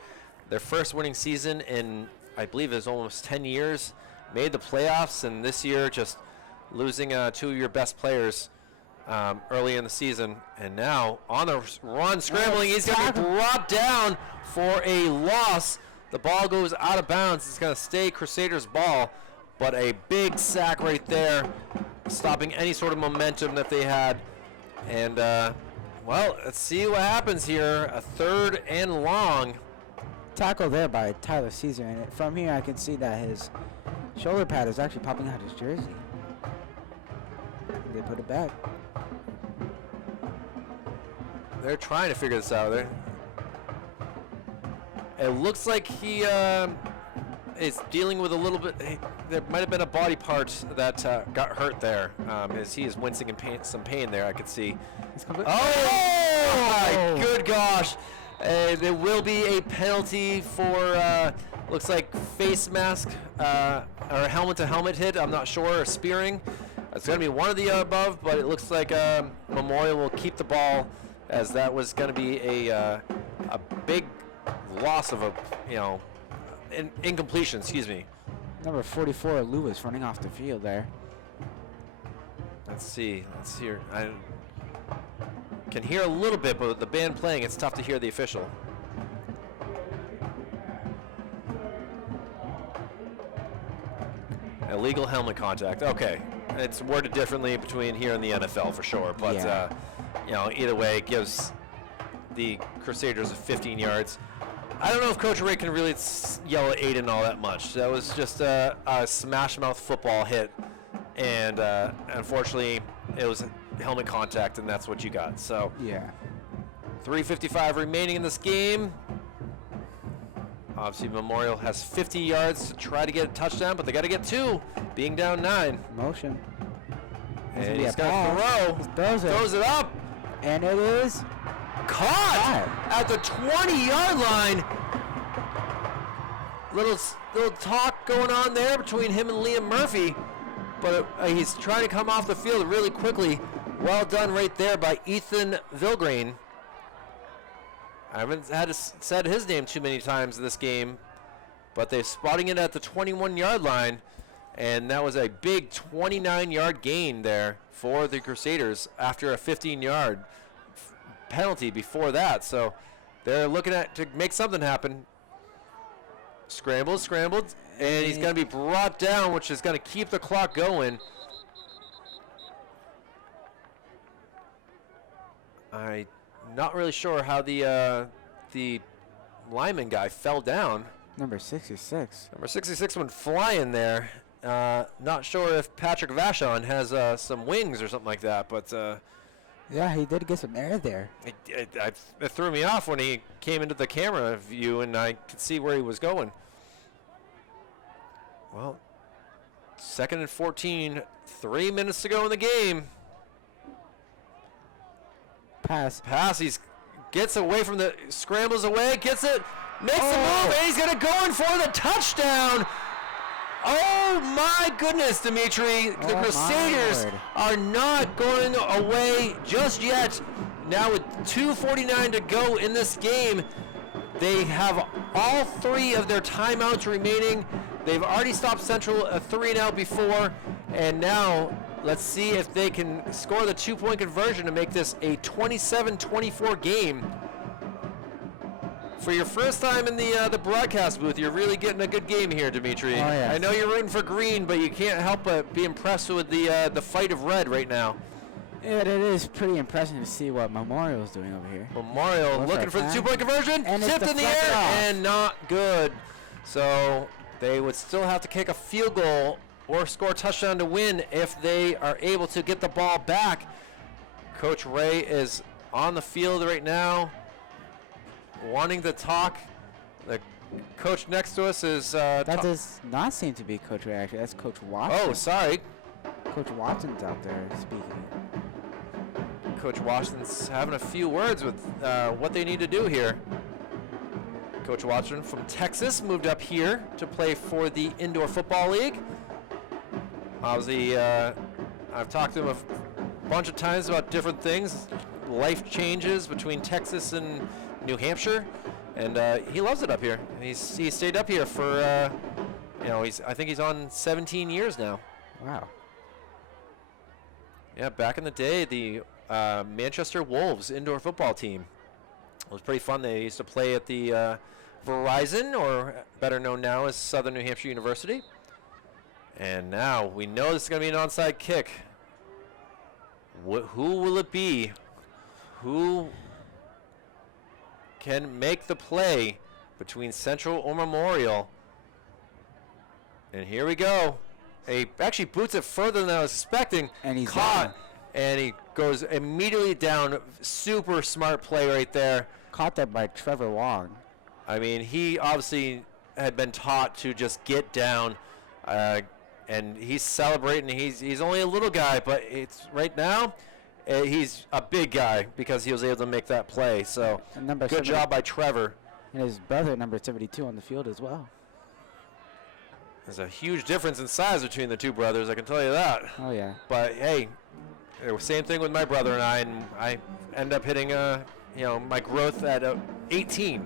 their first winning season in, I believe, it was almost 10 years, made the playoffs, and this year just losing two of your best players early in the season, and now on the run, scrambling. He's going to be brought down for a loss. The ball goes out of bounds. It's going to stay Crusaders' ball, but a big sack right there, stopping any sort of momentum that they had. And, well, let's see what happens here. A 3rd and long. Tackle there by Tyler Caesar, and from here I can see that his shoulder pad is actually popping out his jersey. They put it back. They're trying to figure this out. It looks like he is dealing with a little bit. There might have been a body part that got hurt there, as he is wincing in some pain there. I could see. Oh my good gosh! There will be a penalty for looks like face mask or helmet to helmet hit. I'm not sure, or spearing. It's going to be one of the above, but it looks like Memorial will keep the ball, as that was going to be a big loss of incompletion, excuse me. Number 44, Lewis, running off the field there. Let's see. Let's hear. I can hear a little bit, but with the band playing, it's tough to hear the official. Illegal helmet contact. Okay. It's worded differently between here and the NFL for sure, but yeah. Either way, it gives the Crusaders 15 yards. I don't know if Coach Ray can really yell at Aiden all that much. That was just a smash mouth football hit, and unfortunately, it was helmet contact, and that's what you got. So yeah, 3:55 remaining in this game. Obviously, Memorial has 50 yards to try to get a touchdown, but they got to get 2, being down 9. Motion. And he's going to throw. Throws it up. And it is caught at the 20-yard line. Little talk going on there between him and Liam Murphy, but he's trying to come off the field really quickly. Well done right there by Ethan Vilgrain. I haven't had said his name too many times in this game, but they're spotting it at the 21-yard line, And that was a big 29-yard gain there for the Crusaders after a 15-yard penalty before that. So they're looking to make something happen. Scrambled, and he's going to be brought down, which is going to keep the clock going. I'm not really sure how the lineman guy fell down. Number 66. Number 66 went flying there. Not sure if Patrick Vachon has some wings or something like that, but yeah, he did get some air there. it threw me off when he came into the camera view, and I could see where he was going. Well, 2nd and 14, 3 minutes to go in the game. Pass. He gets away from scrambles away, gets it, makes the move, and he's going to go in for the touchdown. Oh my goodness, Dimitri. The Crusaders are not going away just yet. Now with 2:49 to go in this game, they have all 3 of their timeouts remaining. They've already stopped Central a 3-and-out before, and now let's see if they can score the 2-point conversion to make this a 27-24 game. For your first time in the broadcast booth, you're really getting a good game here, Dimitri. Oh, yes. I know you're rooting for green, but you can't help but be impressed with the fight of red right now. Yeah, it is pretty impressive to see what Memorial's doing over here. Memorial looking for the 2-point conversion, and tipped in the air, and not good. So they would still have to kick a field goal or score a touchdown to win if they are able to get the ball back. Coach Ray is on the field right now, wanting to talk. The coach next to us is that does not seem to be Coach Ray, actually. That's Coach Watson. Oh, sorry. Coach Watson's out there speaking. Coach Watson's having a few words with what they need to do here. Coach Watson from Texas moved up here to play for the Indoor Football League. Obviously, I've talked to him a bunch of times about different things, life changes between Texas and New Hampshire, and he loves it up here. He stayed up here for, I think he's on 17 years now. Wow. Yeah, back in the day, the Manchester Wolves indoor football team. It was pretty fun. They used to play at the Verizon, or better known now as Southern New Hampshire University. And now we know this is going to be an onside kick. Who will it be? Who can make the play between Central or Memorial? And here we go. He actually boots it further than I was expecting. And he's caught, down. and he goes immediately down. Super smart play right there. Caught that by Trevor Wong. I mean, he obviously had been taught to just get down, and he's celebrating. He's only a little guy, but it's right now he's a big guy because he was able to make that play. So good job by Trevor. And his brother, number 72, on the field as well. There's a huge difference in size between the two brothers, I can tell you that. Oh, yeah. But, hey, same thing with my brother and I end up hitting, my growth at 18.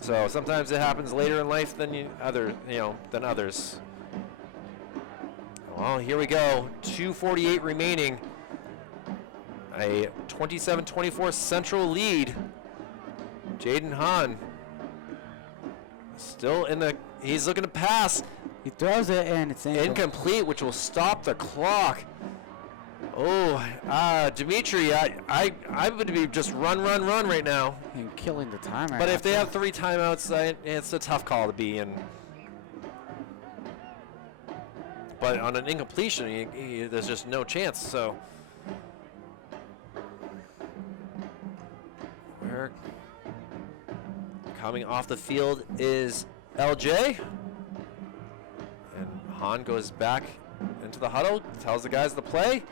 So sometimes it happens later in life than others. Well, here we go. 2:48 remaining. A 27-24 Central lead. Jaden Hahn still he's looking to pass. He throws it, and it's incomplete, which will stop the clock. Oh, Dimitri, I would be just run right now. And killing the time. But if they have 3 timeouts, it's a tough call to be in. But on an incompletion, there's just no chance. So we're coming off the field is LJ. And Hahn goes back into the huddle, tells the guys to play.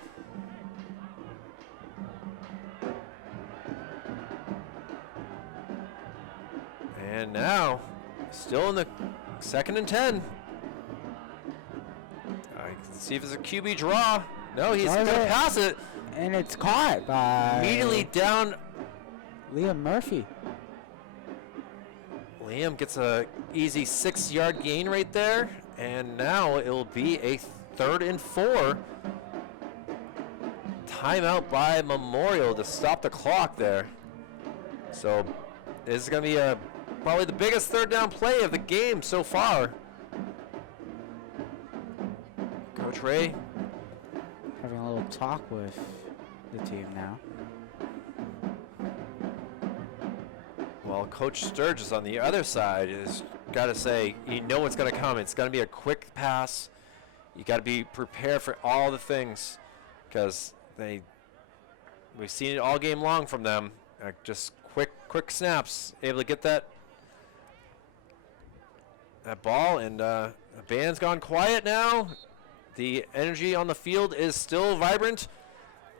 And now, still in the 2nd and 10. See if it's a QB draw. No, he's going to pass it. And it's caught by... Immediately down. Liam Murphy. Liam gets a easy 6-yard gain right there. And now it'll be a 3rd and 4. Timeout by Memorial to stop the clock there. So this is going to be probably the biggest 3rd down play of the game so far. Coach Ray having a little talk with the team now. Well, Coach Sturgis on the other side has got to say, you know what's going to come. It's going to be a quick pass. You got to be prepared for all the things, because we've seen it all game long from them. Just quick snaps, able to get that ball, and the band's gone quiet now. The energy on the field is still vibrant,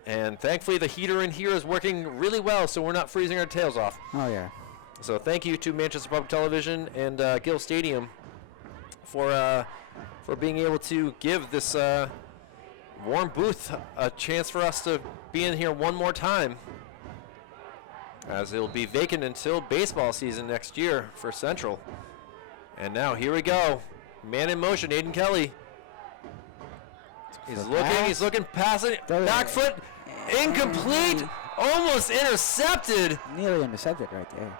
and thankfully the heater in here is working really well, so we're not freezing our tails off. Oh yeah. So thank you to Manchester Public Television and Gill Stadium for being able to give this warm booth a chance for us to be in here one more time, as it'll be vacant until baseball season next year for Central. And now here we go. Man in motion, Aiden Kelly. He's looking, passing, back foot, incomplete, almost intercepted. Nearly intercepted right there.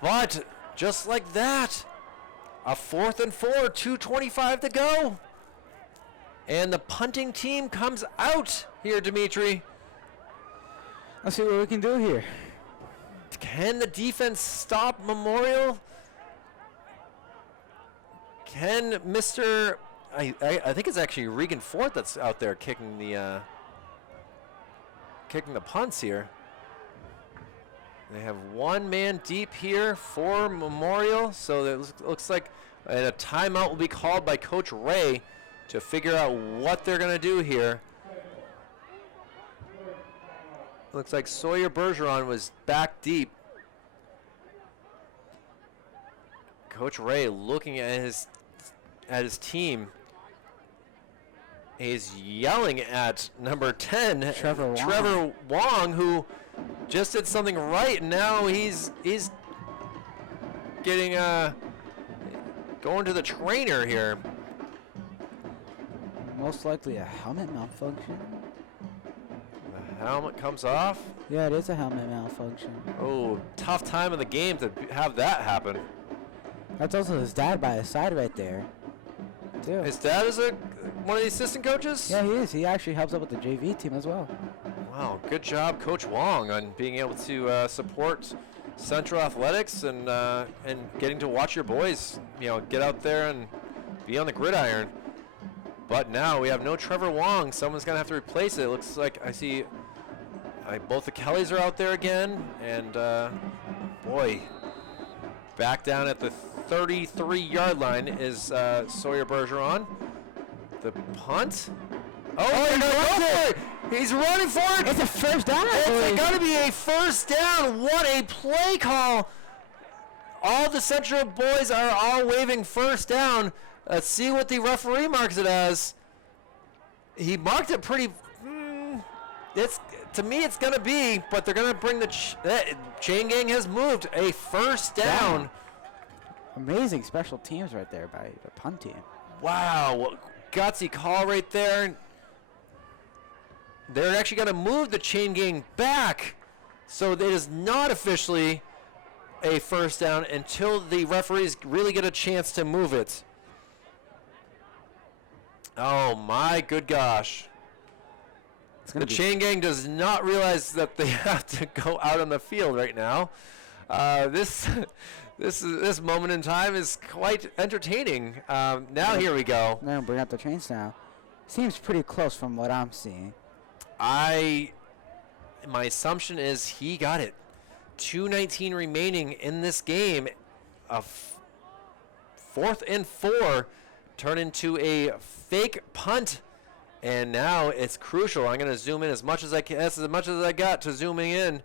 But just like that, a 4th and 4, 2:25 to go. And the punting team comes out here, Dimitri. Let's see what we can do here. Can the defense stop Memorial? Can Mr. I think it's actually Regan Fort that's out there kicking the punts here. They have one man deep here for Memorial, so it looks like a timeout will be called by Coach Ray to figure out what they're going to do here. Looks like Sawyer Bergeron was back deep. Coach Ray looking at his team. He's yelling at number 10, Trevor Wong, who just did something right, and now he's getting going to the trainer here. Most likely a helmet malfunction. The helmet comes off. Yeah, it is a helmet malfunction. Oh, tough time of the game to have that happen. That's also his dad by his side right there, too. His dad is one of the assistant coaches? Yeah, he is. He actually helps out with the JV team as well. Wow, good job, Coach Wong, on being able to support Central Athletics and getting to watch your boys, get out there and be on the gridiron. But now we have no Trevor Wong. Someone's going to have to replace it. It looks like I see both the Kellys are out there again. And, boy, back down at the 33-yard line is Sawyer Bergeron. The punt. Oh, he's running for it. It's a first down. It's got to be a first down. What a play call. All the Central boys are all waving first down. Let's see what the referee marks it as. He marked it pretty. To me, it's going to be, but they're going to bring the chain gang has moved a first down. Amazing special teams right there by the punt team. Wow, gutsy call right there. They're actually going to move the chain gang back, so it is not officially a first down until the referees really get a chance to move it. Oh my good gosh. The chain gang does not realize that they have to go out on the field right now. This moment in time is quite entertaining. Now here we go. They're gonna bring up the chains now. Seems pretty close from what I'm seeing. My assumption is he got it. 2:19 remaining in this game. A 4th and 4 turn into a fake punt, and now it's crucial. I'm going to zoom in as much as I can. That's as much as I got to zooming in.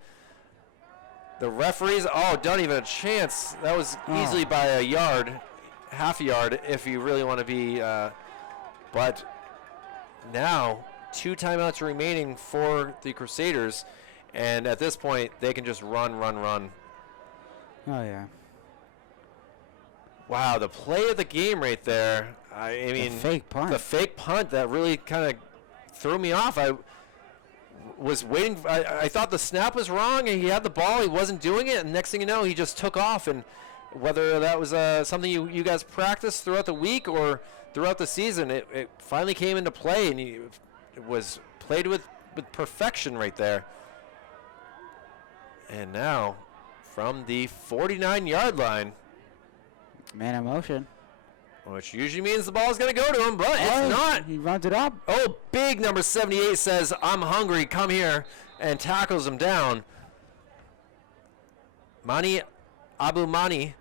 The referees, don't even a chance. That was easily by a yard, half a yard, if you really want to be. But now 2 timeouts remaining for the Crusaders, and at this point they can just run. Oh yeah. Wow, the play of the game right there. I mean, the fake punt that really kind of threw me off. I was waiting. I thought the snap was wrong, and he had the ball. He wasn't doing it, and next thing you know, he just took off. And whether that was something you guys practiced throughout the week or throughout the season, it finally came into play, and it was played with perfection right there. And now, from the 49-yard line. Man in motion. Which usually means the ball's going to go to him, but it's not. He runs it up. Oh, big number 78 says, I'm hungry, come here, and tackles him down. Abu Meni,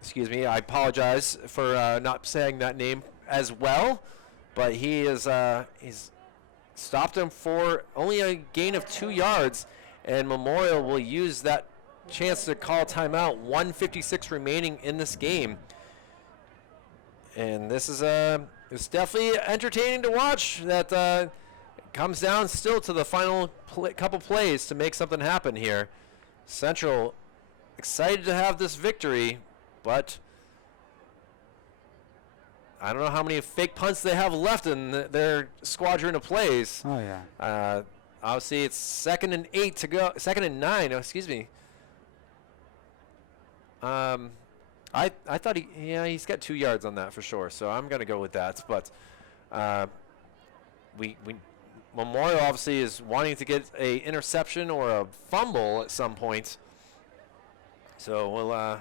excuse me, I apologize for not saying that name as well, but he is he's stopped him for only a gain of 2 yards, and Memorial will use that chance to call timeout. 1:56 remaining in this game, and this is it's definitely entertaining to watch. That it comes down still to the final couple plays to make something happen here. Central excited to have this victory, but I don't know how many fake punts they have left in their squadron of plays. Oh yeah. Obviously it's 2nd and 8 to go. 2nd and 9. Oh, excuse me. I thought he's got 2 yards on that for sure, so I'm gonna go with that. But we Memorial obviously is wanting to get a interception or a fumble at some point, so we'll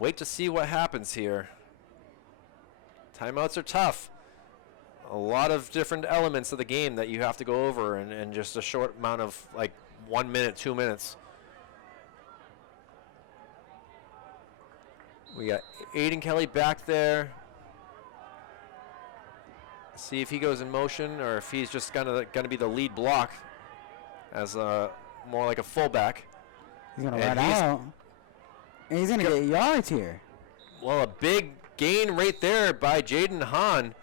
wait to see what happens here. Timeouts are tough. A lot of different elements of the game that you have to go over in just a short amount of like 1 minute, 2 minutes. We got Aiden Kelly back there. See if he goes in motion or if he's just gonna be the lead block as more like a fullback. He's gonna run out. And he's gonna get yards here. Well, a big gain right there by Jaden Hahn.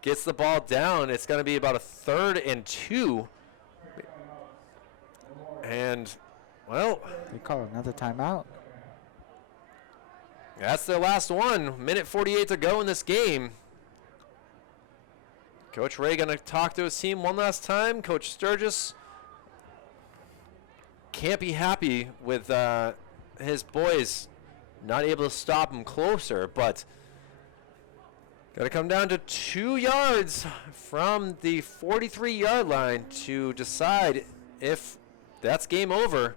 Gets the ball down. It's gonna be about a 3rd and 2. And well, they call another timeout. That's their last one. 1:48 to go in this game. Coach Ray going to talk to his team one last time. Coach Sturgis can't be happy with his boys not able to stop him closer, but got to come down to 2 yards from the 43-yard line to decide if that's game over.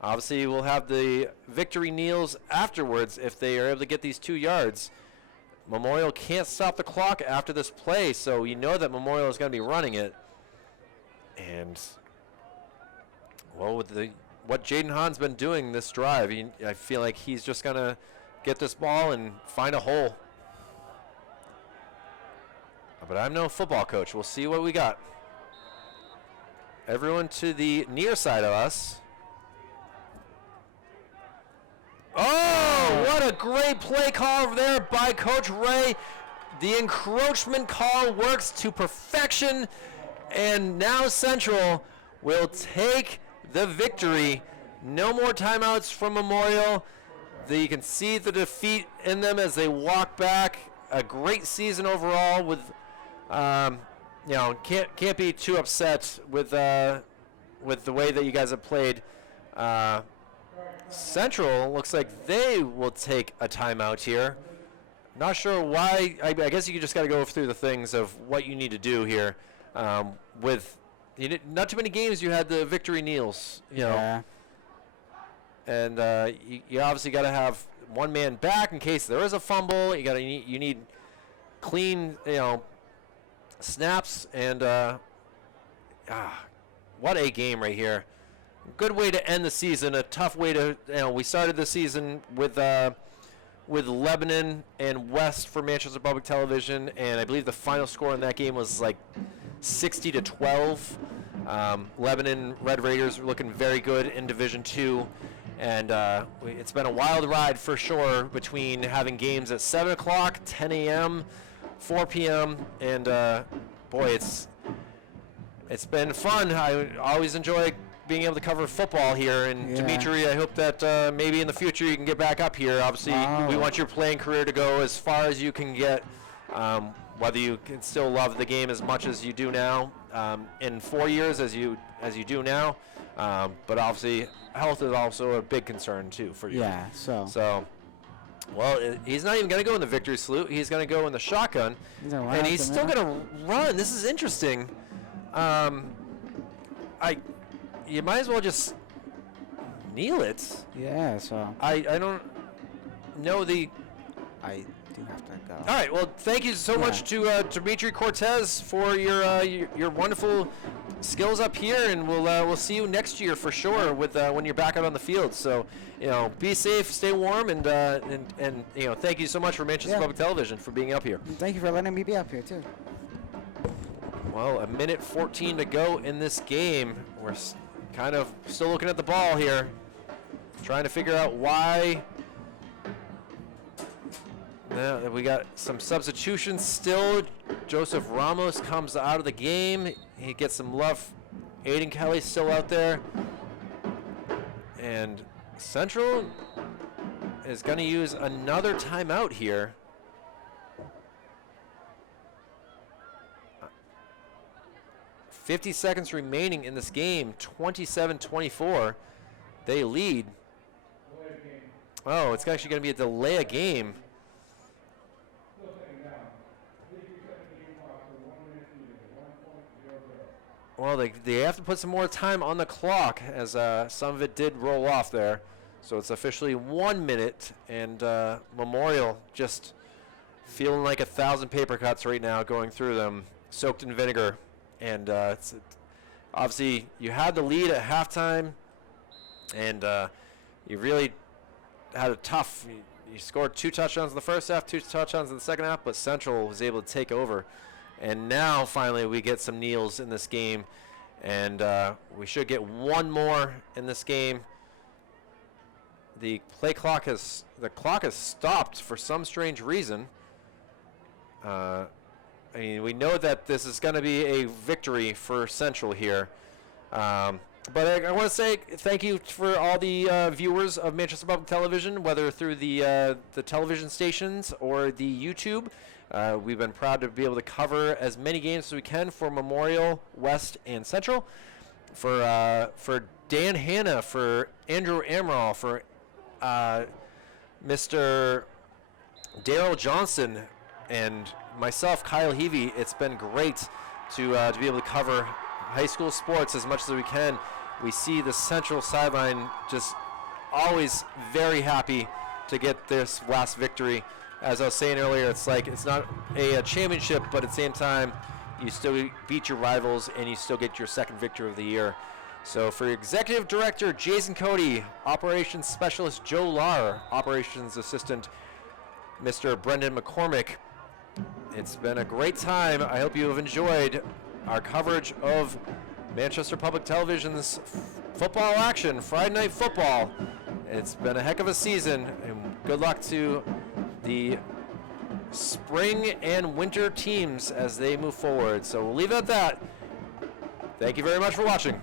Obviously, we'll have the victory kneels afterwards if they are able to get these 2 yards. Memorial can't stop the clock after this play, so you know that Memorial is going to be running it. And, well, with what Jaden Hahn's been doing this drive, I feel like he's just going to get this ball and find a hole. But I'm no football coach. We'll see what we got. Everyone to the near side of us. Oh, what a great play call over there by Coach Ray. The encroachment call works to perfection, and now Central will take the victory. No more timeouts from Memorial. You can see the defeat in them as they walk back. A great season overall with, can't be too upset with the way that you guys have played. Central looks like they will take a timeout here. Not sure why. I guess you just got to go through the things of what you need to do here. With not too many games, you had the victory kneels, Yeah. And you obviously got to have one man back in case there is a fumble. You need clean, snaps, and what a game right here. Good way to end the season. A tough way to, we started the season with Lebanon and West for Manchester Public Television, and I believe the final score in that game was like 60-12. Lebanon Red Raiders were looking very good in Division II, and it's been a wild ride for sure between having games at 7 o'clock, 10 a.m., 4 p.m., and boy, it's been fun. I always enjoy being able to cover football here. And Yeah. Dimitri, I hope that maybe in the future you can get back up here. Obviously, we Oh. want your playing career to go as far as you can get. Whether you can still love the game as much as you do now in 4 years as you do now, but obviously health is also a big concern too for you. Yeah. So, well, he's not even going to go in the victory salute. He's going to go in the shotgun, He's gonna run and up he's the still middle. going to run. This is interesting. You might as well just kneel it. Yeah. So I don't know the. I do have to go. All right. Well, thank you so much to Dimitri Cortez for your wonderful skills up here, and we'll see you next year for sure with when you're back out on the field. So, be safe, stay warm, and thank you so much for Manchester Yeah. Public Television for being up here. Thank you for letting me be up here too. Well, 1:14 to go in this game. We're kind of still looking at the ball here, trying to figure out why. Now we got some substitutions still. Joseph Ramos comes out of the game. He gets some love. Aiden Kelly's still out there. And Central is going to use another timeout here. $50 remaining in this game, 27-24. They lead. Oh, it's actually going to be a delay of game. Well, they have to put some more time on the clock, as some of it did roll off there. So it's officially 1 minute, and Memorial just feeling like 1,000 paper cuts right now going through them, soaked in vinegar. And obviously you had the lead at halftime, and you really had a tough. You scored 2 touchdowns in the first half, 2 touchdowns in the second half, but Central was able to take over. And now finally we get some kneels in this game, and we should get one more in this game. The clock has stopped for some strange reason. I mean, we know that this is going to be a victory for Central here. But I want to say thank you for all the viewers of Manchester Public Television, whether through the television stations or the YouTube. We've been proud to be able to cover as many games as we can for Memorial, West, and Central. For Dan Hanna, for Andrew Amaral, for Mr. Daryl Johnson, and myself, Kyle Heavey, it's been great to be able to cover high school sports as much as we can. We see the Central sideline just always very happy to get this last victory. As I was saying earlier, it's like it's not a championship, but at the same time, you still beat your rivals and you still get your second victory of the year. So for Executive Director Jason Cody, Operations Specialist Joe Lahr, Operations Assistant Mr. Brendan McCormick, it's been a great time. I hope you have enjoyed our coverage of Manchester Public Television's football action, Friday Night Football. It's been a heck of a season, and good luck to the spring and winter teams as they move forward. So we'll leave it at that. Thank you very much for watching.